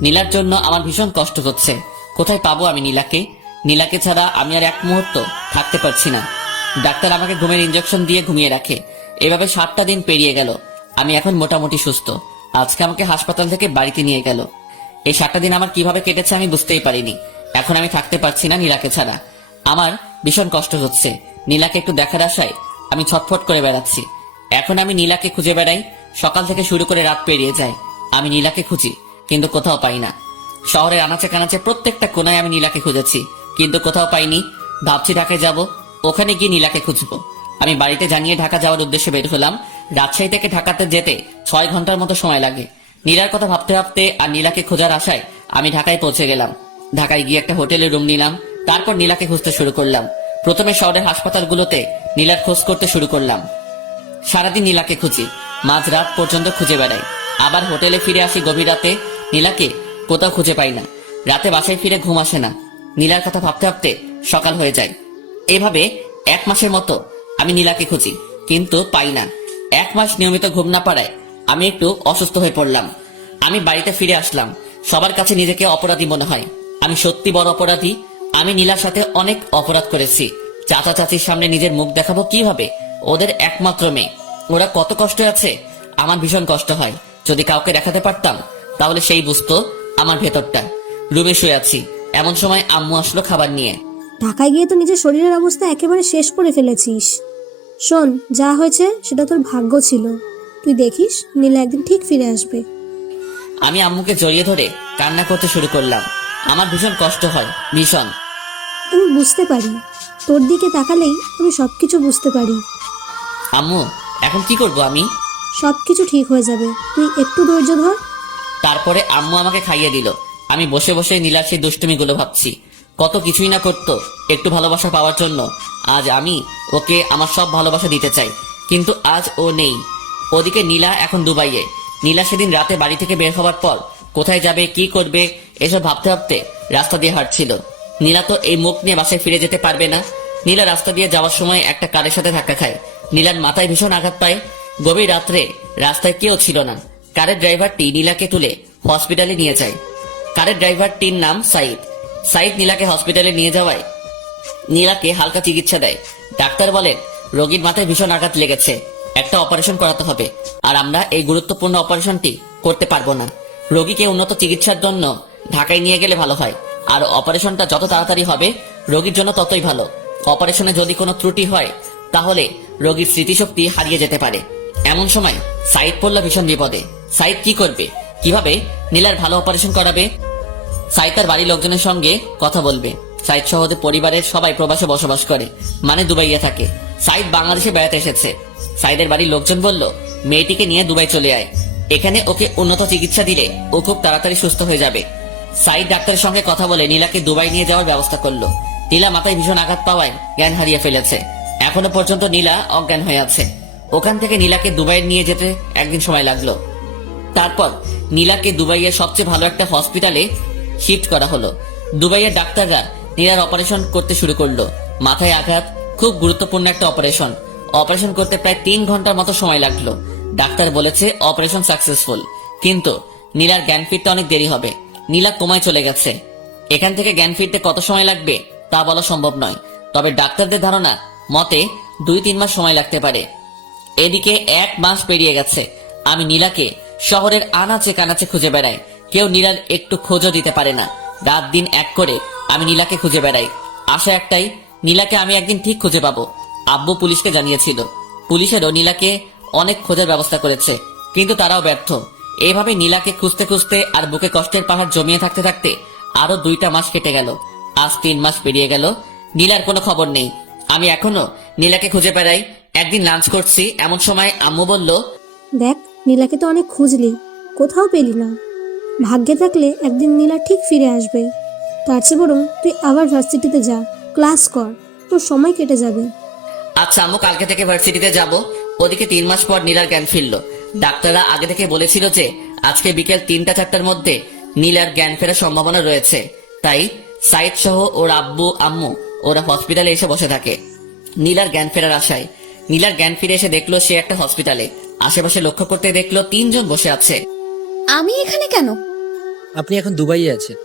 নীলার জন্য আমার ভীষণ কষ্ট হচ্ছে। কোথায় পাবো আমি নীলাকে? নীলাকে ছাড়া আমি আর এক মুহূর্ত থাকতে পারছি না। ডাক্তার আমাকে ঘুমের ইঞ্জেকশন দিয়ে ঘুমিয়ে রাখে। এভাবে 7টা দিন পেরিয়ে গেল। আমি এখন মোটামুটি সুস্থ। আজকে আমাকে হাসপাতাল থেকে বাড়িতে নিয়ে গেল। এই 7টা দিন আমার কিভাবে কেটেছে আমি বুঝতেই পারিনি। এখন আমি থাকতে পারছি না নীলাকে ছাড়া। আমার ভীষণ কষ্ট হচ্ছে। নীলাকে একটু দেখার আশায় আমি ছটফট করে বেড়াচ্ছি। এখন আমি নীলাকে খুঁজে বেড়াই। সকাল থেকে শুরু করে রাত পেরিয়ে যায়। আমি নীলাকে খুঁজি কিন্তু কোথাও পাই না। শহরের আনাচে কানাচে প্রত্যেকটা কোনায় আমি নীলাকে খুঁজেছি, কিন্তু কোথাও পাইনি। ভাবছি ঢাকায় যাব, ওখানে গিয়ে নীলাকে খুঁজবো। আমি বাড়িতে জানিয়ে ঢাকা যাওয়ার উদ্দেশ্যে বের হলাম। রাজশাহী থেকে ঢাকাতে যেতে 6 ঘন্টার মতো সময় লাগে। নীলার কথা ভাবতে ভাবতে আর নীলাকে খোঁজার আশায় আমি ঢাকায় পৌঁছে গেলাম। ঢাকায় গিয়ে একটা হোটেলে রুম নিলাম। তারপর নীলাকে খুঁজতে শুরু করলাম। প্রথমে শহরের হাসপাতালগুলোতে নীলার খোঁজ করতে শুরু করলাম। সারাদিন নীলাকে খুঁজি, মাঝরাত পর্যন্ত খুঁজে বেড়াই। আবার হোটেলে ফিরে আসি গভীর রাতে। নীলাকে কোথাও খুঁজে পাই না। রাতে বাসায় ফিরে ঘুম আসে না। নীলার কথা ভাবতে ভাবতে সকাল হয়ে যায়। এভাবে 1 মাসের মতো আমি নীলাকে খুঁজি, কিন্তু পাই না। 1 মাস নিয়মিত ঘুম না পারায় আমি একটু অসুস্থ হয়ে পড়লাম। আমি বাড়িতে ফিরে আসলাম। সবার কাছে নিজেকে অপরাধী মনে হয়। আমি সত্যি বড় অপরাধী। আমি নীলার সাথে অনেক অপরাধ করেছি। চাচা চাচির সামনে নিজের মুখ দেখাবো কিভাবে? ওদের একমাত্র মেয়ে, ওরা কত কষ্ট আছে। আমার ভীষণ কষ্ট হয়। যদি কাউকে দেখাতে পারতাম তাহলে সেই বুঝতো আমার ভেতরটা। রুমে শুয়ে আছি, এমন সময় আম্মু আসলো খাবার নিয়ে। ঢাকায় গিয়ে তো নিজের শরীরের অবস্থা একেবারে শেষ করে ফেলেছিস। শোন, যা হয়েছে সেটা তোর ভাগ্য ছিল। তুই দেখিস নীলা একদিন ঠিক ফিরে আসবে। আমি আম্মুকে জড়িয়ে ধরে কান্না করতে শুরু করলাম। আমার ভীষণ কষ্ট হয়, ভীষণ। আমি বুঝতে পারি, তোর দিকে তাকালেই আমি সবকিছু বুঝতে পারি। আম্মু, এখন কি করব আমি? সবকিছু ঠিক হয়ে যাবে, তুই একটু ধৈর্য ধর। তারপরে আম্মু আমাকে খাইয়ে দিল। আমি বসে বসে নীলার সেই দুষ্টুমিগুলো ভাবছি। কত কিছুই না করতো একটু ভালোবাসা পাওয়ার জন্য। আজ আমি ওকে আমার সব ভালোবাসা দিতে চাই, কিন্তু আজ ও নেই। ওদিকে নীলা এখন দুবাইয়ে। নীলা সেদিন রাতে বাড়ি থেকে বের হওয়ার পর কোথায় যাবে, কি করবে, এসব ভাবতে ভাবতে রাস্তা দিয়ে হাঁটছিল। নীলা তো এই মুখ নিয়ে বাসায় ফিরে যেতে পারবে না। নীলা রাস্তা দিয়ে যাওয়ার সময় একটা কারের সাথে ধাক্কা খায়। নীলার মাথায় ভীষণ আঘাত পায়। গভীর রাত্রে রাস্তায় কেউ ছিল না। কারের ড্রাইভারটি নীলাকে তুলে হসপিটালে নিয়ে যায়। কারের ড্রাইভারটির নাম সাইদ। সাইদ নীলাকে হসপিটালে নিয়ে যাওয়ায় নীলাকে হালকা চিকিৎসা দেয়। ডাক্তার বলেন রোগীর মাথায় ভীষণ আঘাত লেগেছে, একটা অপারেশন করাতে হবে। আর আমরা এই গুরুত্বপূর্ণ অপারেশনটি করতে পারবো না। রোগীকে উন্নত চিকিৎসার জন্য ঢাকায় নিয়ে গেলে ভালো হয়। আর অপারেশনটা যত তাড়াতাড়ি হবে রোগীর জন্য ততই ভালো। অপারেশনে যদি কোনো ত্রুটি হয় তাহলে রোগীর স্মৃতিশক্তি হারিয়ে যেতে পারে। এমন সময় সাইদ পড়ল ভীষণ বিপদে। সাইদ কি করবে, কিভাবে নীলার ভালো অপারেশন করাবে? সাইদ তার বাড়ির লোকজনের সঙ্গে কথা বলবে। সাইদ সহ ওদের পরিবারের সবাই প্রবাসে বসবাস করে, মানে দুবাইয়ে থাকে। সাইদ বাংলাদেশে বেড়াতে এসেছে। সাইদের বাড়ির লোকজন বলল মেয়েটিকে নিয়ে দুবাই চলে আয়, এখানে ওকে উন্নত চিকিৎসা দিলে ও খুব তাড়াতাড়ি সুস্থ হয়ে যাবে। সাইদ ডাক্তারের সঙ্গে কথা বলে নীলাকে দুবাই নিয়ে যাওয়ার ব্যবস্থা করলো। নীলা মাথায় ভীষণ আঘাত পাওয়ায় জ্ঞান হারিয়ে ফেলেছে। এখনো পর্যন্ত নীলা অজ্ঞান হয়ে আছে। ওখান থেকে নীলাকে দুবাই নিয়ে যেতে একদিন সময় লাগলো। তারপর নীলাকে দুবাইয়ের সবচেয়ে ভালো একটা হসপিটালে শিফট করা হলো। দুবাইয়ের ডাক্তাররা নীলার অপারেশন করতে শুরু করলো। মাথায় আঘাত, খুব গুরুত্বপূর্ণ একটা অপারেশন। অপারেশন করতে প্রায় 3 ঘন্টার মতো সময় লাগলো। ডাক্তার বলেছে অপারেশন সাকসেসফুল, কিন্তু নীলার জ্ঞান ফিরতে অনেক দেরি হবে। নীলা কোমায় চলে গেছে। এখান থেকে জ্ঞান ফিরতে কত সময় লাগবে তা বলা সম্ভব নয়, তবে ডাক্তারদের ধারণা মতে 2-3 মাস সময় লাগতে পারে। এদিকে 1 মাস পেরিয়ে গেছে। আমি নীলাকে শহরের আনাচে কানাচে খুঁজে বেড়াই। কেউ নীলার একটু খোঁজও দিতে পারে না। রাত দিন এক করে আমি নীলাকে খুঁজে বেড়াই। আশা একটাই, নীলাকে আমি একদিন ঠিক খুঁজে পাবো। আব্বু পুলিশকে জানিয়েছিল। পুলিশেরও নীলাকে অনেক খোঁজার ব্যবস্থা করেছে, কিন্তু তারাও ব্যর্থ। এইভাবে নীলাকে খুঁজতে খুঁজতে আর বুকে কষ্টের পাহাড় জমিয়ে থাকতে থাকতে আরো 2টা মাস কেটে গেল। আজ 3 মাস পেরিয়ে গেল, নীলার কোনো খবর নেই। আমি এখনো নীলাকে খুঁজে বেড়াই। একদিন লাঞ্চ করছি, এমন সময় আম্মু বলল, দেখ, নীলাকে তো অনেক খুঁজলি, কোথাও পেলি না। ভাগ্যে থাকলে একদিন নীলা ঠিক ফিরে আসবে। তার চেয়ে বরং তুই আবার ভার্সিটিতে যা, ক্লাস কর, তোর সময় কেটে যাবে। আচ্ছা আম্মু, কালকে থেকে ভার্সিটিতে যাব। ওদিকে 3 মাস পর নীলার জ্ঞান ফিরল। ডাক্তাররা আগে থেকে বলেছিল যে আজকে বিকেল 3টা-4টার মধ্যে নীলার জ্ঞান ফেরার সম্ভাবনা রয়েছে। তাই সাইদ সহ ওর আব্বু আম্মু ওরা হসপিটালে এসে বসে থাকে নীলার জ্ঞান ফেরার আশায়। নীলার জ্ঞান ফিরে এসে দেখলো সে একটা হসপিটালে। আশেপাশে লক্ষ্য করতে দেখলো 3 জন বসে আছে। আমি এখানে কেন? আপনি এখন দুবাইয়ে আছেন।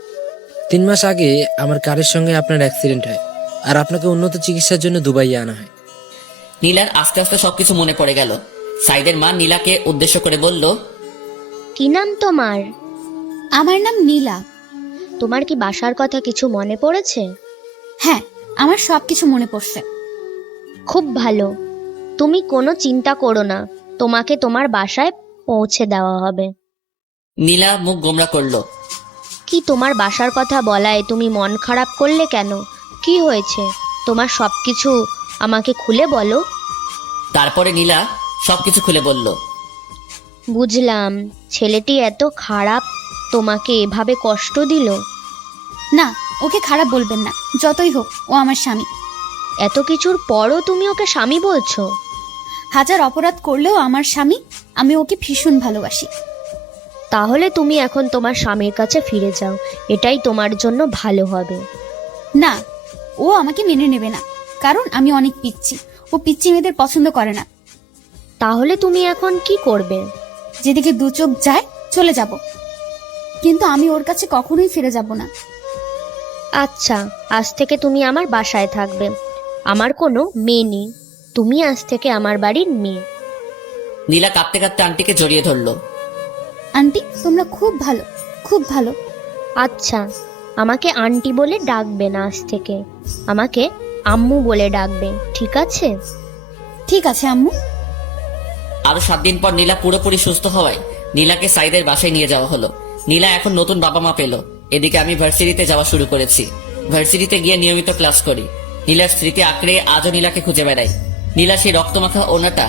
3 মাস আগে আমার কারের সঙ্গে আপনার অ্যাক্সিডেন্ট হয়, আর আপনাকে উন্নত চিকিৎসার জন্য দুবাইয়ে আনা হয়। নীলার আস্তে আস্তে সবকিছু মনে পড়ে গেল। সাইদের মা নীলাকে উদ্দেশ্য করে বলল, কি নাম তোমার? আমার নাম নীলা। তোমার কি বাসার কথা কিছু মনে পড়েছে? হ্যাঁ, আমার সবকিছু মনে পড়ছে। খুব ভালো, তুমি কোনো চিন্তা করো না, তোমাকে তোমার বাসায় পৌঁছে দেওয়া হবে। নীলা মুখ গোমরা করলো। কি তোমার বাসার কথা বলায় তুমি মন খারাপ করলে কেন? কি হয়েছে? তোমার সব কিছু আমাকে খুলে বলো। তারপরে নীলা সবকিছু খুলে বলল। বুঝলাম, ছেলেটি এত খারাপ, তোমাকে এভাবে কষ্ট দিল। না, ওকে খারাপ বলবেন না, যতই হোক ও আমার স্বামী। এত কিছুর পরও তুমি ওকে স্বামী বলছো? হাজার অপরাধ করলেও আমার স্বামী, আমি ওকে ভীষণ ভালোবাসি। তাহলে তুমি এখন তোমার স্বামীর কাছে ফিরে যাও, এটাই তোমার জন্য ভালো হবে। না, ও আমাকে মেনে নেবে না, কারণ আমি অনেক পিচ্ছি। ও পিচ্ছি মেয়েদের পছন্দ করে না। তাহলে তুমি এখন কি করবে? যেদিকে দু চোখ যায় চলে যাব, কিন্তু আমি ওর কাছে কখনোই ফিরে যাব না। আচ্ছা, আজ থেকে তুমি আমার বাসায় থাকবে। আমার কোনো মেয়ে নেই, তুমি আজ থেকে আমার বাড়ির মেয়ে। নীলা কাঁদতে কাঁদতে আন্টিকে জড়িয়ে ধরলো। আন্টি, তোমরা খুব ভালো, খুব ভালো। আচ্ছা, আমাকে আন্টি বলে ডাকবে না, আজ থেকে আমাকে আম্মু বলে ডাকবে, ঠিক আছে? ঠিক আছে আম্মু। আরো 7 দিন পর নীলা পুরোপুরি সুস্থ হওয়ায় নীলাকে সাইদের বাসায় নিয়ে যাওয়া হলো। নীলা এখন নতুন বাবা মা পেল। এদিকে আমি ভার্সিটিতে যাওয়া শুরু করেছি। ভার্সিটিতে গিয়ে নিয়মিত ক্লাস করি। নীলার স্মৃতি আঁকড়ে আজও নীলাকে খুঁজে বেড়াই। নীলা সেই রক্তমাখা ওড়নাটা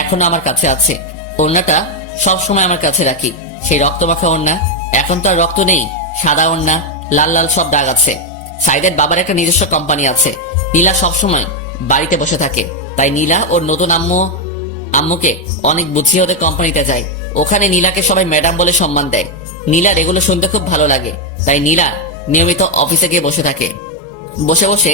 এখনো আমার কাছে আছে। ওড়নাটা সবসময় আমার কাছে রাখি। সেই রক্তমাখা ওড়না, এখন তো আর রক্ত নেই, সাদা ওড়না, লাল লাল সব দাগ আছে। সাইদের বাবার একটা নিজস্ব কোম্পানি আছে। নীলা সবসময় বাড়িতে বসে থাকে, তাই নীলা ওর নতুন আম্মুকে অনেক বুঝিয়ে ওদের কোম্পানিতে যায়। ওখানে নীলাকে সবাই ম্যাডাম বলে সম্মান দেয়। নীলার এগুলো শুনতে খুব ভালো লাগে, তাই নীলা নিয়মিত অফিসে গিয়ে বসে থাকে। বসে বসে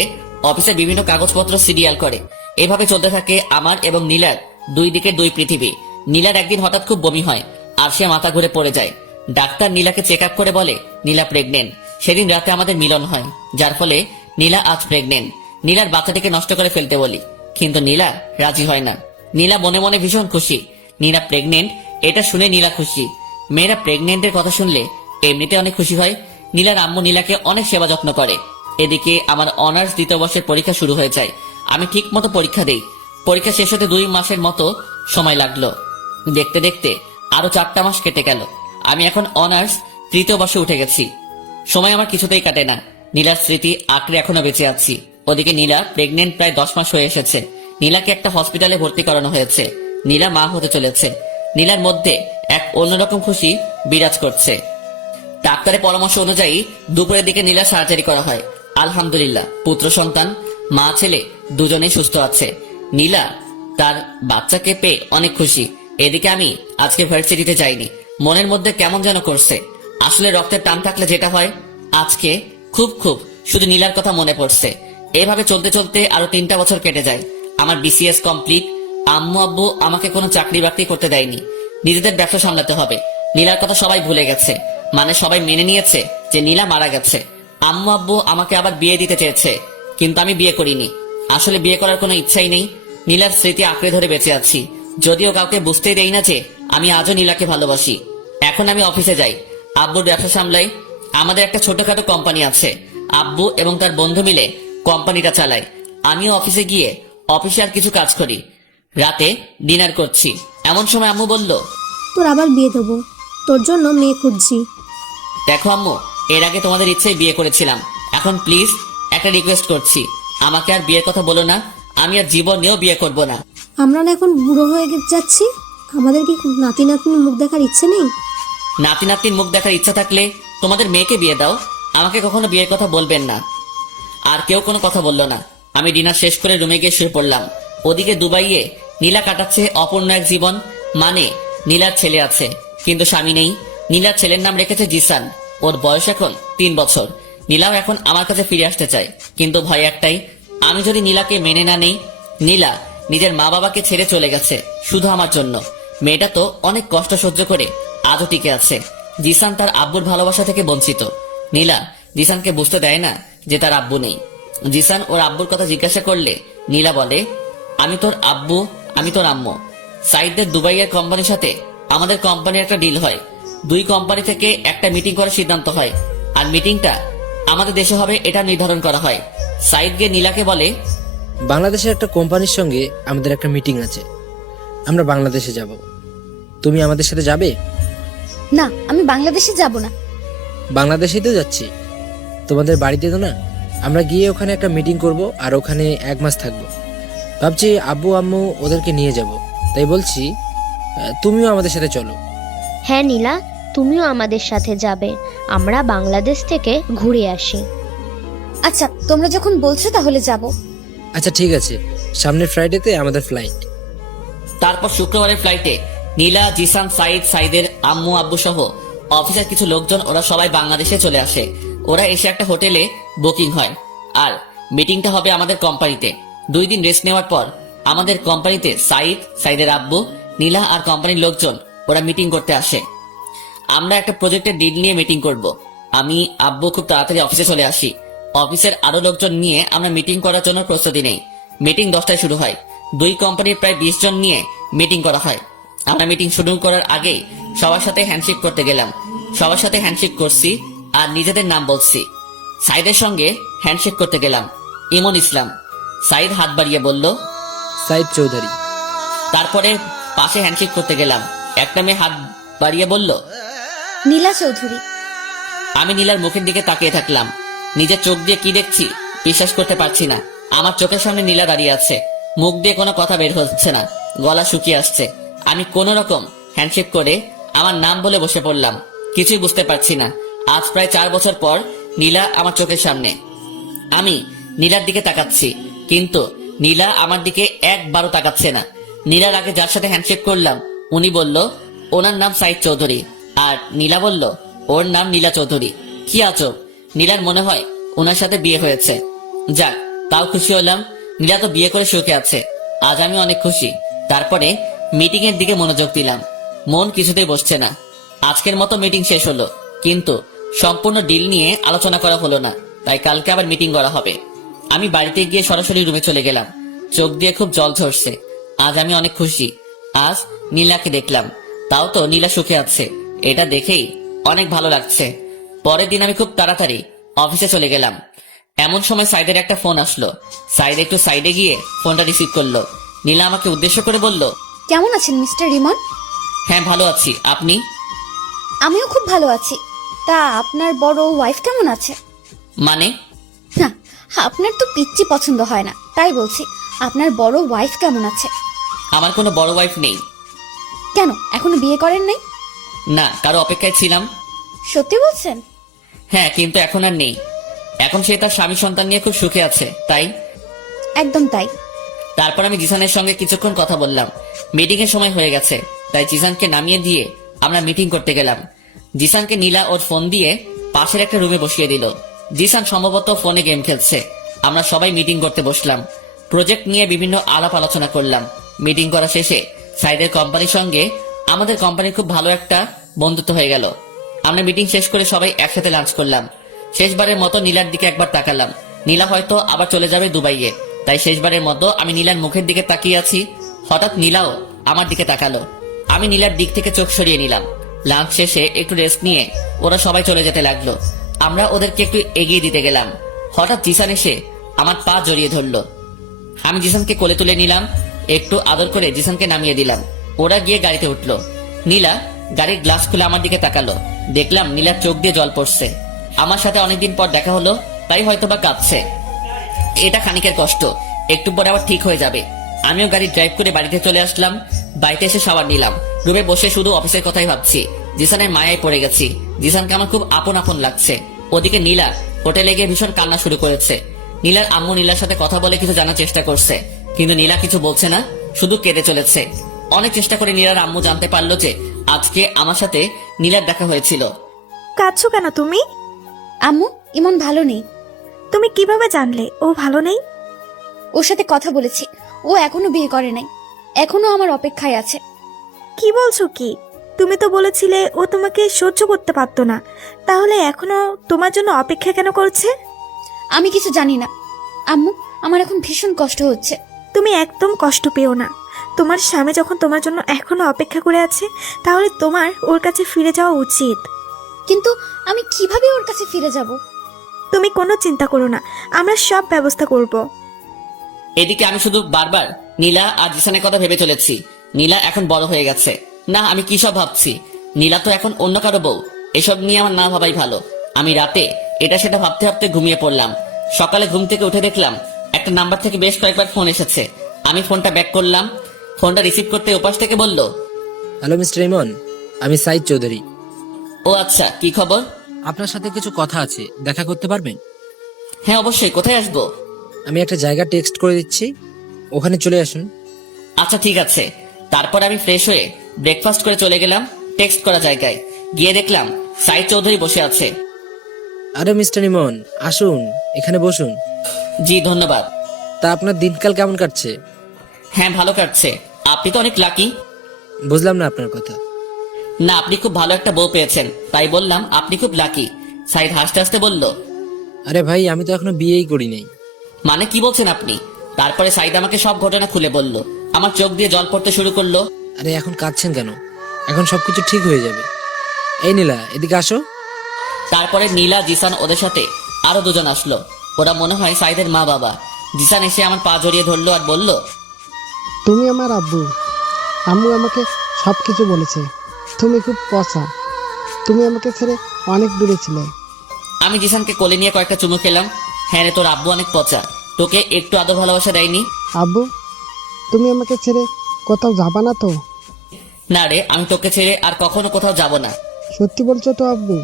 অফিসে বিভিন্ন কাগজপত্র সিরিয়াল করে। এভাবে চলতে থাকে আমার এবং নীলার দুই দিকে দুই পৃথিবী। নীলার একদিন হঠাৎ খুব বমি হয় আর সে মাথা ঘুরে পড়ে যায়। ডাক্তার নীলাকে চেক আপ করে বলে নীলা প্রেগনেন্ট। সেদিন রাতে আমাদের মিলন হয়, যার ফলে নীলা আজ প্রেগনেন্ট। নীলার বাচ্চাটিকে নষ্ট করে ফেলতে বলি, কিন্তু নীলা রাজি হয় না। নীলা মনে মনে ভীষণ খুশি। নীলা প্রেগনেন্ট এটা শুনে নীলা খুশি। মেয়েরা প্রেগনেন্টের কথা শুনলে এমনিতে অনেক খুশি হয়। নীলার আম্মু নীলাকে অনেক সেবা যত্ন করে। এদিকে আমার অনার্স 2য় বর্ষের পরীক্ষা শুরু হয়ে যায়। আমি ঠিক মতো পরীক্ষা দেই। পরীক্ষা শেষ হতে 2 মাসের মতো সময় লাগলো। দেখতে দেখতে আরো 4টা মাস কেটে গেল। আমি এখন অনার্স 3য় বর্ষে উঠে গেছি। সময় আমার কিছুতেই কাটে না। নীলার স্মৃতি আঁকড়ে এখনো বেঁচে আছি। ওদিকে নীলা প্রেগনেন্ট প্রায় 10 মাস হয়ে এসেছে। নীলাকে একটা হসপিটালে ভর্তি করানো হয়েছে। নীলা মা হতে চলেছে। নীলার মধ্যে এক অন্যরকম খুশি বিরাজ করছে। ডাক্তারের পরামর্শ অনুযায়ী দুপুরের দিকে নীলা সার্জারি করা হয়। আলহামদুলিল্লাহ, পুত্র সন্তান, মা ছেলে দুজনেই সুস্থ আছে। নীলা তার বাচ্চাকে পেয়ে অনেক খুশি। এদিকে আমি আজকে ভার্সিটিতে যাইনি। মনের মধ্যে কেমন যেন করছে। আসলে রক্তের টান থাকলে যেটা হয়, আজকে খুব শুধু নীলার কথা মনে পড়ছে। এভাবে চলতে চলতে আরো 3টা বছর কেটে যায়। আমার বিসিএস কমপ্লিট। আম্মু আব্বু আমাকে কোনো চাকরি বাকরি করতে দেয়নি। নিজেদের ব্যবসা সামলাতে হবে। নীলার কথা সবাই ভুলে গেছে, মানে সবাই মেনে নিয়েছে যে নীলা মারা গেছে। আম্মু আব্বু আমাকে আবার বিয়ে দিতে চেয়েছে, কিন্তু আমি বিয়ে করিনি। আসলে বিয়ে করার কোনো ইচ্ছাই নেই। নীলার স্মৃতি আঁকড়ে ধরে বেঁচে আছি, যদিও কাউকে বুঝতেই দেই না যে আমি আজও নীলাকে ভালোবাসি। এখন আমি অফিসে যাই, আব্বুর ব্যবসা সামলাই। আমাদের একটা ছোটখাটো কোম্পানি আছে। আব্বু এবং তার বন্ধু মিলে কোম্পানিটা চালায়। আমিও অফিসে গিয়ে অফিসিয়াল কিছু কাজ করি। রাতে ডিনার করছি, এমন সময় আম্মু বলল, তোর আবার বিয়ে দেবো, তোর জন্য মেয়ে খুঁজছি। দেখো আম্মু, এর আগে তোমাদের ইচ্ছায় বিয়ে করেছিলাম। এখন প্লিজ একটা রিকোয়েস্ট করছি, আমাকে আর বিয়ের কথা বলো না। আমি আর জীবনেও বিয়ে করব না। আমরা না এখন বুড়ো হয়ে যাচ্ছি, আমাদের কি নাতি নাতনির মুখ দেখার ইচ্ছে নেই? নাতি নাতনির মুখ দেখার ইচ্ছা থাকলে তোমাদের মেয়েকে বিয়ে দাও। আমাকে কখনো বিয়ের কথা বলবেন না। আর কেউ কোনো কথা বললো না। আমি ডিনার শেষ করে রুমে গিয়ে শুয়ে পড়লাম। ওদিকে দুবাইয়ে নীলা কাটাচ্ছে অপূর্ণ এক জীবন। মানে নীলার ছেলে আছে, কিন্তু স্বামী নেই। নীলার ছেলের নাম রেখেছে জিসান। ওর বয়স এখন 3 বছর। নীলাও এখন আমার কাছে ফিরে আসতে চায়, কিন্তু ভয় একটাই, আমি যদি নীলাকে মেনে না নেই। নীলা নিজের মা বাবাকে ছেড়ে চলে গেছে শুধু আমার জন্য। মেয়েটা তো অনেক কষ্ট সহ্য করে আজও টিকে আছে। জিসান তার আব্বুর ভালোবাসা থেকে বঞ্চিত। নীলা জিসানকে বুঝতে দেয় না যে তার আব্বু নেই। জিসান ওর আব্বুর কথা জিজ্ঞাসা করলে নীলা বলে, আমি তোর আব্বু, আমি তোর আম্মু। সাইডের দুবাইয়ের কোম্পানির সাথে আমাদের কোম্পানির একটা ডিল হয়। 2 কোম্পানি থেকে একটা মিটিং করার সিদ্ধান্ত হয়, আর মিটিংটা আমাদের দেশে হবে এটা নির্ধারণ করা হয়। সাইদ গিয়ে নীলাকে বলে, বাংলাদেশের একটা কোম্পানির সঙ্গে আমাদের একটা মিটিং আছে, আমরা বাংলাদেশে যাব। তুমি আমাদের সাথে যাবে? না, আমি বাংলাদেশে যাব না। বাংলাদেশেই তো যাচ্ছি, তোমাদের বাড়িতে তো না। আমরা গিয়ে ওখানে একটা মিটিং করব আর ওখানে 1 মাস থাকবো। ভাবছি আব্বু আম্মু ওদেরকে নিয়ে যাব, তাই বলছি তুমিও আমাদের সাথে চলো। হ্যাঁ নীলা, তুমিও আমাদের সাথে যাবে। আমরা বাংলাদেশ থেকে ঘুরে আসি। আচ্ছা, তোমরা যখন বলছো তাহলে যাব। আচ্ছা ঠিক আছে, সামনের ফ্রাইডেতে আমাদের ফ্লাইট। তারপর শুক্রবারের ফ্লাইটে নীলা, জিসান, সাইদের আম্মু আব্বু সহ অফিসের কিছু লোকজন ওরা সবাই বাংলাদেশে চলে আসে। ওরা এসে একটা হোটেলে বুকিং হয় আর মিটিংটা হবে আমাদের কোম্পানিতে। 2 দিন রেস্ট নেওয়ার পর আমাদের কোম্পানিতে সাইদের আব্বু, নীলা আর কোম্পানির লোকজন ওরা মিটিং করতে আসে। আমরা একটা প্রজেক্টের ডিল নিয়ে মিটিং করব। আমি আব্বু খুব তাড়াতাড়ি অফিসে চলে আসি। অফিসের আরো লোকজন নিয়ে আমরা মিটিং করার জন্য প্রস্তুতি নেই। মিটিং 10টায় শুরু হয়। 2 কোম্পানির প্রায় 20 জন নিয়ে মিটিং করা হয়। আমরা মিটিং শুরু করার আগেই সবার সাথে হ্যান্ডশেক করতে গেলাম। সবার সাথে হ্যান্ডশেক করছি আর নিজেদের নাম বলছি। সাইদের সঙ্গে হ্যান্ডশেক করতে গেলাম। ইমন ইসলাম। সাইদ হাত বাড়িয়ে বলল, সাইদ চৌধুরী। তারপরে পাশে হ্যান্ডশেক করতে গেলাম। একটা মেয়ে হাত বাড়িয়ে বলল, নীলা চৌধুরী। আমি নীলার মুখের দিকে তাকিয়ে থাকলাম। নিজের চোখ দিয়ে কি দেখছি বিশ্বাস করতে পারছি না। আমার চোখের সামনে নীলা দাঁড়িয়ে আছে। মুখ দিয়ে কোনো কথা বের হচ্ছে না, গলা শুকিয়ে আসছে। আমি কোনো রকম হ্যান্ডশেক করে আমার নাম বলে বসে পড়লাম। কিছুই বুঝতে পারছি না। আজ প্রায় 4 বছর পর নীলা আমার চোখের সামনে। আমি নীলার দিকে তাকাচ্ছি, কিন্তু নীলা আমার দিকে একবারও তাকাচ্ছে না। নীলার আগে যার সাথে হ্যান্ডশেক করলাম উনি বলল ওনার নাম সাইদ চৌধুরী, আর নীলা বলল ওর নাম নীলা চৌধুরী। কি আজব, নীলার মনে হয় ওনার সাথে বিয়ে হয়েছে। যাক, তাও খুশি হলাম। নীলা তো বিয়ে করে সুখে আছে। আজ আমি অনেক খুশি। তারপরে মিটিং এর দিকে মনোযোগ দিলাম। মন কিছুতেই বসছে না। আজকের মতো মিটিং শেষ হলো, কিন্তু সম্পূর্ণ ডিল নিয়ে আলোচনা করা হলো না। তাই কালকে আবার মিটিং করা হবে। আমি বাড়িতে গিয়ে সরাসরি রুমে চলে গেলাম। চোখ দিয়ে খুব জল ঝরছে। আজ আমি অনেক খুশি। আজ নীলাকে দেখলাম, তাও তো নীলা সুখে আছে। এটা দেখেই অনেক ভালো লাগছে। পরের দিন আমি খুব তাড়াতাড়ি অফিসে চলে গেলাম। এমন সময় সাইদের একটা ফোন আসলো। সাইদ একটু সাইডে গিয়ে ফোনটা রিসিভ করলো। নীলা আমাকে উদ্দেশ্য করে বলল, কেমন আছেন মিস্টার রিমন? হ্যাঁ ভালো আছি, আপনি? আমিও খুব ভালো আছি। তা আপনার বড় ওয়াইফ কেমন আছে? মানে? না, আপনার তো পিচ্চি পছন্দ হয় না, তাই বলছি আপনার বড় ওয়াইফ কেমন আছে? আমার কোনো বড় ওয়াইফ নেই। কেন, এখনো বিয়ে করেন নাই? না, কারো অপেক্ষায় ছিলাম। সত্যি বলছেন? হ্যাঁ, কিন্তু এখন আর নেই। এখন সে তার স্বামী সন্তান নিয়ে খুব সুখে আছে, তাই। একদম তাই। তারপর আমি জিসানের সঙ্গে কিছুক্ষণ কথা বললাম। মিটিং এর সময় হয়ে গেছে, তাই জিসানকে নামিয়ে দিয়ে আমরা মিটিং করতে গেলাম। জিসানকে নীলা ওর ফোন দিয়ে পাশের একটা রুমে বসিয়ে দিল। জিসান সম্ভবত ফোনে গেম খেলছে। আমরা সবাই মিটিং করতে বসলাম। প্রজেক্ট নিয়ে বিভিন্ন আলাপ আলোচনা করলাম। মিটিং করা শেষে সাইদের কোম্পানির সঙ্গে আমাদের কোম্পানির খুব ভালো একটা বন্ধুত্ব হয়ে গেল। আমরা মিটিং শেষ করে সবাই একসাথে লাঞ্চ করলাম। শেষবারের মতো নীলার দিকে একবার তাকালাম। নীলা হয়তো আবার চলে যাবে দুবাইয়ে, তাই শেষবারের মতো আমি নীলার মুখের দিকে তাকিয়ে আছি। হঠাৎ নীলাও আমার দিকে তাকালো। আমি নীলার দিক থেকে চোখ সরিয়ে নিলাম। লাঞ্চ শেষে একটু রেস্ট নিয়ে ওরা সবাই চলে যেতে লাগলো। আমরা ওদেরকে একটু এগিয়ে দিতে গেলাম। হঠাৎ জিসান এসে আমার পা জড়িয়ে ধরলো। আমি জিসানকে কোলে তুলে নিলাম। একটু আদর করে জিসানকে নামিয়ে দিলাম। ওরা গিয়ে গাড়িতে উঠলো। নীলা গাড়ির গ্লাস খুলে আমার দিকে তাকালো। দেখলাম নীলার চোখ দিয়ে জল পড়ছে। আমার সাথে অনেকদিন পর দেখা হলো, তাই হয়তোবা কাঁদছে। এটা খানিকের কষ্ট, একটু পরে আবার ঠিক হয়ে যাবে। আমিও গাড়ি ড্রাইভ করে বাড়িতে চলে আসলাম। বাড়িতে এসে শাওয়ার নিলাম। রুমে বসে শুধু অফিসের কথাই ভাবছি। জিসানের মায়ায় পড়ে গেছি। জিসানকে আমার খুব আপন আপন লাগছে। ওদিকে নীলা হোটেলে গিয়ে ভীষণ কান্না শুরু করেছে। নীলার আম্মু নীলার সাথে কথা বলে কিছু জানার চেষ্টা করছে, কিন্তু নীলা কিছু বলছে না, শুধু কেঁদে চলেছে। অনেক চেষ্টা করে নীলার আম্মু জানতে পারলো যে আজকে আমার সাথে নীলার দেখা হয়েছিল। কাঁদছো কেন তুমি? আম্মু, ইমন ভালো নেই। তুমি কিভাবে জানলে ও ভালো নেই? ওর সাথে কথা বলেছি, ও এখনো বিয়ে করে নাই, এখনো আমার অপেক্ষায় আছে। কি বলছো কি? তুমি তো বলেছিলে ও তোমাকে সহ্য করতে পারতো না, তাহলে এখনো তোমার জন্য অপেক্ষা কেন করছে? আমি কিছু জানি না আম্মু, আমার এখন ভীষণ কষ্ট হচ্ছে। তুমি একদম কষ্ট পেও না। তোমার স্বামী যখন তোমার জন্য এখনো অপেক্ষা করে আছে, তাহলে তোমার ওর কাছে ফিরে যাওয়া উচিত। কিন্তু আমি কিভাবে ওর কাছে ফিরে যাব? তুমি কোনো চিন্তা করো না, আমরা সব ব্যবস্থা করব। এদিকে আমি শুধু বারবার নীলা আর জিসানের কথা ভেবে চলেছি। নীলা এখন বড় হয়ে গেছে। না, আমি কি সব ভাবছি। নীলা তো এখন অন্য কারো বউ। এসব নিয়ে আমার না ভাবাই ভালো। আমি রাতে এটা সেটা ভাবতে ভাবতে ঘুমিয়ে পড়লাম। সকালে ঘুম থেকে উঠে দেখলাম একটা নাম্বার থেকে বেশ কয়েকবার ফোন এসেছে। আমি ফোনটা ব্যাক করলাম। ফোনটা রিসিভ করতে ওপাশ থেকে বলল, হ্যালো মিস্টার ইমন, আমি সাইদ চৌধুরী। ও আচ্ছা, কি খবর? আপনার সাথে কিছু কথা আছে, দেখা করতে পারবেন? হ্যাঁ অবশ্যই, কোথায় আসবো? আমি একটা জায়গা টেক্সট করে দিচ্ছি, ওখানে চলে আসুন। আচ্ছা ঠিক আছে। তারপর আমি ফ্রেশ হয়ে ব্রেকফাস্ট করে চলে গেলাম টেক্সট করা জায়গায়। গিয়ে দেখলাম সাইদ চৌধুরী বসে আছে। আরে মিস্টার ইমন, আসুন, এখানে বসুন। জি ধন্যবাদ। তা আপনার দিনকাল কেমন কাটছে? হ্যাঁ ভালো কাটছে। আপনি তো অনেক লাকি। বুঝলাম না আপনার কথা। না, আপনি খুব ভালো একটা বউ পেয়েছেন, তাই বললাম আপনি খুব লাকি। সাইদ হাসতে হাসতে বলল, আরে ভাই, আমি তো এখনো বিয়েই করি নাই। মানে কি বলছেন আপনি? তারপরে সাইদ আমাকে সব ঘটনা খুলে বলল। আমার চোখ দিয়ে জল পড়তে শুরু করলো। আরে এখন কাঁদছেন কেন? এখন সবকিছু ঠিক হয়ে যাবে। এই নীলা, এদিকে আসো। তারপরে নীলা, জিসান ওদের সাথে আরো দুজন আসলো। ওরা মনে হয় সাইদের মা বাবা। জিসান এসে আমার পা জড়িয়ে ধরলো আর বলল, তুমি আমার আব্বু। আম্মু আমাকে সব কিছু বলেছে। তুমি খুব পচা। তুমি আমাকে ছেড়ে অনেক দূরে ছিলে। আমি জিসানকে কোলে নিয়ে কয়েকটা চুমু খেলাম। হ্যাঁ রে, তোর আব্বু অনেক পচা। তোকে একটু আদর ভালোবাসা দেয়নি? আব্বু, তুমি আমাকে ছেড়ে কোথাও যাবা না তো? না রে, আমি তোকে ছেড়ে আর কখনো কোথাও যাব না। সত্যি বলছো তো আব্বু?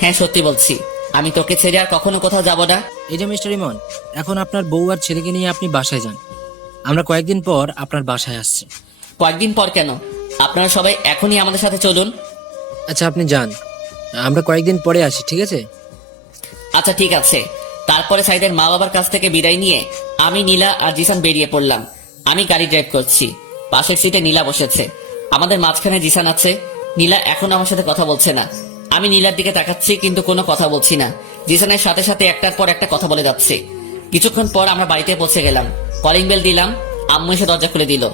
হ্যাঁ সত্যি বলছি, আমি তোকে ছেড়ে আর কখনো কোথাও যাব না। এই যে মিস্টার ইমন, এখন আপনার বউ আর ছেলেকে নিয়ে আপনি বাসায় যান। আমরা কয়েকদিন পর আপনার বাসায় আসছি। কয়েকদিন পর কেন? আপনারা সবাই এখনই আমাদের সাথে চলুন। আচ্ছা আপনি যান, আমরা কয়েকদিন পরে আসি, ঠিক আছে? আচ্ছা ঠিক আছে। তারপরে সাইদের মা বাবার কাছ থেকে বিদায় নিয়ে আমি, নীলা আর জিসান বেরিয়ে পড়লাম। আমি গাড়ি ড্রাইভ করছি, পাশের সিটে নীলা বসেছে। আমাদের মাঝখানে জিসান আছে। নীলা এখন আমার সাথে কথা বলছে না। আমি নীলার দিকে তাকাচ্ছি কিন্তু কোনো কথা বলছি না। জিসানের সাথে সাথে একটার পর একটা কথা বলে যাচ্ছে। কিছুক্ষণ পর আমরা বাড়িতে পৌঁছে গেলাম। কলিং বেল দিলাম, আম্মু এসে দরজা খুলে দিল।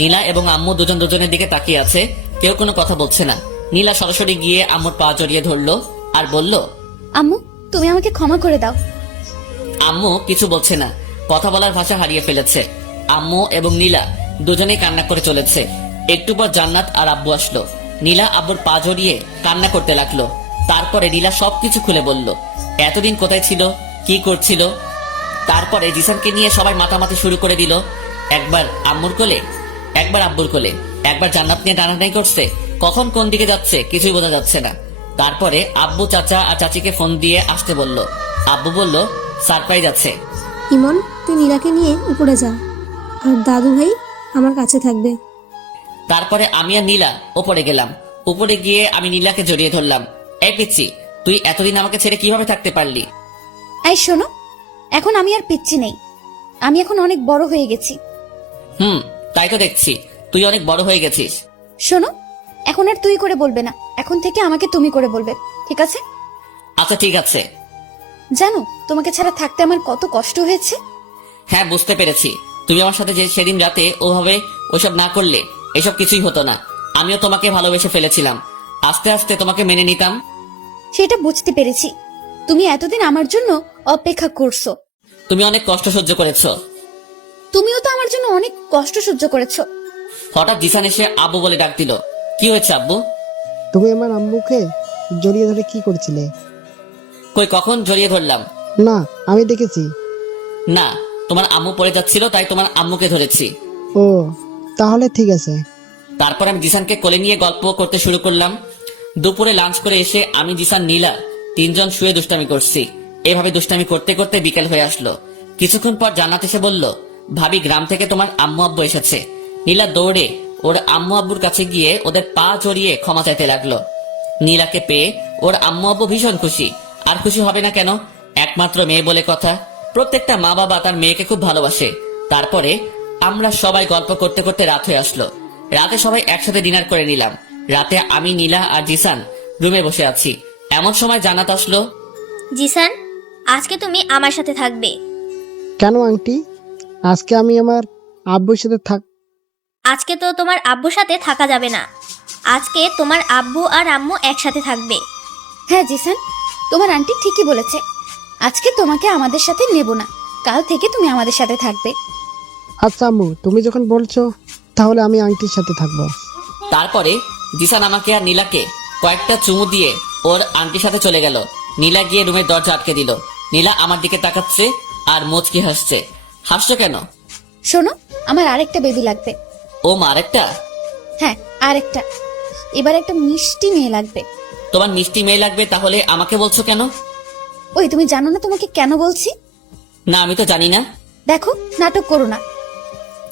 নীলা এবং আম্মু দুজন দুজনের দিকে তাকিয়ে আছে, কেউ কোনো কথা বলছে না। নীলা সরাসরি গিয়ে আম্মুর পা জড়িয়ে ধরলো আর বলল, আম্মু, তুমি আমাকে ক্ষমা করে দাও। আম্মু কিছু বলছে না, কথা বলার ভাষা হারিয়ে ফেলেছে। আম্মু এবং নীলা দুজনেই কান্না করে চলেছে। একটু পর জান্নাত আর আব্বু আসলো। নীলা আব্বুর পা জড়িয়ে কান্না করতে লাগলো। তারপরে নীলা সবকিছু খুলে বলল, এতদিন কোথায় ছিল, কি করছিল। তারপরে জিসানকে নিয়ে সবাই মাতামাতি শুরু করে দিল। একবার আম্মুর কোলে, একবার আব্বুর কোলে, একবার জান্নাত নিয়ে টানাটানি করছে। কখন কোন দিকে যাচ্ছে কিছুই বোঝা যাচ্ছে না। তারপরে আব্বু চাচা আর চাচিকে ফোন দিয়ে আসতে বলল। আব্বু বলল সারপ্রাইজ আছে। ইমন, তুই নীলাকে নিয়ে উপরে যা, আর দাদু ভাই আমার কাছে থাকবে। তারপরে আমি আর নীলা ওপরে গেলাম। উপরে গিয়ে আমি নীলাকে জড়িয়ে ধরলাম। এই পিচ্ছি, তুই এতদিন আমাকে ছেড়ে কিভাবে থাকতে পারলি? এই শোনো, এখন আমি আর পিচ্ছি নেই। আমি এখন অনেক বড় হয়ে গেছি। তাই তো দেখছি, তুই অনেক বড় হয়ে গেছিস। শোনো, এখন আর তুই করে বলবে না, এখন থেকে আমাকে তুমি করে বলবে, ঠিক আছে? আচ্ছা ঠিক আছে। জানো তোমাকে ছাড়া থাকতে আমার কত কষ্ট হয়েছে? হ্যাঁ বুঝতে পেরেছি। তুমি আমার সাথে যে সেদিন রাতে ওভাবে ওসব না করলে এসব কিছুই হতো না। আমিও তোমাকে ভালোবেসে ফেলেছিলাম, আস্তে আস্তে তোমাকে মেনে নিতাম। সেটা বুঝতে পেরেছি। তুমি এতদিন আমার জন্য অপেক্ষা করছো। তুমি অনেক কষ্ট সহ্য করেছো। তুমিও তো আমার জন্য অনেক কষ্ট সহ্য করেছো। হঠাৎ জিসান এসে আব্বু বলে ডাক দিল। কি হয়েছে আব্বু? তুমি আমার আম্মুকে জড়িয়ে ধরে কি করছিলে? কই, কখন জড়িয়ে ধরলাম? না, আমি দেখেছি। না, তোমার আম্মু পড়ে যাচ্ছিল তাই তোমার আম্মুকে ধরেছি। ও, তাহলে ঠিক আছে। তারপর আমি জিসানকে কোলে নিয়ে গল্প করতে শুরু করলাম। দুপুরে লাঞ্চ করে এসে আমি, জিসান, নীলা তিনজন শুয়ে দুষ্টামি করছি। এভাবে দুষ্টামি করতে করতে বিকেল হয়ে আসলো। কিছুক্ষণ পর জান্নাত এসে বলল, ভাবি গ্রাম থেকে তোমার আম্মু আব্বু এসেছে। নীলা দৌড়ে ওর আম্মু আব্বুর কাছে গিয়ে ওদের পা জড়িয়ে ক্ষমা চাইতে লাগলো। নীলাকে পেয়ে ওর আম্মু আব্বু ভীষণ খুশি। আর খুশি হবে না কেন, একমাত্র মেয়ে বলে কথা। প্রত্যেকটা মা বাবা তার মেয়েকে খুব ভালোবাসে। তারপরে আমরা সবাই গল্প করতে করতে রাত হয়ে আসলো। রাতে সবাই একসাথে ডিনার করে নিলাম। রাতে আমি, নীলা আর জিসান রুমে বসে আছি। এমন সময় জান্নাত আসলো। জিসান, আজকে তুমি আমার সাথে থাকবে। কেন আন্টি? আজকে আমি আমার আব্বুর সাথে আজকে তো তোমার আব্বুর সাথে থাকা যাবে না। আজকে তোমার আব্বু আর আম্মু একসাথে থাকবে। হ্যাঁ জিসান, তোমার আন্টি ঠিকই বলেছে। আজকে তোমাকে আমাদের সাথে নেব না, কাল থেকে তুমি আমাদের সাথে থাকবে। আচ্ছা আম্মু, তুমি যখন বলছো তাহলে আমি আন্টির সাথে থাকবো। তারপরে জিসান আমাকে আর নীলাকে কয়েকটা চুমু দিয়ে ওর আন্টির সাথে চলে গেল। নীলা গিয়ে রুমের দরজা আটকে দিল। নীলা আমার দিকে তাকাচ্ছে আর মুচকি হাসছে। হাসছো কেন? শোনো, আমার আরেকটা বেবি লাগবে। ও মা, আরেকটা? হ্যাঁ, আরেকটা। এবার একটা মিষ্টি মেয়ে লাগবে। তোমার মিষ্টি মেয়ে লাগবে, তাহলে আমাকে বলছো কেন? ওই, তুমি জানো না তোমাকে কেন বলছি? না, আমি তো জানি না। দেখো, নাটক করো না।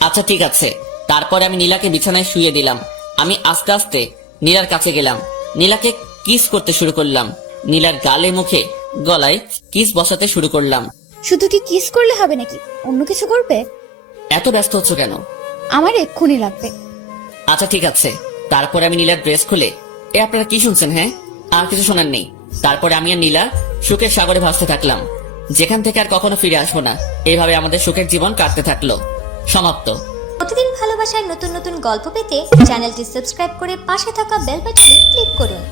আচ্ছা ঠিক আছে। তারপরে আমি নীলাকে বিছানায় শুয়ে দিলাম। আমি আস্তে আস্তে নীলার কাছে গেলাম। নীলাকে কিস করতে শুরু করলাম। নীলার গালে, মুখে, গলায় কিস বসাতে শুরু করলাম। শুধু কি কিস করলে হবে নাকি অন্য কিছু করবে? এত ব্যস্ত হচ্ছ কেন? আমার এক্ষুনি লাগবে। আচ্ছা ঠিক আছে। তারপরে আমি নীলার ড্রেস খুলে, আপনারা কি শুনছেন? হ্যাঁ, আর কিছু শোনার নেই। তারপরে আমি আর নীলা সুখের সাগরে ভাসতে থাকলাম, যেখান থেকে আর কখনো ফিরে আসবো না। এইভাবে আমাদের সুখের জীবন কাটতে থাকলো। সমাপ্ত। প্রতিদিন ভালোবাসার নতুন নতুন গল্প পেতে চ্যানেলটি সাবস্ক্রাইব করে পাশে থাকা বেল বাটনে ক্লিক করুন।